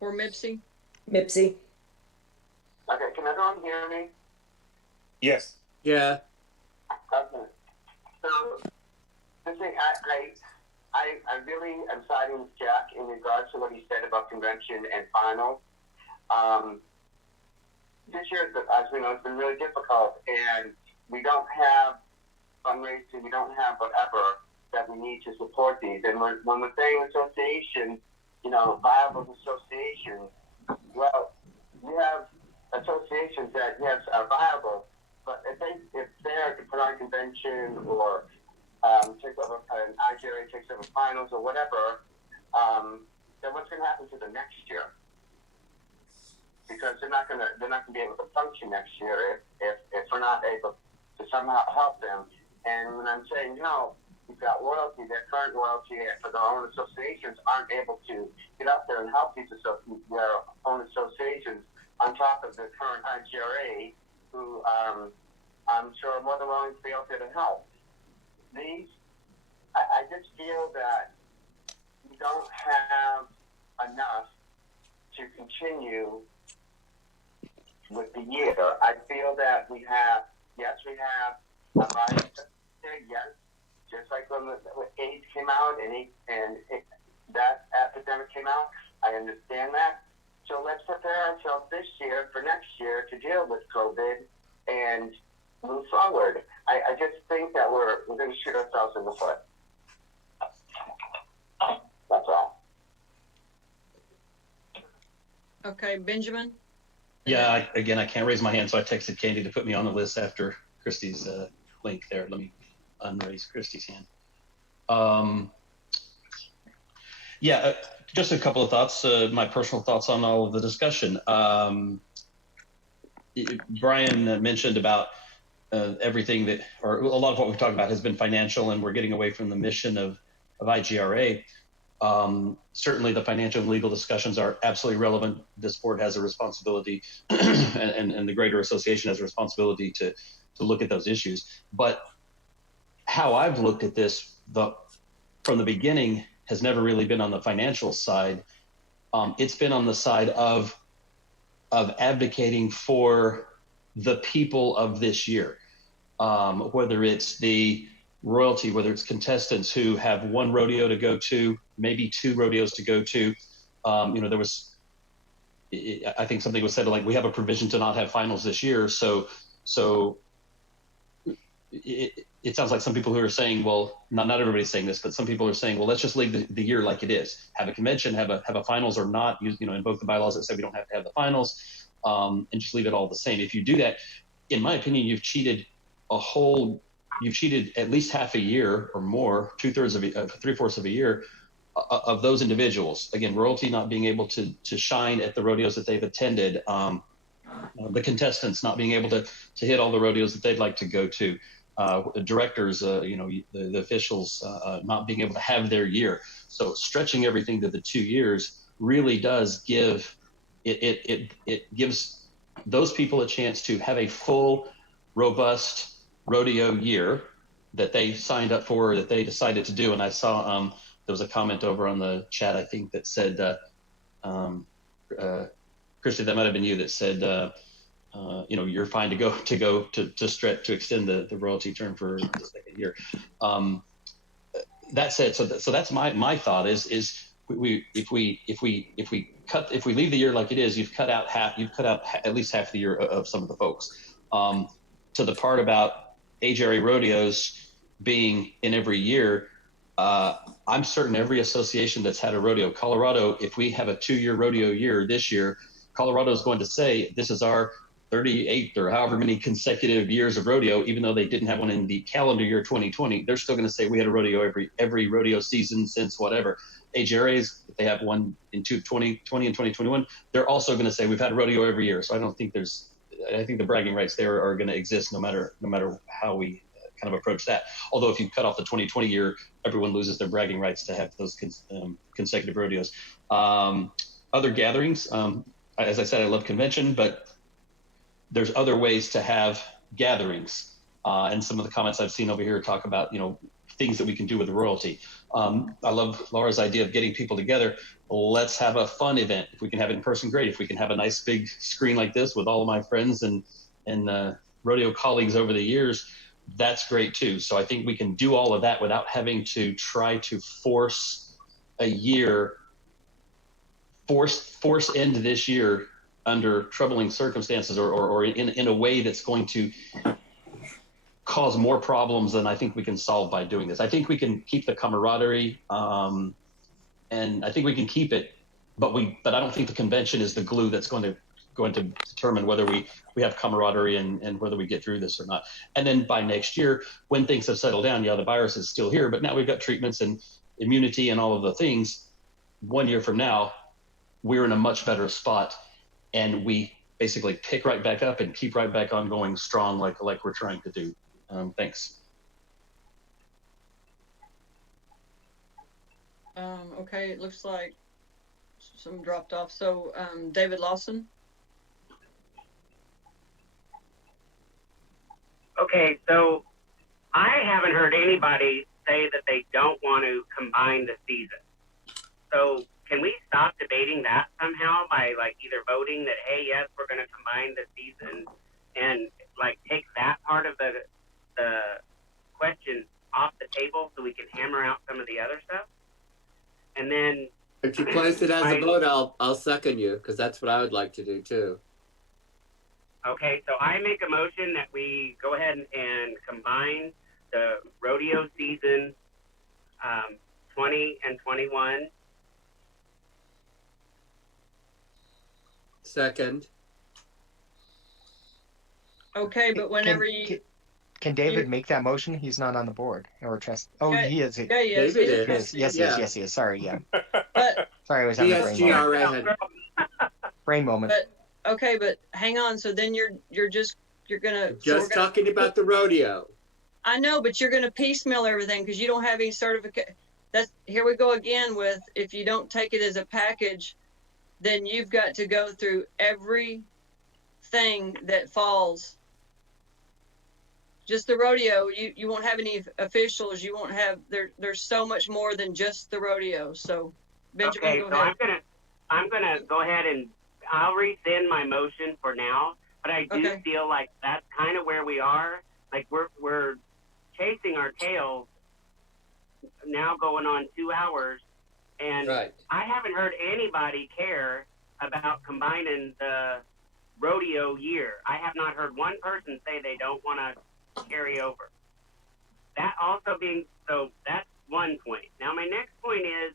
Or MIPSI? MIPSI. Okay, can everyone hear me? Yes. Yeah. Okay. So, the thing, I really am siding with Jack in regards to what he said about convention and finals. This year, as we know, it's been really difficult, and we don't have fundraising, we don't have whatever that we need to support these. And when we're saying association, viable associations, well, we have associations that, yes, are viable, but if they're to put on convention or take over an IGRA takes over finals or whatever, then what's going to happen to the next year? Because they're not going to be able to function next year if we're not able to somehow help them. And when I'm saying you've got royalty, their current royalty for their own associations aren't able to get out there and help their own associations on top of the current IGRA, who I'm sure are more than willing to be out there to help. I just feel that we don't have enough to continue with the year. I feel that we have a virus there, yes, just like when AIDS came out and that epidemic came out. I understand that. So let's prepare ourselves this year for next year to deal with COVID and move forward. I just think that we're going to shoot ourselves in the foot. That's all. Okay, Benjamin? Yeah, I can't raise my hand, so I texted Candy to put me on the list after Christy's link there. Let me unraise Christy's hand. Just a couple of thoughts, my personal thoughts on all of the discussion. Brian mentioned about everything or a lot of what we've talked about has been financial, and we're getting away from the mission of IGRA. Certainly the financial and legal discussions are absolutely relevant. This board has a responsibility and the greater association has a responsibility to look at those issues. But how I've looked at this from the beginning has never really been on the financial side. It's been on the side of advocating for the people of this year, whether it's the royalty, whether it's contestants who have one rodeo to go to, maybe two rodeos to go to. There was, I think something was said like, we have a provision to not have finals this year. So it sounds like some people who are saying, well, not everybody's saying this, but some people are saying, well, let's just leave the year like it is. Have a convention, have a finals or not. Invoke the bylaws that say we don't have to have the finals, and just leave it all the same. If you do that, in my opinion, you've cheated at least half a year or more, 3/4 of a year of those individuals. Again, royalty not being able to shine at the rodeos that they've attended, the contestants not being able to hit all the rodeos that they'd like to go to, directors, the officials not being able to have their year. So stretching everything to the 2 years really does give it gives those people a chance to have a full, robust rodeo year that they signed up for, or that they decided to do. And I saw there was a comment over on the chat, I think, that said, Christy, that might have been you, that said, you're fine to stretch, to extend the royalty term for the second year. That said, so that's my thought is if we leave the year like it is, you've cut out at least half the year of some of the folks. To the part about age area rodeos being in every year, I'm certain every association that's had a rodeo, Colorado, if we have a 2-year rodeo year this year, Colorado is going to say this is our 38th or however many consecutive years of rodeo, even though they didn't have one in the calendar year 2020. They're still going to say we had a rodeo every rodeo season since whatever. Age areas, if they have one in 2020 and 2021, they're also going to say we've had a rodeo every year. So I think the bragging rights there are going to exist no matter how we kind of approach that. Although if you cut off the 2020 year, everyone loses their bragging rights to have those consecutive rodeos. Other gatherings, as I said, I love convention, but there's other ways to have gatherings. And some of the comments I've seen over here talk about, things that we can do with the royalty. I love Laura's idea of getting people together. Let's have a fun event. If we can have it in person, great. If we can have a nice big screen like this with all of my friends and rodeo colleagues over the years, that's great too. So I think we can do all of that without having to try to force a year, force end this year under troubling circumstances or in a way that's going to cause more problems than I think we can solve by doing this. I think we can keep the camaraderie, and I think we can keep it, but I don't think the convention is the glue that's going to determine whether we have camaraderie and whether we get through this or not. And then by next year, when things have settled down, the virus is still here, but now we've got treatments and immunity and all of the things. 1 year from now, we're in a much better spot, and we basically pick right back up and keep right back on going strong like we're trying to do. Thanks. Okay, it looks like some dropped off. So David Lawson. Okay, so I haven't heard anybody say that they don't want to combine the season. So can we stop debating that somehow by either voting that, hey, yes, we're going to combine the season, and take that part of the question off the table so we can hammer out some of the other stuff? And then if you place it as a vote, I'll second you, because that's what I would like to do too. Okay, so I make a motion that we go ahead and combine the rodeo season 20 and 21. Second. Okay, but whenever Can David make that motion? He's not on the board. Or trust. Oh, yeah, he is. Yeah, he is. David is. Yes, he is. Sorry, yeah. But, Sorry, I was having a brain moment. Brain moment. But okay, but hang on. So then you're gonna talking about the rodeo. I know, but you're gonna piecemeal everything because you don't have any certificate. Here we go again with, if you don't take it as a package, then you've got to go through everything that falls. Just the rodeo, you won't have any officials. You won't have there's so much more than just the rodeo. So Benjamin, okay, go so ahead. I'm gonna go ahead and I'll rescind my motion for now, but I do feel like that's kind of where we are. We're chasing our tails now, going on 2 hours, and I haven't heard anybody care about combining the rodeo year. I have not heard one person say they don't want to carry over. that also being, so that's one point. Now, my next point is,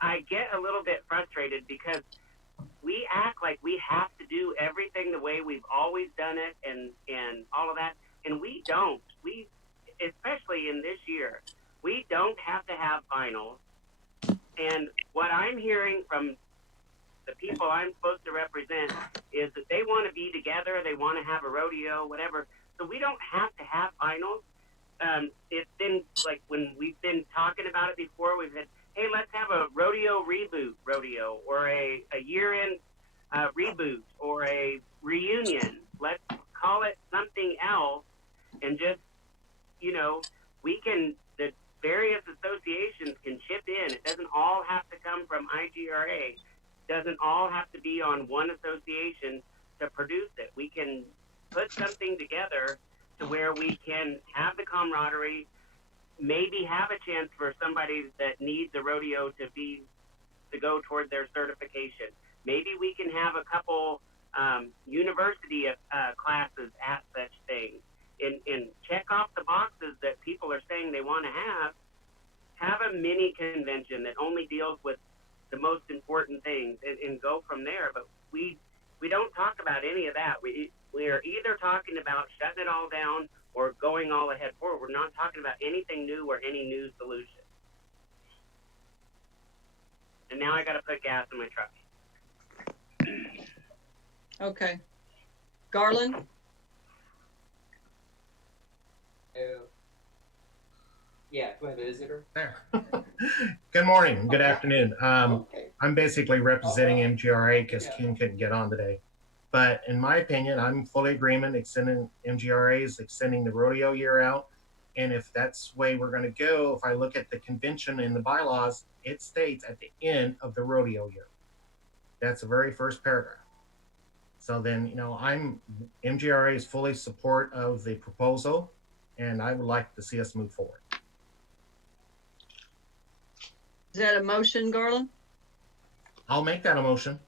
I get a little bit frustrated because we act like we have to do everything the way we've always done it and all of that, and we don't. We, especially in this year, we don't have to have finals. And what I'm hearing from the people I'm supposed to represent is that they want to be together, they want to have a rodeo, whatever. So we don't have to have finals. It's been like when we've been talking about it before, we've had, hey, let's have a rodeo reboot rodeo, or a year-end reboot, or a reunion. Let's call it something else, and just, you know, we can, the various associations can chip in. It doesn't all have to come from IGRA. It doesn't all have to be on one association to produce it. We can put something together to where we can have the camaraderie, maybe have a chance for somebody that needs a rodeo to go toward their certification. Maybe we can have a couple university classes at such things, and check off the boxes that people are saying they want to have a mini convention that only deals with the most important things, and go from there. But we don't talk about any of that. We are either talking about shutting it all down or going all ahead forward. We're not talking about anything new or any new solution. And now I got to put gas in my truck. Okay. Garland? Yeah, go ahead, visitor. There. Good morning, good afternoon. I'm basically representing MGRA because King couldn't get on today. But in my opinion, I'm fully agreement extending MGRA's extending the rodeo year out. And if that's the way we're going to go, if I look at the convention and the bylaws, it states at the end of the rodeo year. That's the very first paragraph. So then, you know, MGRA is fully support of the proposal, and I would like to see us move forward. Is that a motion, Garland? I'll make that a motion.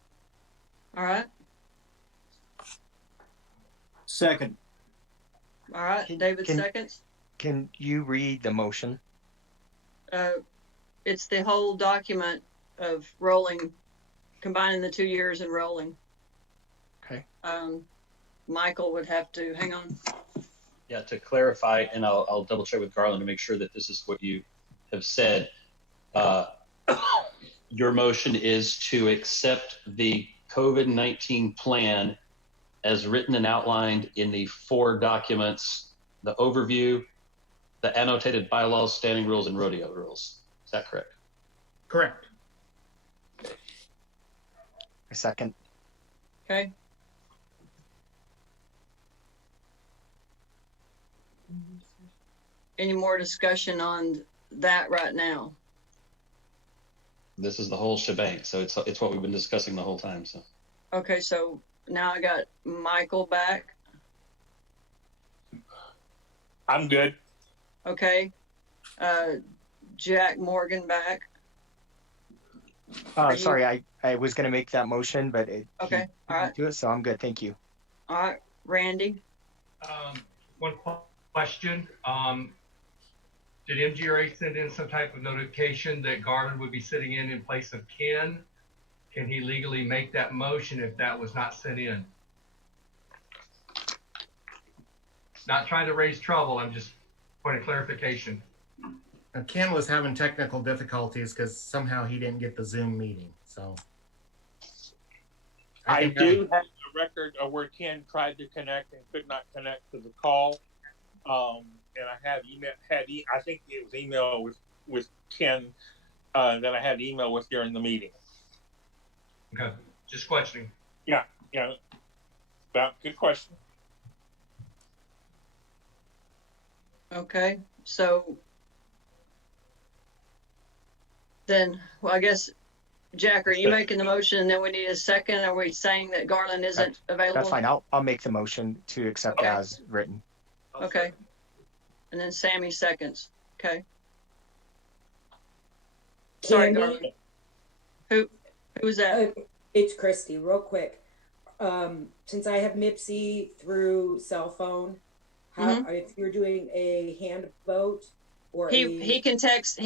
All right. Second. All right. David seconds. Can you read the motion? It's the whole document of rolling, combining the 2 years and rolling. Okay. Michael would have to, hang on. Yeah, to clarify, and I'll double check with Garland to make sure that this is what you have said. Your motion is to accept the COVID-19 plan as written and outlined in the 4 documents, the overview, the annotated bylaws, standing rules, and rodeo rules. Is that correct? Correct. A second. Okay. Any more discussion on that right now? This is the whole shebang, so it's what we've been discussing the whole time. So. Okay, so now I got Michael back. I'm good. Okay. Jack Morgan back. Sorry, I was going to make that motion, but okay, all right. Do it, so I'm good. Thank you. All right, Randy. One question. Did MGRA send in some type of notification that Garland would be sitting in place of Ken? Can he legally make that motion if that was not sent in? Not trying to raise trouble. I'm just point of clarification. Ken was having technical difficulties because somehow he didn't get the Zoom meeting. So I do have a record of where Ken tried to connect and could not connect to the call. And I have I think it was email with Ken that I had email with during the meeting. Okay, just questioning. Yeah. Good question. Okay, so then, well, I guess, Jack, are you making the motion and then we need a second? Are we saying that Garland isn't available? That's fine. I'll make the motion to accept as written. Okay. And then Sammy seconds. Okay. Sorry, Garland. Who was that? It's Christy. Real quick. Since I have MIPSI through cell phone, how, if you're doing a hand vote or he can text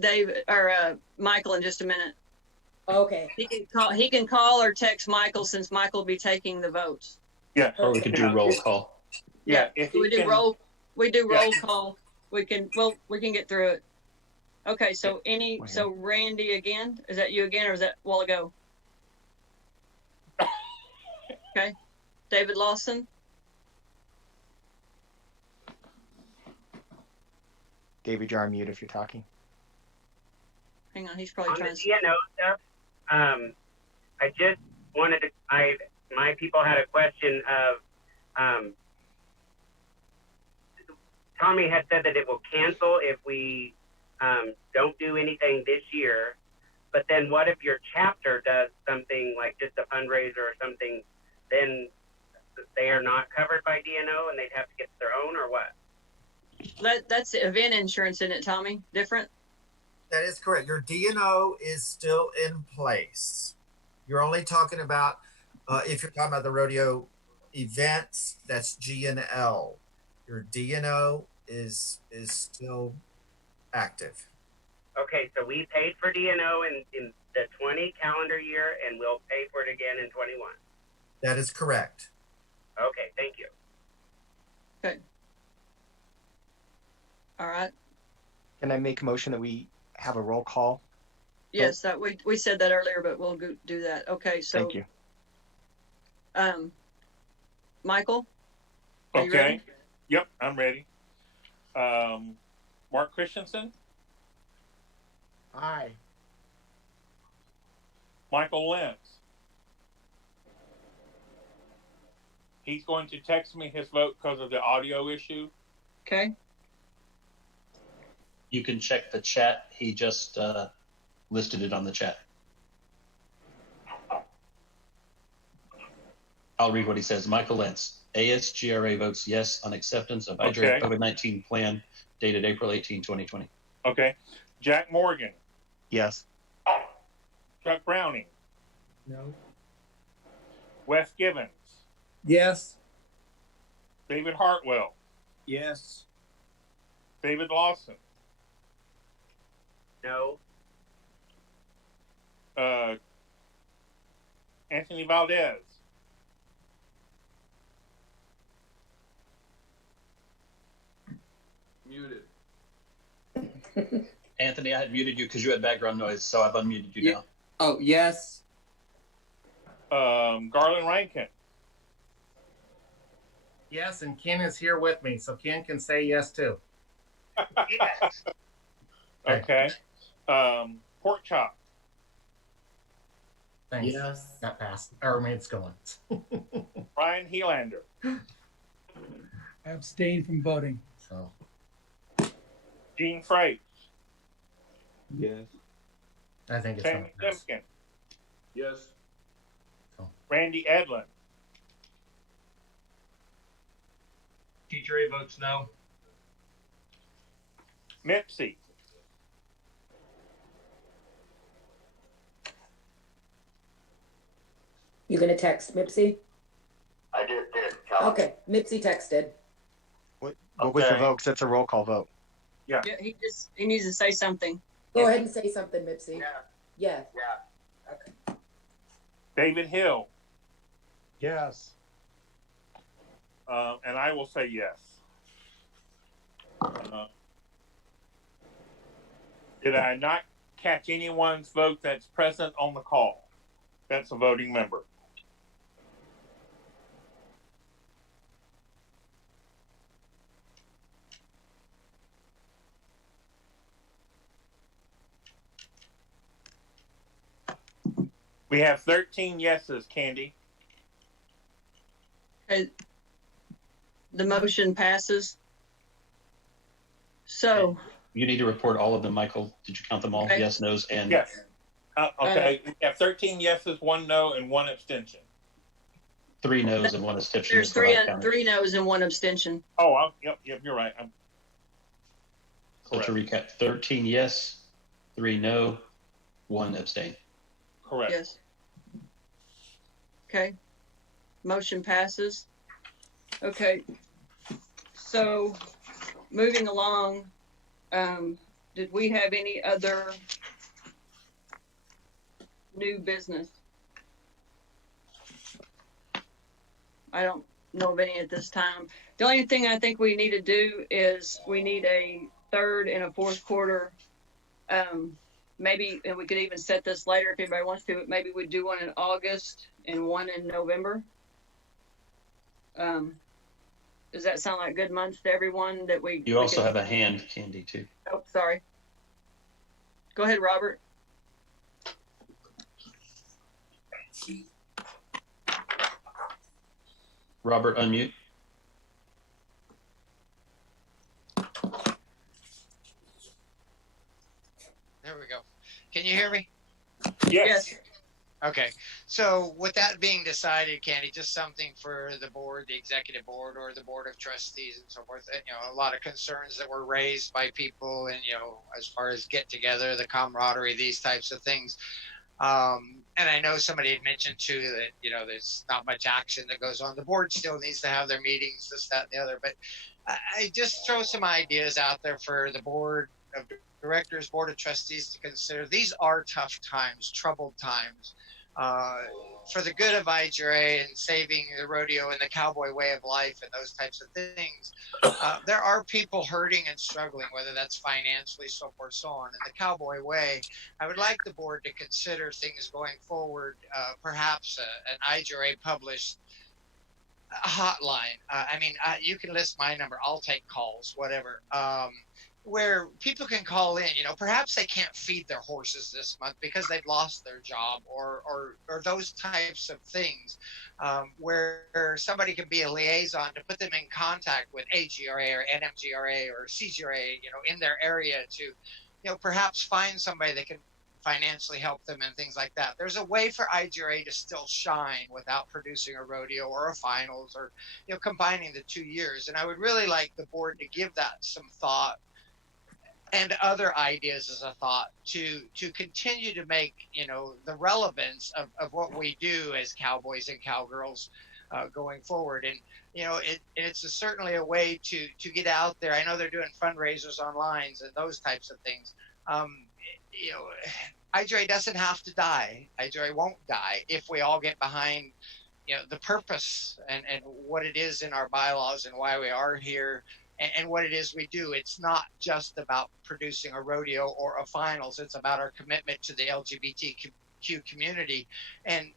David or Michael in just a minute. Okay. He can call or text Michael since Michael will be taking the votes. Yeah. Or we could do roll call. Yeah. If So we do roll call. We can get through it. Okay, so so Randy again? Is that you again or is that a while ago? Okay. David Lawson? David, you're on mute if you're talking. Hang on, he's probably on trying the to DNO stuff. I just wanted to. My people had a question of. Tommy had said that it will cancel if we don't do anything this year. But then, what if your chapter does something like just a fundraiser or something? Then they are not covered by DNO, and they'd have to get their own, or what? That's event insurance, isn't it, Tommy? Different? That is correct. Your DNO is still in place. You're only talking about, if you're talking about the rodeo events, that's G&L. Your DNO is still active. Okay, so we paid for DNO in the 20 calendar year, and we'll pay for it again in 21. That is correct. Okay, thank you. Okay. All right. Can I make a motion that we have a roll call? Yes, that we said that earlier, but we'll do that. Okay, so Thank you. Michael? Are you Okay. ready? Yep, I'm ready. Mark Christensen, Aye. Michael Lentz. He's going to text me his vote because of the audio issue. Okay. You can check the chat. He just listed it on the chat. I'll read what he says. Michael Lentz, ASGRA votes yes on acceptance of Okay. COVID-19 plan dated April 18, 2020. Okay. Jack Morgan, Yes. Chuck Browning, No. Wes Givens, Yes. David Hartwell, Yes. David Lawson, No. Anthony Valdez, Muted. Anthony, I had muted you because you had background noise, so I've unmuted you now. Oh, yes. Garland Rankin, Yes, and Ken is here with me, so Ken can say yes too. Yes. okay. Pork Chop, Thanks. Yes. That passed. Or I mean, it's going. Ryan Helander, I abstain from voting. So Gene Freight, Yes. I think it's Sammy going to pass. Simpkin, Yes. Randy Edlin, Teacher A votes no. Mipsy, You gonna text Mipsy? I just did. Tell him. Okay, Mipsy texted. What was the Okay. vote? 'Cause it's a roll call vote. Yeah. Yeah, he needs to say something. Go ahead and say something, Mipsy. Yeah. Yeah. Yeah. Okay. David Hill, Yes. and I will say yes. Did I not catch anyone's vote that's present on the call? That's a voting member. We have 13 yeses, Candy. Okay. The motion passes. So, You need to report all of them, Michael. Did you count them all? Okay. Yes, no's, and Yes. Okay. We have 13 yeses, 1 no, and 1 abstention. 3 no's and 1 abstention. there's is what I counted. three no's and 1 abstention. Oh, yep, you're right. So to recap, 13 yes, 3 no, 1 abstain. Correct. Yes. Okay. Motion passes. Okay. So, moving along, did we have any other new business? I don't know of any at this time. The only thing I think we need to do is we need a third and a fourth quarter. Maybe, and we could even set this later if anybody wants to, maybe we do one in August and one in November. Does that sound like good months to everyone that we? You also have a hand, Candy, too. Oh, sorry. Go ahead, Robert. Robert, unmute. There we go. Can you hear me? Yes. Okay. So with that being decided, Candy, just something for the board, the executive board, or the board of trustees and so forth. You know, a lot of concerns that were raised by people, and as far as get together, the camaraderie, these types of things. And I know somebody had mentioned too that there's not much action that goes on. The board still needs to have their meetings, this, that, and the other. But I just throw some ideas out there for the board of directors, board of trustees to consider. These are tough times, troubled times. For the good of IGRA and saving the rodeo and the cowboy way of life and those types of things, there are people hurting and struggling, whether that's financially, so forth, so on. In the cowboy way, I would like the board to consider things going forward, perhaps an IGRA published hotline. You can list my number. I'll take calls, whatever. Where people can call in, perhaps they can't feed their horses this month because they've lost their job or those types of things, where somebody can be a liaison to put them in contact with AGRA or NMGRA or CGRA, in their area to, perhaps find somebody that can financially help them and things like that. There's a way for IGRA to still shine without producing a rodeo or a finals or, combining the 2 years. And I would really like the board to give that some thought and other ideas as a thought to continue to make the relevance of what we do as cowboys and cowgirls going forward. And it's certainly a way to get out there. I know they're doing fundraisers online and those types of things. IGRA doesn't have to die. IGRA won't die if we all get behind the purpose and what it is in our bylaws and why we are here. And what it is we do. It's not just about producing a rodeo or a finals. It's about our commitment to the LGBTQ community. And,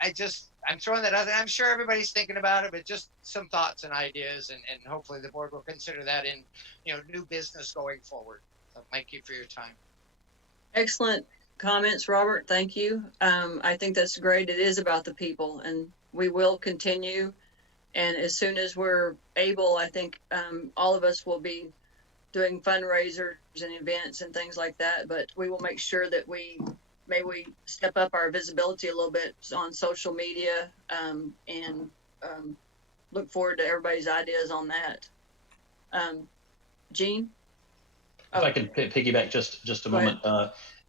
I'm throwing that out there. I'm sure everybody's thinking about it, but just some thoughts and ideas. And hopefully the board will consider that in, new business going forward. So thank you for your time. Excellent comments, Robert. Thank you. I think that's great. It is about the people, and we will continue. And as soon as we're able, I think all of us will be doing fundraisers and events and things like that. But we will make sure that we step up our visibility a little bit on social media and look forward to everybody's ideas on that. Gene? If I can piggyback just a moment.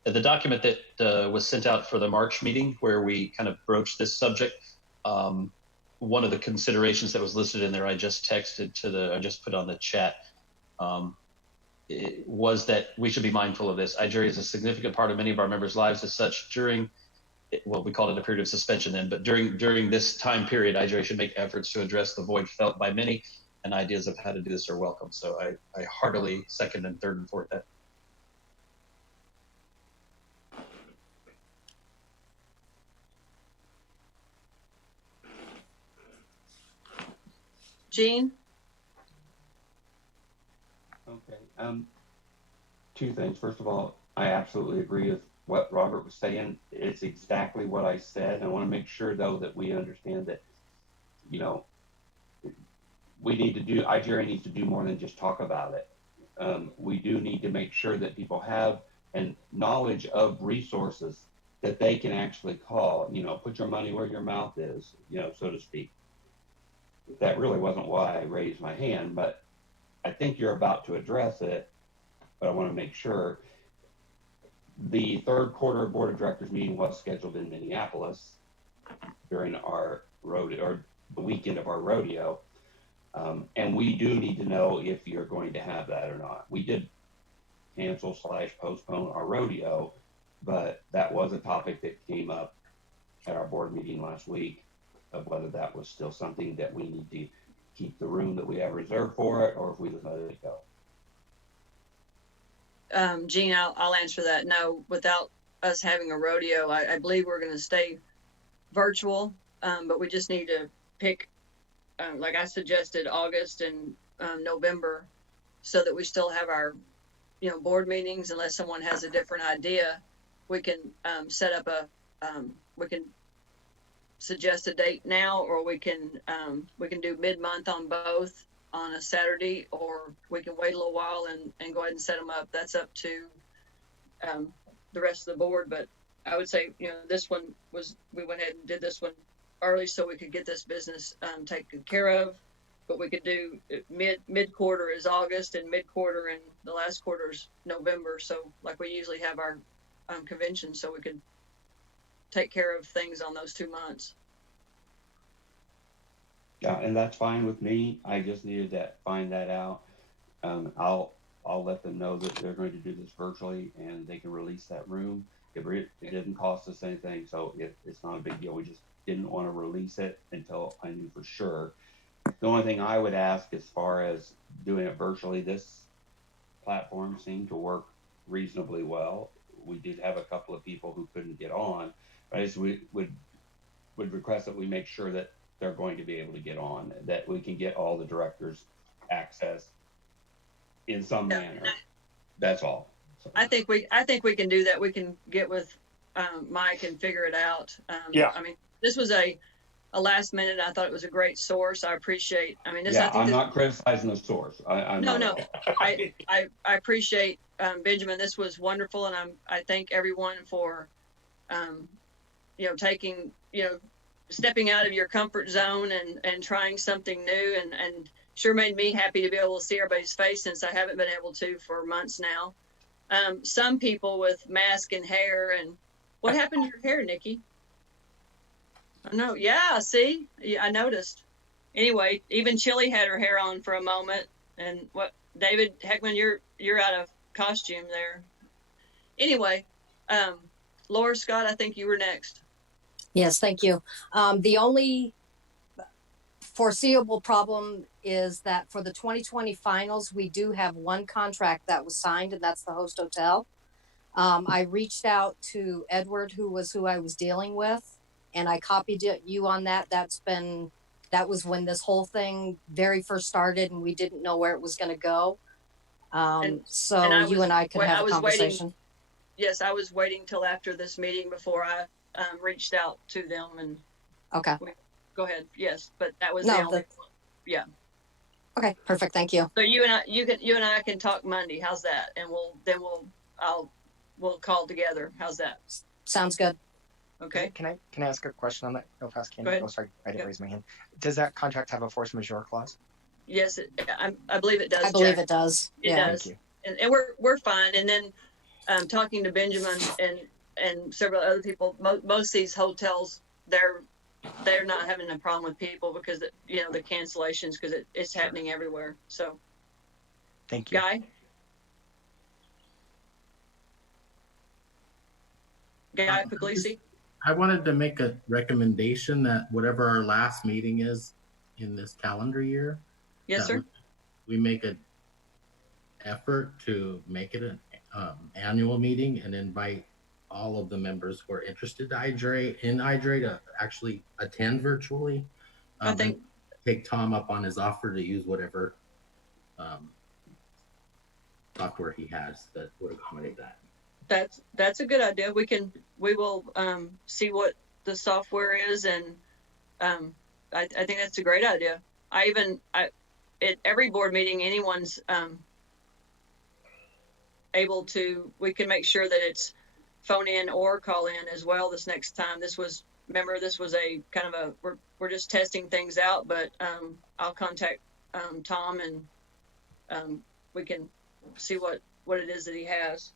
The document that was sent out for the March meeting where we kind of broached this subject, one of the considerations that was listed in there, I just put on the chat, was that we should be mindful of this. IGRA is a significant part of many of our members' lives. As such, we called it a period of suspension then, but during this time period, IGRA should make efforts to address the void felt by many, and ideas of how to do this are welcome. So I heartily second and third and fourth that. Gene? Okay. Two things. First of all, I absolutely agree with what Robert was saying. It's exactly what I said. I want to make sure, though, that we understand that, IGRA needs to do more than just talk about it. We do need to make sure that people have knowledge of resources that they can actually call, put your money where your mouth is, so to speak. That really wasn't why I raised my hand, but I think you're about to address it, but I want to make sure. The third quarter board of directors meeting was scheduled in Minneapolis during our rodeo, or the weekend of our rodeo. And we do need to know if you're going to have that or not. We did cancel / postpone our rodeo, but that was a topic that came up at our board meeting last week of whether that was still something that we need to keep the room that we have reserved for it, or if we just let it go. Gene, I'll answer that. No, without us having a rodeo, I believe we're going to stay virtual, but we just need to pick, like I suggested, August and November, so that we still have our, board meetings. Unless someone has a different idea, we can set up we can suggest a date now, or we can do mid-month on both on a Saturday, or we can wait a little while and go ahead and set them up. That's up to the rest of the board. But I would say, this one we went ahead and did this one early so we could get this business taken care of. But we could do mid-quarter is August, and mid-quarter and the last quarter is November. So like we usually have our convention, so we could take care of things on those 2 months. Yeah, and that's fine with me. I just needed to find that out. I'll let them know that they're going to do this virtually, and they can release that room. It didn't cost us anything, so it's not a big deal. We just didn't want to release it until I knew for sure. The only thing I would ask, as far as doing it virtually, this platform seemed to work reasonably well. We did have a couple of people who couldn't get on, but I just would request that we make sure that they're going to be able to get on, that we can get all the directors access in some manner. That's all. So. I think we can do that. We can get with Mike and figure it out. Yeah. I mean, this was a last minute. I thought it was a great source. I appreciate. I mean, I'm not criticizing the source. No. I appreciate Benjamin. This was wonderful, and I thank everyone for taking stepping out of your comfort zone and trying something new, and sure made me happy to be able to see everybody's face, since I haven't been able to for months now. Some people with mask and hair, and what happened to your hair, Nikki? Oh, no, yeah, see, yeah, I noticed. Anyway, even Chili had her hair on for a moment, and what, David Heckman, you're out of costume there. Anyway, Laura Scott, I think you were next. Yes, thank you. The only foreseeable problem is that for the 2020 finals, we do have one contract that was signed, and that's the host hotel. I reached out to Edward, who I was dealing with, and I copied you on that. That was when this whole thing very first started, and we didn't know where it was going to go. So you and I could have a conversation. Yes, I was waiting till after this meeting before I reached out to them. And okay, go ahead. Yes, but that was the only one. Yeah. Okay, perfect. Thank you. So you and I can talk Monday. How's that? And we'll call together. How's that? Sounds good. Okay. Can I ask a question on that real fast, Candy? Go ahead. Oh, sorry, I didn't raise my hand. Does that contract have a force majeure clause? Yes, I believe it does. I believe Jack. it does. It does. Thank you. And we're fine. And then talking to Benjamin and several other people, most of these hotels, they're not having a problem with people because the cancellations, because it's happening everywhere. So thank you. Guy Puglisi. I wanted to make a recommendation that whatever our last meeting is in this calendar year, yes, sir, we make an effort to make it an annual meeting and invite all of the members who are interested to to actually attend virtually. I think take Tom up on his offer to use whatever software he has that would accommodate that. That's a good idea. We will see what the software is, and I think that's a great idea. At every board meeting, anyone's able to, we can make sure that it's phone in or call in as well this next time. This was a kind of we're just testing things out, but I'll contact Tom, and we can see what it is that he has.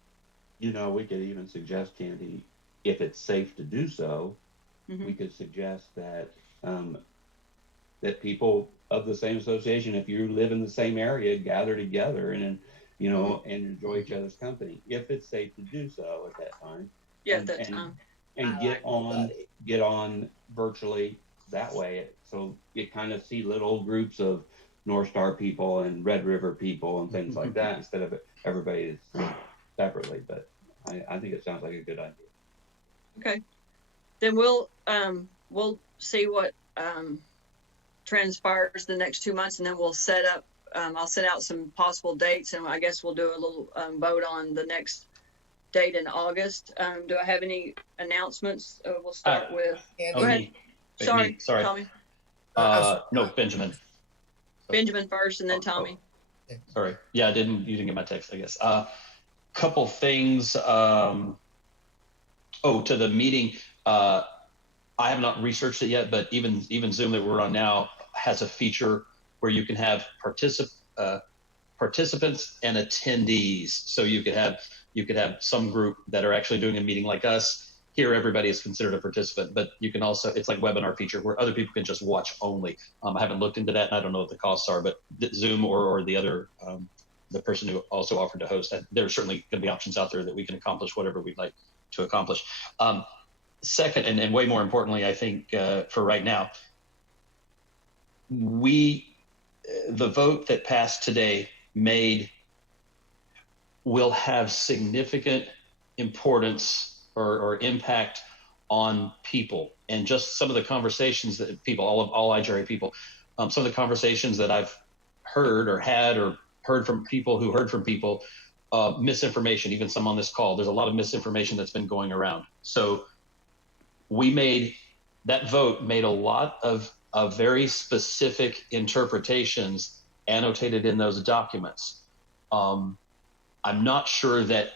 We could even suggest, Candy, if it's safe to do so, we could suggest that that people of the same association, if you live in the same area, gather together and and enjoy each other's company, if it's safe to do so at that time. Yeah, at that time. And get on virtually that way. So you kind of see little groups of North Star people and Red River people and things like that instead of everybody separately. But I think it sounds like a good idea. Okay. Then we'll see what transpires the next 2 months, and then we'll set up. I'll set out some possible dates, and I guess we'll do a little vote on the next date in August. Do I have any announcements? We'll start with. Go ahead. Sorry, Tommy. No, Benjamin. Benjamin first, and then Tommy. Sorry. Yeah, you didn't get my text, I guess. Couple things. To the meeting. I have not researched it yet, but even Zoom that we're on now has a feature where you can have participants and attendees. So you could have some group that are actually doing a meeting like us. Here, everybody is considered a participant, but you can also, it's like webinar feature where other people can just watch only. I haven't looked into that, and I don't know what the costs are, but Zoom or the other, the person who also offered to host, there's certainly going to be options out there that we can accomplish whatever we'd like to accomplish. Second, and way more importantly, I think for right now, the vote that passed today will have significant importance or impact on people, and just some of the conversations that people, all IGRA people, some of the conversations that I've heard or had or heard from people who heard from people, misinformation, even some on this call. There's a lot of misinformation that's been going around. So that vote made a lot of very specific interpretations annotated in those documents. I'm not sure that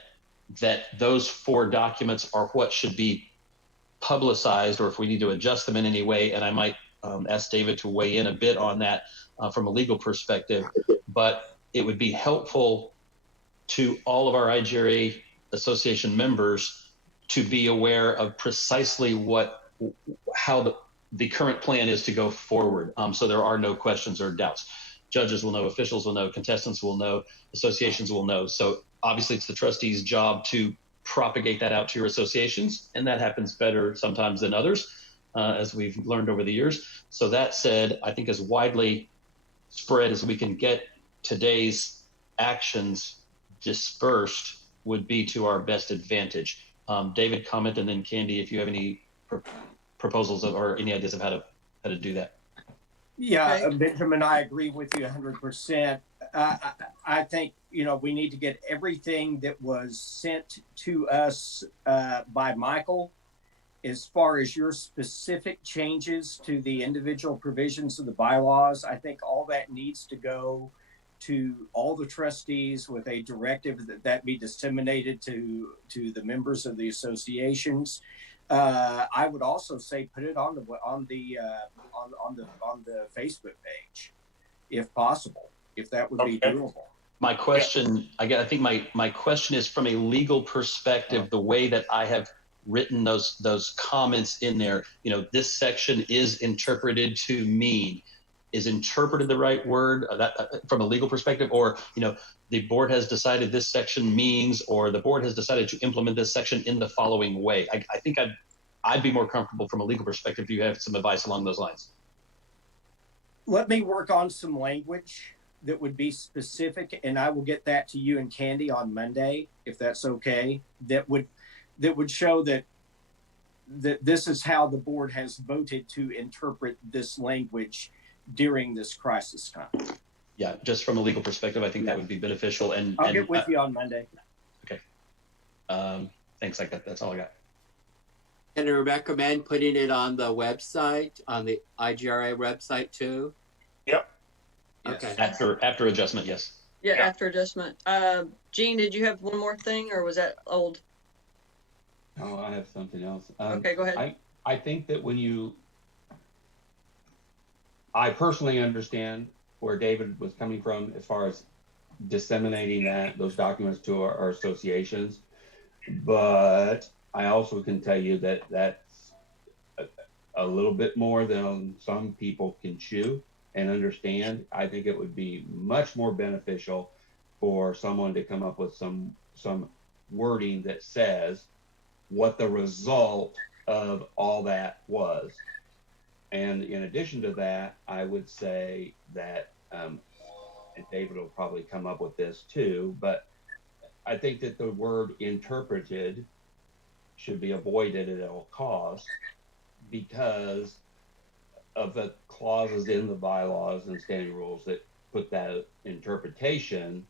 those 4 documents are what should be publicized, or if we need to adjust them in any way. And I might ask David to weigh in a bit on that from a legal perspective. But it would be helpful to all of our IGRA Association members to be aware of precisely how the current plan is to go forward. So there are no questions or doubts. Judges will know, officials will know, contestants will know, associations will know. So obviously it's the trustees' job to propagate that out to your associations, and that happens better sometimes than others, as we've learned over the years. So that said, I think as widely spread as we can get today's actions dispersed would be to our best advantage. David, comment, and then Candy, if you have any proposals or any ideas of how to do that. Yeah, Benjamin, I agree with you 100%. I think, we need to get everything that was sent to us by Michael as far as your specific changes to the individual provisions of the bylaws. I think all that needs to go to all the trustees with a directive that be disseminated to the members of the associations. I would also say put it on the Facebook page, if possible, if that would be doable. My question, I think my question is from a legal perspective, the way that I have written those comments in there, this section is interpreted to mean. Is interpreted the right word from a legal perspective, or the board has decided this section means, or the board has decided to implement this section in the following way? I think I'd be more comfortable from a legal perspective if you have some advice along those lines. Let me work on some language that would be specific, and I will get that to you and Candy on Monday, if that's okay. That would show that this is how the board has voted to interpret this language during this crisis time. Yeah, just from a legal perspective, I think that would be beneficial. And I'll get with you on Monday. Okay. Thanks. That's all I got. Can you recommend putting it on the website, on the IGRA website too? Yep. Okay. After adjustment, yes. Yeah, after adjustment. Gene, did you have one more thing, or was that old? Oh, I have something else. Okay, go ahead. I think that I personally understand where David was coming from as far as disseminating those documents to our associations, but I also can tell you that that's a little bit more than some people can chew. and understand, I think it would be much more beneficial for someone to come up with some wording that says what the result of all that was. And in addition to that, I would say that, and David will probably come up with this too, but I think that the word interpreted should be avoided at all costs because of the clauses in the bylaws and standing rules that put that interpretation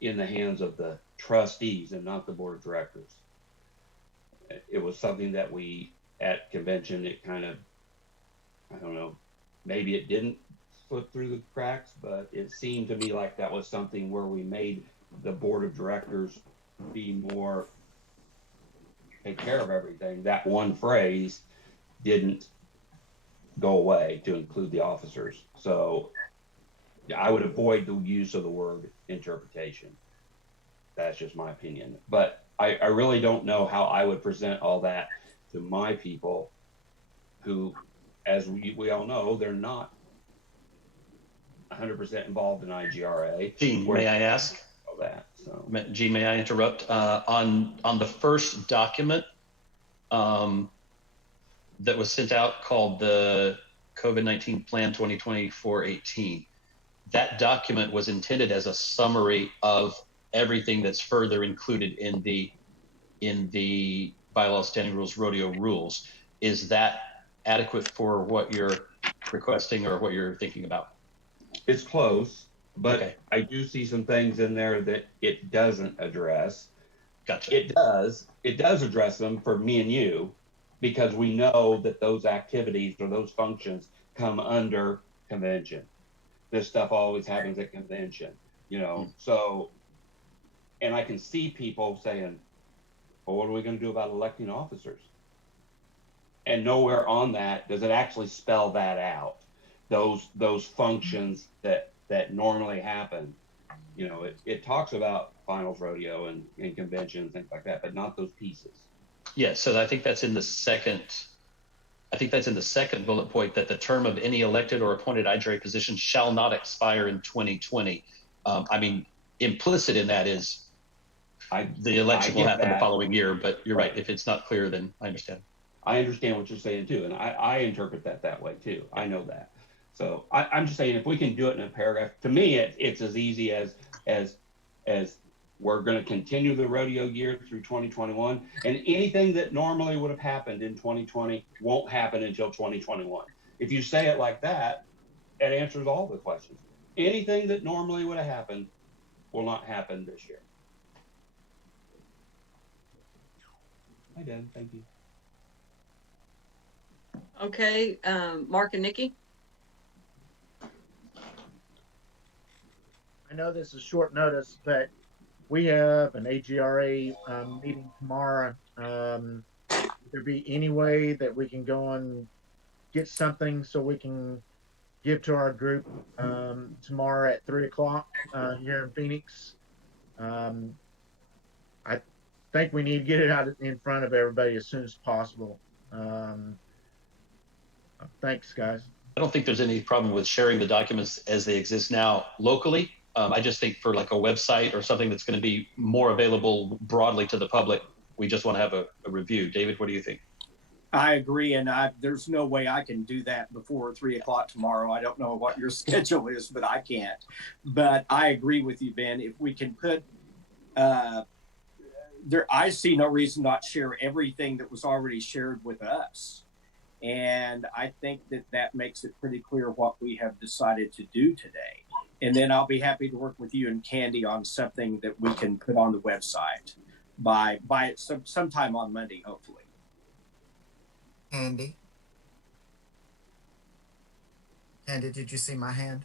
in the hands of the trustees and not the board of directors. It was something that we, at convention, it kind of, I don't know, maybe it didn't slip through the cracks, but it seemed to me like that was something where we made the board of directors be more, take care of everything. That one phrase didn't go away to include the officers. So I would avoid the use of the word interpretation. That's just my opinion. But I really don't know how I would present all that to my people who, as we all know, they're not 100% involved in IGRA. Gene, may I ask? That, so. Gene, may I interrupt? On the first document that was sent out called the COVID-19 Plan 2020-418, that document was intended as a summary of everything that's further included in the bylaws, standing rules, rodeo rules. Is that adequate for what you're requesting or what you're thinking about? It's close, but okay. I do see some things in there that it doesn't address. Gotcha. It does address them for me and you, because we know that those activities or those functions come under convention. This stuff always happens at convention, you know. So, and I can see people saying, well, what are we going to do about electing officers? And nowhere on that does it actually spell that out. Those functions that normally happen. You know, it talks about finals rodeo and convention and things like that, but not those pieces. Yeah, so I think that's in the second. I think that's in the second bullet point, that the term of any elected or appointed IGRA position shall not expire in 2020. I mean, implicit in that is the election will happen the following year, but you're right. If it's not clear, then I understand. I understand what you're saying too, and I interpret that way too. I know that. So I'm just saying, if we can do it in a paragraph, to me, it's as easy as we're going to continue the rodeo year through 2021, and anything that normally would have happened in 2020 won't happen until 2021. If you say it like that, it answers all the questions. Anything that normally would have happened will not happen this year. Hi, Dan. Thank you. Okay, Mark and Nikki. I know this is short notice, but we have an AGRA meeting tomorrow. Would there be any way that we can go and get something so we can give to our group tomorrow at 3 o'clock here in Phoenix? I think we need to get it out in front of everybody as soon as possible. Thanks, guys. I don't think there's any problem with sharing the documents as they exist now locally. I just think for like a website or something that's going to be more available broadly to the public, we just want to have a review. David, what do you think? I agree, and there's no way I can do that before 3 o'clock tomorrow. I don't know what your schedule is, but I can't. But I agree with you, Ben. If we can put I see no reason not share everything that was already shared with us. And I think that makes it pretty clear what we have decided to do today. And then I'll be happy to work with you and Candy on something that we can put on the website by sometime on Monday, hopefully. Candy, did you see my hand?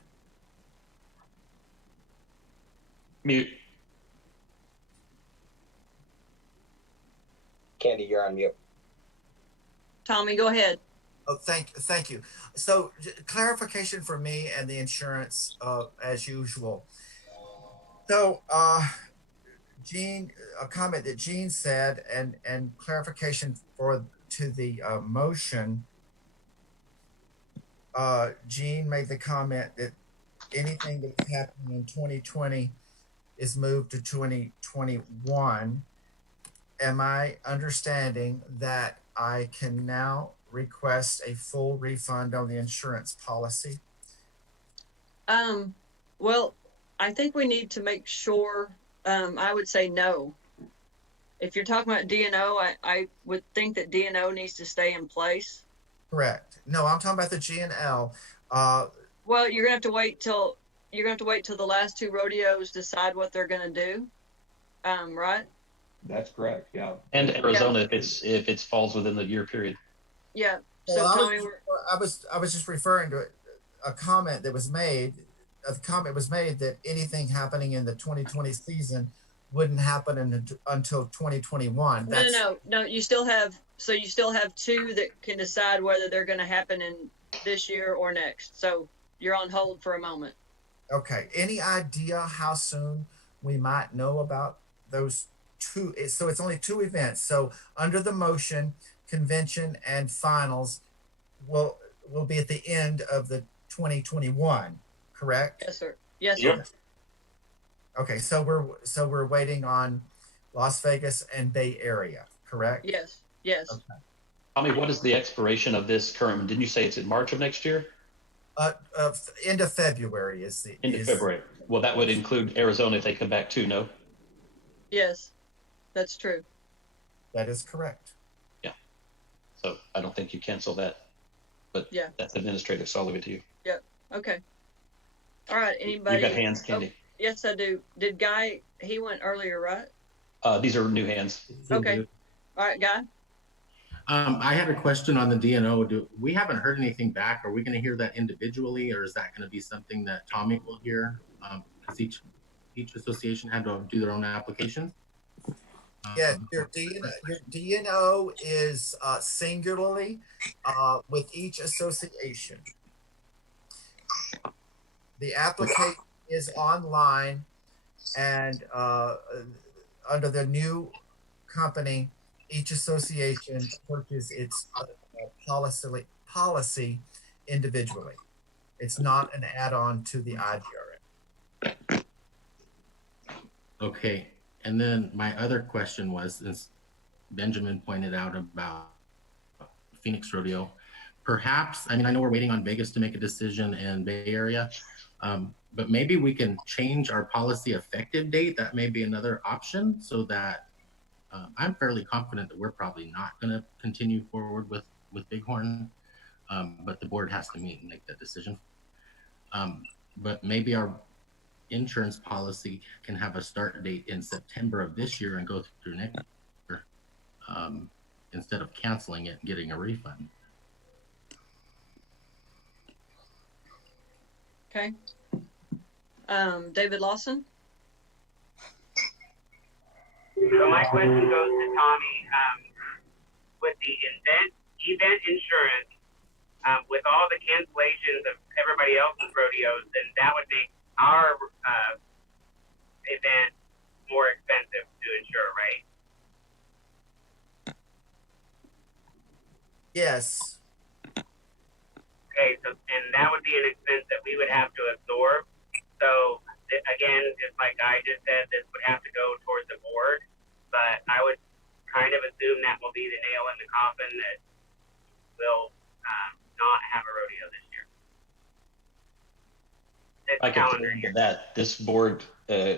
Mute. Candy, you're on mute. Tommy, go ahead. Oh, thank you. So clarification for me and the insurance as usual. So Gene, a comment that Gene said and clarification to the motion. Gene made the comment that anything that's happening in 2020 is moved to 2021. Am I understanding that I can now request a full refund on the insurance policy? Well, I think we need to make sure, I would say no. If you're talking about D&O, I would think that D&O needs to stay in place. Correct. No, I'm talking about the G&L. Well, you're gonna have to wait till the last two rodeos decide what they're gonna do, right? That's correct. Yeah. And Arizona, if it falls within the year period. Yeah. So Well, Tommy, I was just referring to a comment that was made. A comment was made that anything happening in the 2020 season wouldn't happen until 2021. No. You still have two that can decide whether they're going to happen in this year or next. So you're on hold for a moment. Okay. Any idea how soon we might know about those two? So it's only two events. So under the motion, convention and finals will be at the end of the 2021, correct? Yes, sir. Yes, sir. Okay, so we're waiting on Las Vegas and Bay Area, correct? Yes. Yes. Okay. Tommy, what is the expiration of this current? Didn't you say it's in March of next year? End of February is the end of February. Well, that would include Arizona if they come back too. No. Yes, that's true. That is correct. Yeah. So I don't think you cancel that, but yeah, that's administrative. So I'll leave it to you. Yep. Okay. All right. Anybody? You got hands, Candy. Oh, yes, I do. Did Guy? He went earlier, right? These are new hands. Okay. All right, Guy. I had a question on the D&O. We haven't heard anything back. Are we going to hear that individually, or is that going to be something that Tommy will hear? Because each association had to do their own application. Yeah, your D&O is singularly with each association. The application is online, and under the new company, each association purchases its policy individually. It's not an add-on to the IGRA. Okay, and then my other question was, since Benjamin pointed out about Phoenix Rodeo, perhaps, I mean, I know we're waiting on Vegas to make a decision and Bay Area, but maybe we can change our policy effective date. That may be another option, so that I'm fairly confident that we're probably not going to continue forward with Bighorn, but the board has to meet and make that decision. But maybe our insurance policy can have a start date in September of this year and go through next year, instead of canceling it and getting a refund. Okay. David Lawson. So my question goes to Tommy. With the event insurance, with all the cancellations of everybody else's rodeos, then that would make our event more expensive to insure, right? Yes. Okay, so and that would be an expense that we would have to absorb. So again, just like I just said, this would have to go towards the board, but I would kind of assume that will be the nail in the coffin that we'll not have a rodeo this year. I can think of that. This board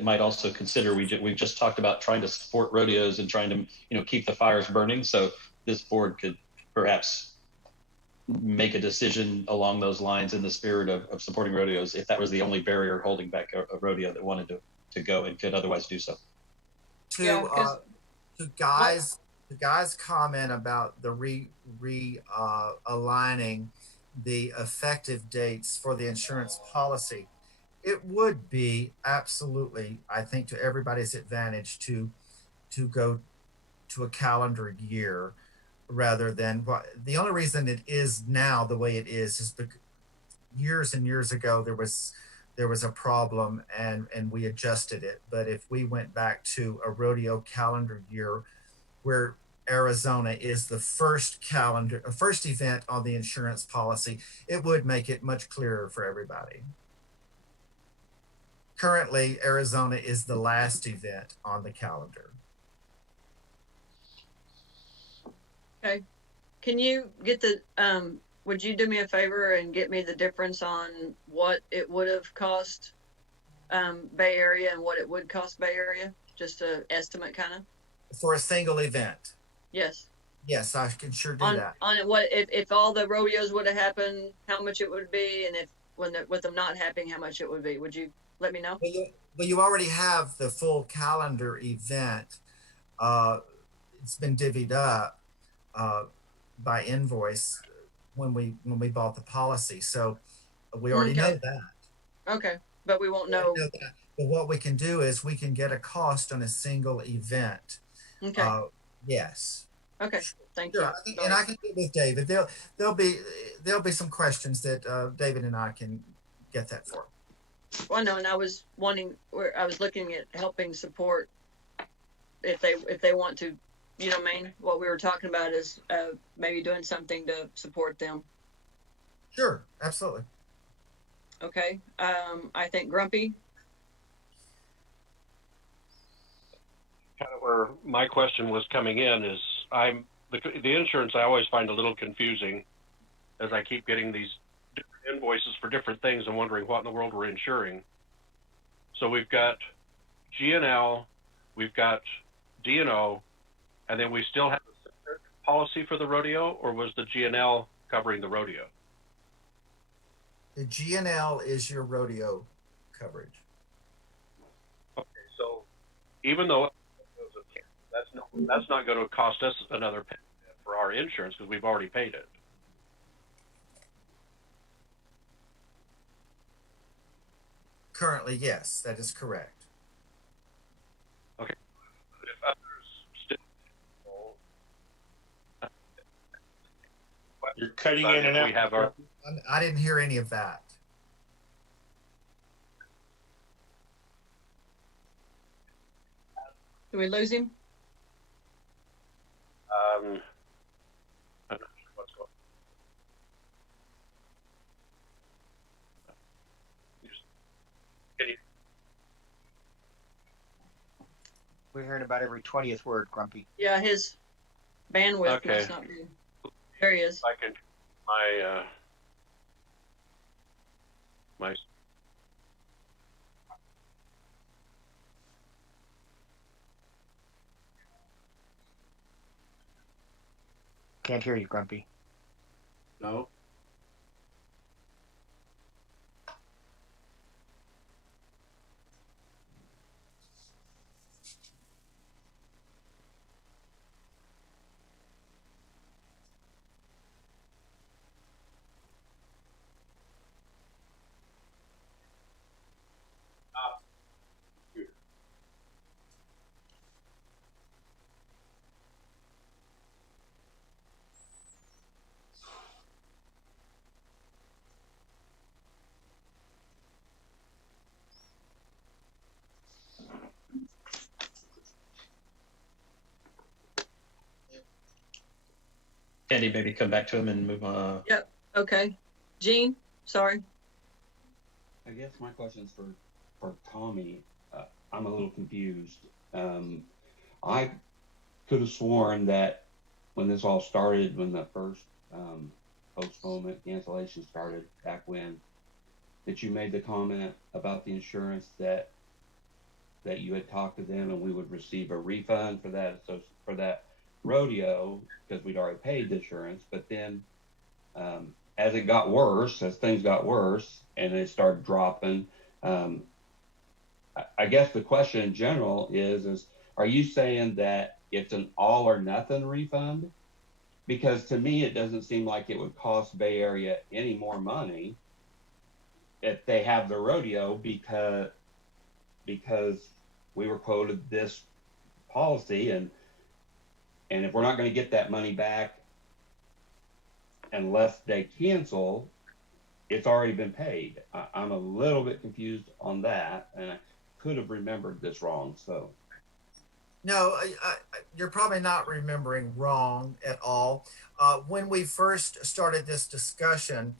might also consider. We've just talked about trying to support rodeos and trying to keep the fires burning. So this board could perhaps make a decision along those lines in the spirit of supporting rodeos, if that was the only barrier holding back a rodeo that wanted to go and could otherwise do so. To Guy's comment about the aligning the effective dates for the insurance policy, it would be absolutely, I think, to everybody's advantage to go to a calendar year rather than the only reason it is now the way it is because years and years ago there was a problem and we adjusted it. But if we went back to a rodeo calendar year where Arizona is the first event on the insurance policy, it would make it much clearer for everybody. Currently, Arizona is the last event on the calendar. Okay. Can you get the, would you do me a favor and get me the difference on what it would have cost Bay Area and what it would cost Bay Area? Just an estimate kind of? For a single event? Yes. Yes, I can sure do that. On what, if all the rodeos would have happened, how much it would be, and if, with them not happening, how much it would be? Would you let me know? Well, you already have the full calendar event. It's been divvied up by invoice when we bought the policy, so we already know that. Okay, but we won't know. But what we can do is we can get a cost on a single event. Okay. Yes. Okay. Thank you. And I can get with David. There'll be some questions that David and I can get that for. Well, no, and I was looking at helping support if they want to, you know what I mean? What we were talking about is maybe doing something to support them. Sure, absolutely. Okay. I think Grumpy. Kind of where my question was coming in is the insurance I always find a little confusing as I keep getting these different invoices for different things and wondering what in the world we're insuring. So we've got G&L, we've got D&O, and then we still have a separate policy for the rodeo, or was the G&L covering the rodeo? The G&L is your rodeo coverage. Okay, so even though that's not going to cost us another payment for our insurance because we've already paid it. Currently, yes, that is correct. Okay. But if others still, you're cutting in and out. We have our. I didn't hear any of that. Did we lose him? I'm not sure what's going on. We're hearing about every 20th word, Grumpy. Yeah, his bandwidth Okay. must not be. There he is. I can my Can't hear you, Grumpy. no. Candy, maybe come back to him and move on. Yep. Okay. Gene, sorry. I guess my question's for Tommy. I'm a little confused. I could have sworn that when this all started, when the first postponement cancellation started back when, that you made the comment about the insurance that you had talked to them and we would receive a refund for that rodeo because we'd already paid the insurance. But then as things got worse and it started dropping, I guess the question in general is are you saying that it's an all or nothing refund? Because to me, it doesn't seem like it would cost Bay Area any more money if they have the rodeo because we were quoted this policy, and if we're not going to get that money back unless they cancel, it's already been paid. I'm a little bit confused on that, and I could have remembered this wrong. So No, you're probably not remembering wrong at all. When we first started this discussion,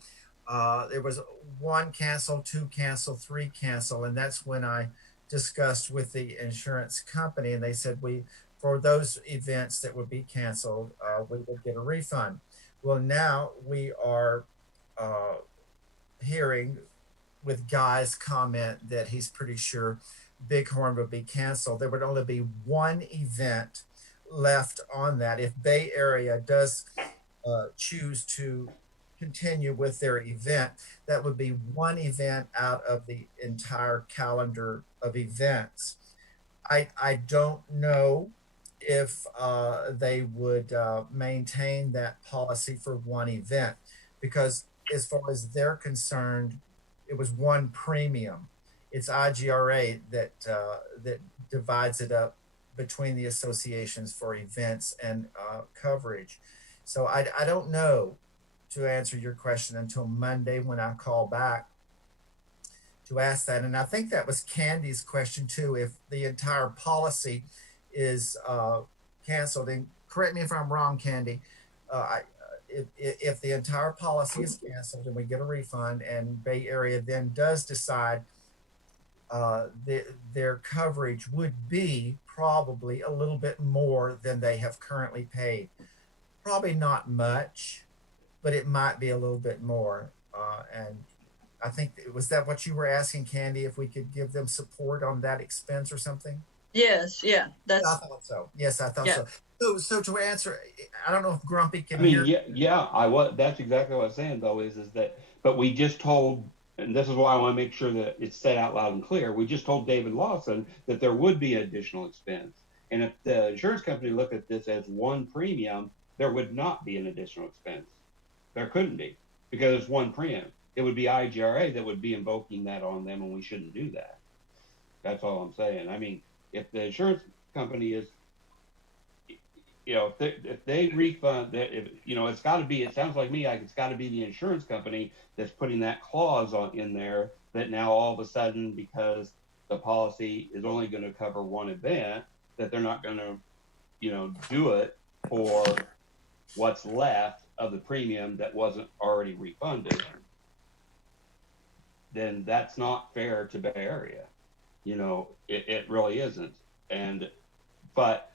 there was one cancel, two cancel, three cancel, and that's when I discussed with the insurance company, and they said for those events that would be canceled, we would get a refund. Well, now we are hearing with Guy's comment that he's pretty sure Bighorn would be canceled. There would only be one event left on that. If Bay Area does choose to continue with their event, that would be one event out of the entire calendar of events. I don't know if they would maintain that policy for one event, because as far as they're concerned, it was one premium. It's IGRA that divides it up between the associations for events and coverage. So I don't know, to answer your question, until Monday when I call back to ask that. And I think that was Candy's question too, if the entire policy is canceled. And correct me if I'm wrong, Candy, if the entire policy is canceled and we get a refund, and Bay Area then does decide their coverage would be probably a little bit more than they have currently paid. Probably not much, but it might be a little bit more. And I think, was that what you were asking, Candy, if we could give them support on that expense or something? Yes, yeah, that's. I thought so. Yes, I thought Yeah. so. So to answer, I don't know if Grumpy can I mean, hear. that's exactly what I was saying though, is that, but we just told, and this is why I want to make sure that it's said out loud and clear. We just told David Lawson that there would be additional expense. And if the insurance company looked at this as one premium, there would not be an additional expense. There couldn't be, because it's one premium. It would be IGRA that would be invoking that on them, and we shouldn't do that. That's all I'm saying. I mean, if the insurance company is, if they refund, it's got to be, it sounds like me, like it's got to be the insurance company that's putting that clause in there, that now all of a sudden, because the policy is only going to cover one event, that they're not going to, do it for what's left of the premium that wasn't already refunded. Then that's not fair to Bay Area. It really isn't. But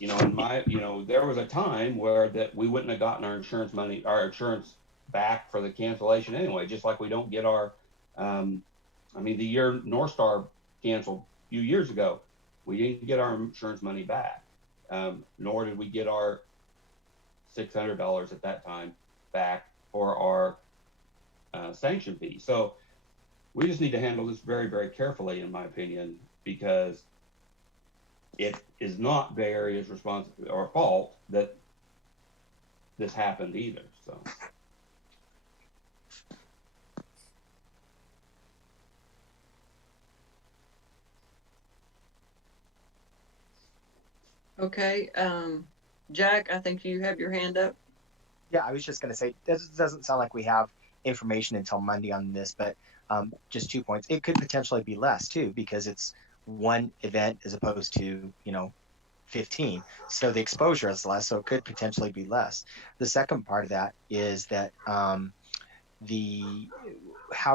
there was a time where that we wouldn't have gotten our insurance back for the cancellation anyway, just like we don't get our, the year North Star canceled a few years ago, we didn't get our insurance money back, nor did we get our $600 at that time back for our sanction fee. So we just need to handle this very, very carefully, in my opinion, because it is not Bay Area's responsibility or fault that this happened either. So. Okay, Jack, I think you have your hand up. Yeah, I was just going to say, this doesn't sound like we have information until Monday on this, but just 2 points. It could potentially be less too, because it's one event as opposed to 15, so the exposure is less, so it could potentially be less. The second part of that is that how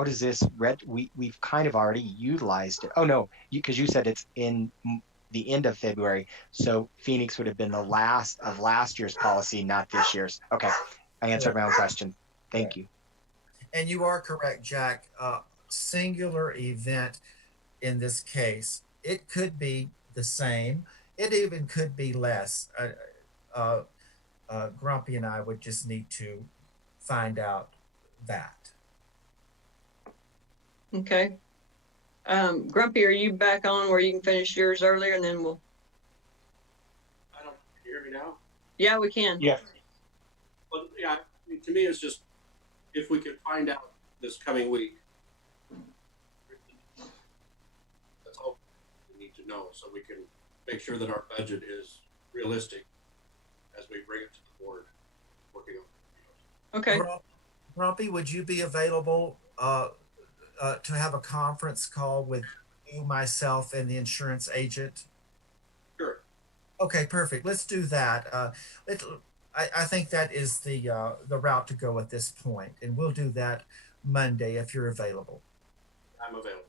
does this we've kind of already utilized it. Oh no, because you said it's in the end of February, so Phoenix would have been the last of last year's policy, not this year's. Okay, I answered my own question. Thank you. And you are correct, Jack. Singular event in this case, it could be the same. It even could be less. Grumpy and I would just need to find out that. Okay. Grumpy, are you back on where you can finish yours earlier, and then we'll. Can you hear me now? Yeah, we can. Yeah. Well, yeah. To me, it's just if we could find out this coming week. That's all we need to know, so we can make sure that our budget is realistic as we bring it to the board. Working on. Okay. Grumpy, would you be available to have a conference call with you, myself, and the insurance agent Okay, perfect. Let's do that. I think that is the route to go at this point, and we'll do that Monday if you're available. I'm available.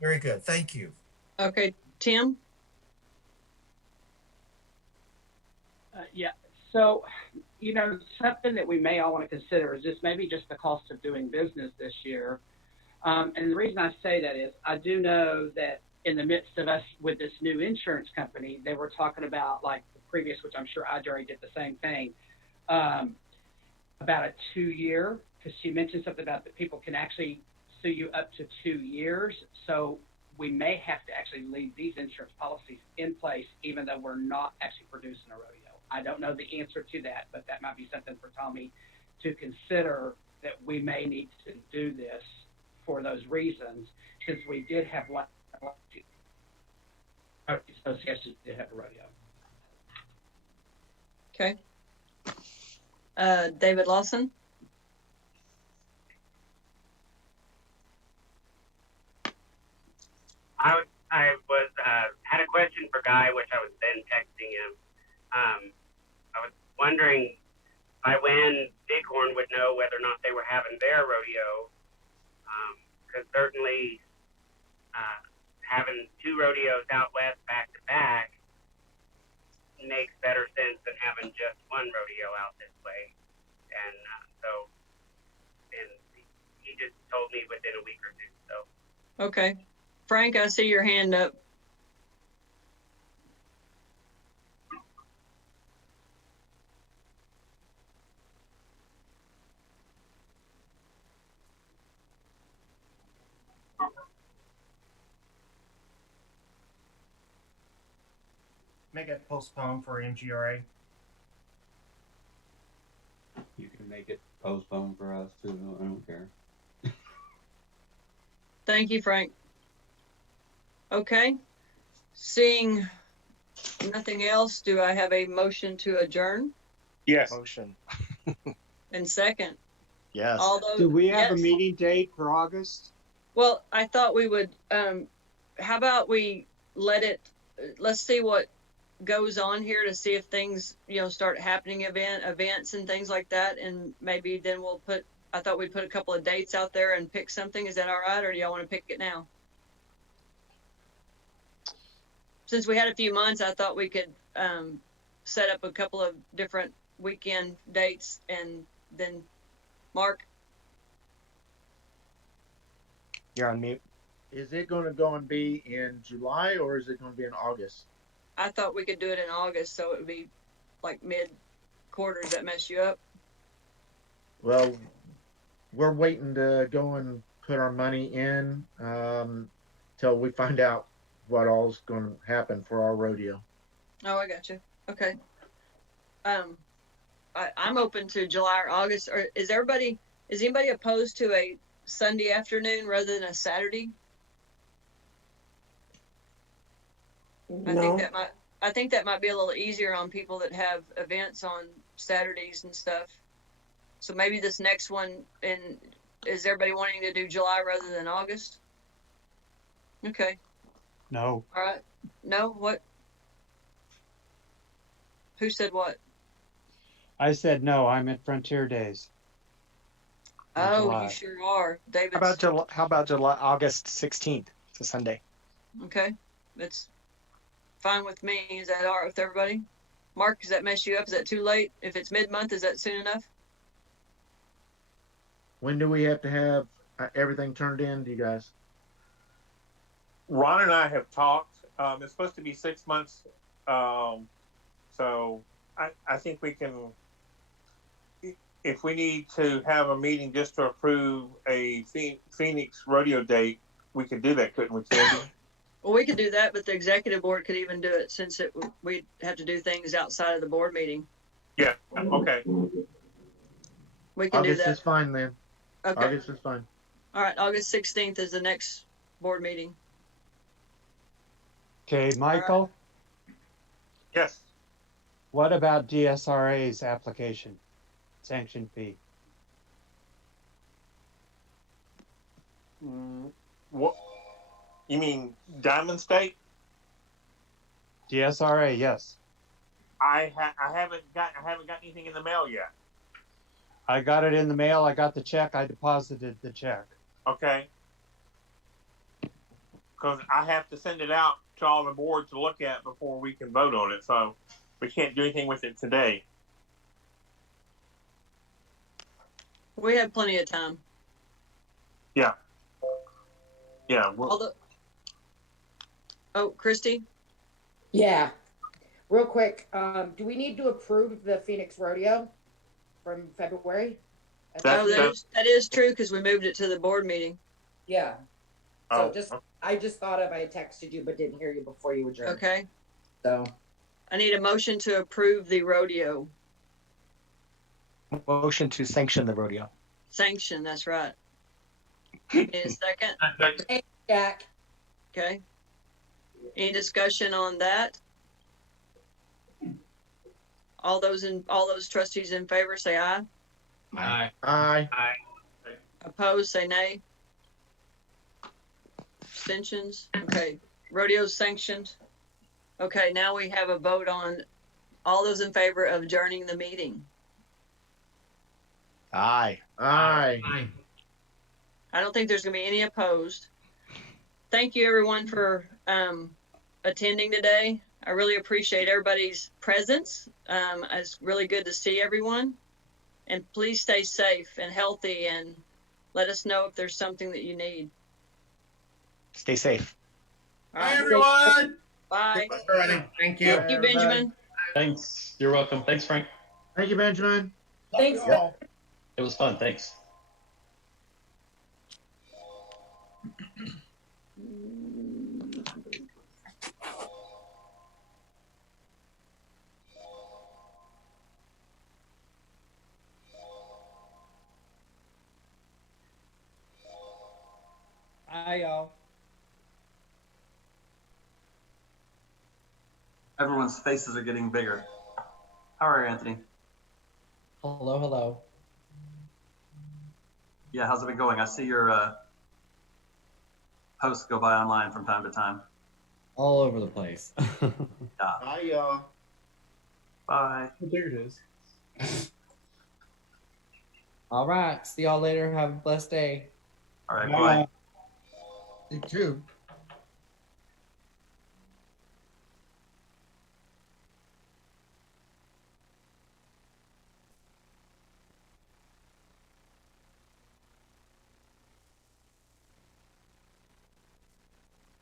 Very good. Thank you. Okay, Tim? Yeah. So, something that we may all want to consider is just maybe just the cost of doing business this year. And the reason I say that is I do know that in the midst of us with this new insurance company, they were talking about like the previous, which I'm sure Audrey did the same thing, about a 2-year, because she mentioned something about that people can actually sue you up to 2 years. So we may have to actually leave these insurance policies in place, even though we're not actually producing a rodeo. I don't know the answer to that, but that might be something for Tommy to consider, that we may need to do this for those reasons, because we did have one association did have a rodeo. Okay. David Lawson? I was had a question for Guy, which I was then texting him. I was wondering by when Bighorn would know whether or not they were having their rodeo, because certainly having 2 rodeos out west back to back makes better sense than having just one rodeo out this way. And and he just told me within a week or two. So. Okay. Frank, I see your hand up. Make it postpone for MGRA. You can make it postponed for us too. I don't care. Thank you, Frank. Okay. Seeing nothing else, do I have a motion to adjourn? Yes. Motion. And second? Yes. Although, Do we have yes. a meeting date for August? Well, I thought we would, how about we let's see what goes on here to see if things, start happening, events and things like that. And maybe then I thought we'd put a couple of dates out there and pick something. Is that all right? Or do y'all want to pick it now? Since we had a few months, I thought we could set up a couple of different weekend dates, and then Mark? You're on mute. Is it going to go and be in July, or is it going to be in August? I thought we could do it in August, so it would be like mid-quarter. Does that mess you up? Well, we're waiting to go and put our money in till we find out what all's going to happen for our rodeo. Oh, I got you. Okay. I'm open to July or August. Or is anybody opposed to a Sunday afternoon rather than a Saturday? No. I think that might be a little easier on people that have events on Saturdays and stuff. So maybe this next one, is everybody wanting to do July rather than August? Okay. No. All right. No, what? Who said what? I said no. I'm at Frontier Days. Oh, July. you sure are, David. How about July, August 16th? It's a Sunday. Okay, that's fine with me. Is that all right with everybody? Mark, does that mess you up? Is that too late? If it's mid-month, is that soon enough? When do we have to have everything turned in to you guys? Ron and I have talked. It's supposed to be 6 months. So I think we can, if we need to have a meeting just to approve a Phoenix rodeo date, we could do that, couldn't we, Candy? Well, we could do that, but the executive board could even do it since we'd have to do things outside of the board meeting. Yeah, okay. We can do August that. is fine then. Okay. August is fine. All right, August 16th is the next board meeting. Okay, Michael? Yes. What about DSRA's application? Sanction fee. What? You mean Diamond State? DSRA, yes. I haven't got anything in the mail yet. I got it in the mail. I got the check. I deposited the check. Okay. Because I have to send it out to all the boards to look at before we can vote on it. So we can't do anything with it today. We have plenty of time. Yeah. Yeah. Oh, Christy? Yeah. Real quick, do we need to approve the Phoenix Rodeo from February? That is true because we moved it to the board meeting. Yeah. So I just thought of, I texted you but didn't hear you before you adjourned. Okay. So I need a motion to approve the rodeo. Motion to sanction the rodeo. Sanction, that's right. Need a second? Hey, Jack. Okay. Any discussion on that? All those trustees in favor say aye. Aye. Aye. Opposed, say nay. Abstentions? Okay. Rodeo sanctioned. Okay, now we have a vote on all those in favor of adjourning the meeting. Aye. Aye. I don't think there's going to be any opposed. Thank you, everyone, for attending today. I really appreciate everybody's presence. It's really good to see everyone. And please stay safe and healthy and let us know if there's something that you need. Stay safe. All right. Bye, everyone. Bye. Thank you. Thank you, Benjamin. Thanks. You're welcome. Thanks, Frank. Thank you, Benjamin. Thanks. It was fun. Thanks. Hi, y'all. Everyone's faces are getting bigger. How are you, Anthony? Hello, hello. Yeah, how's it been going? I see your posts go by online from time to time. All over the place. Yeah. Bye, y'all. Bye. There it is. All right. See y'all later. Have a blessed day. All right. Bye. You too.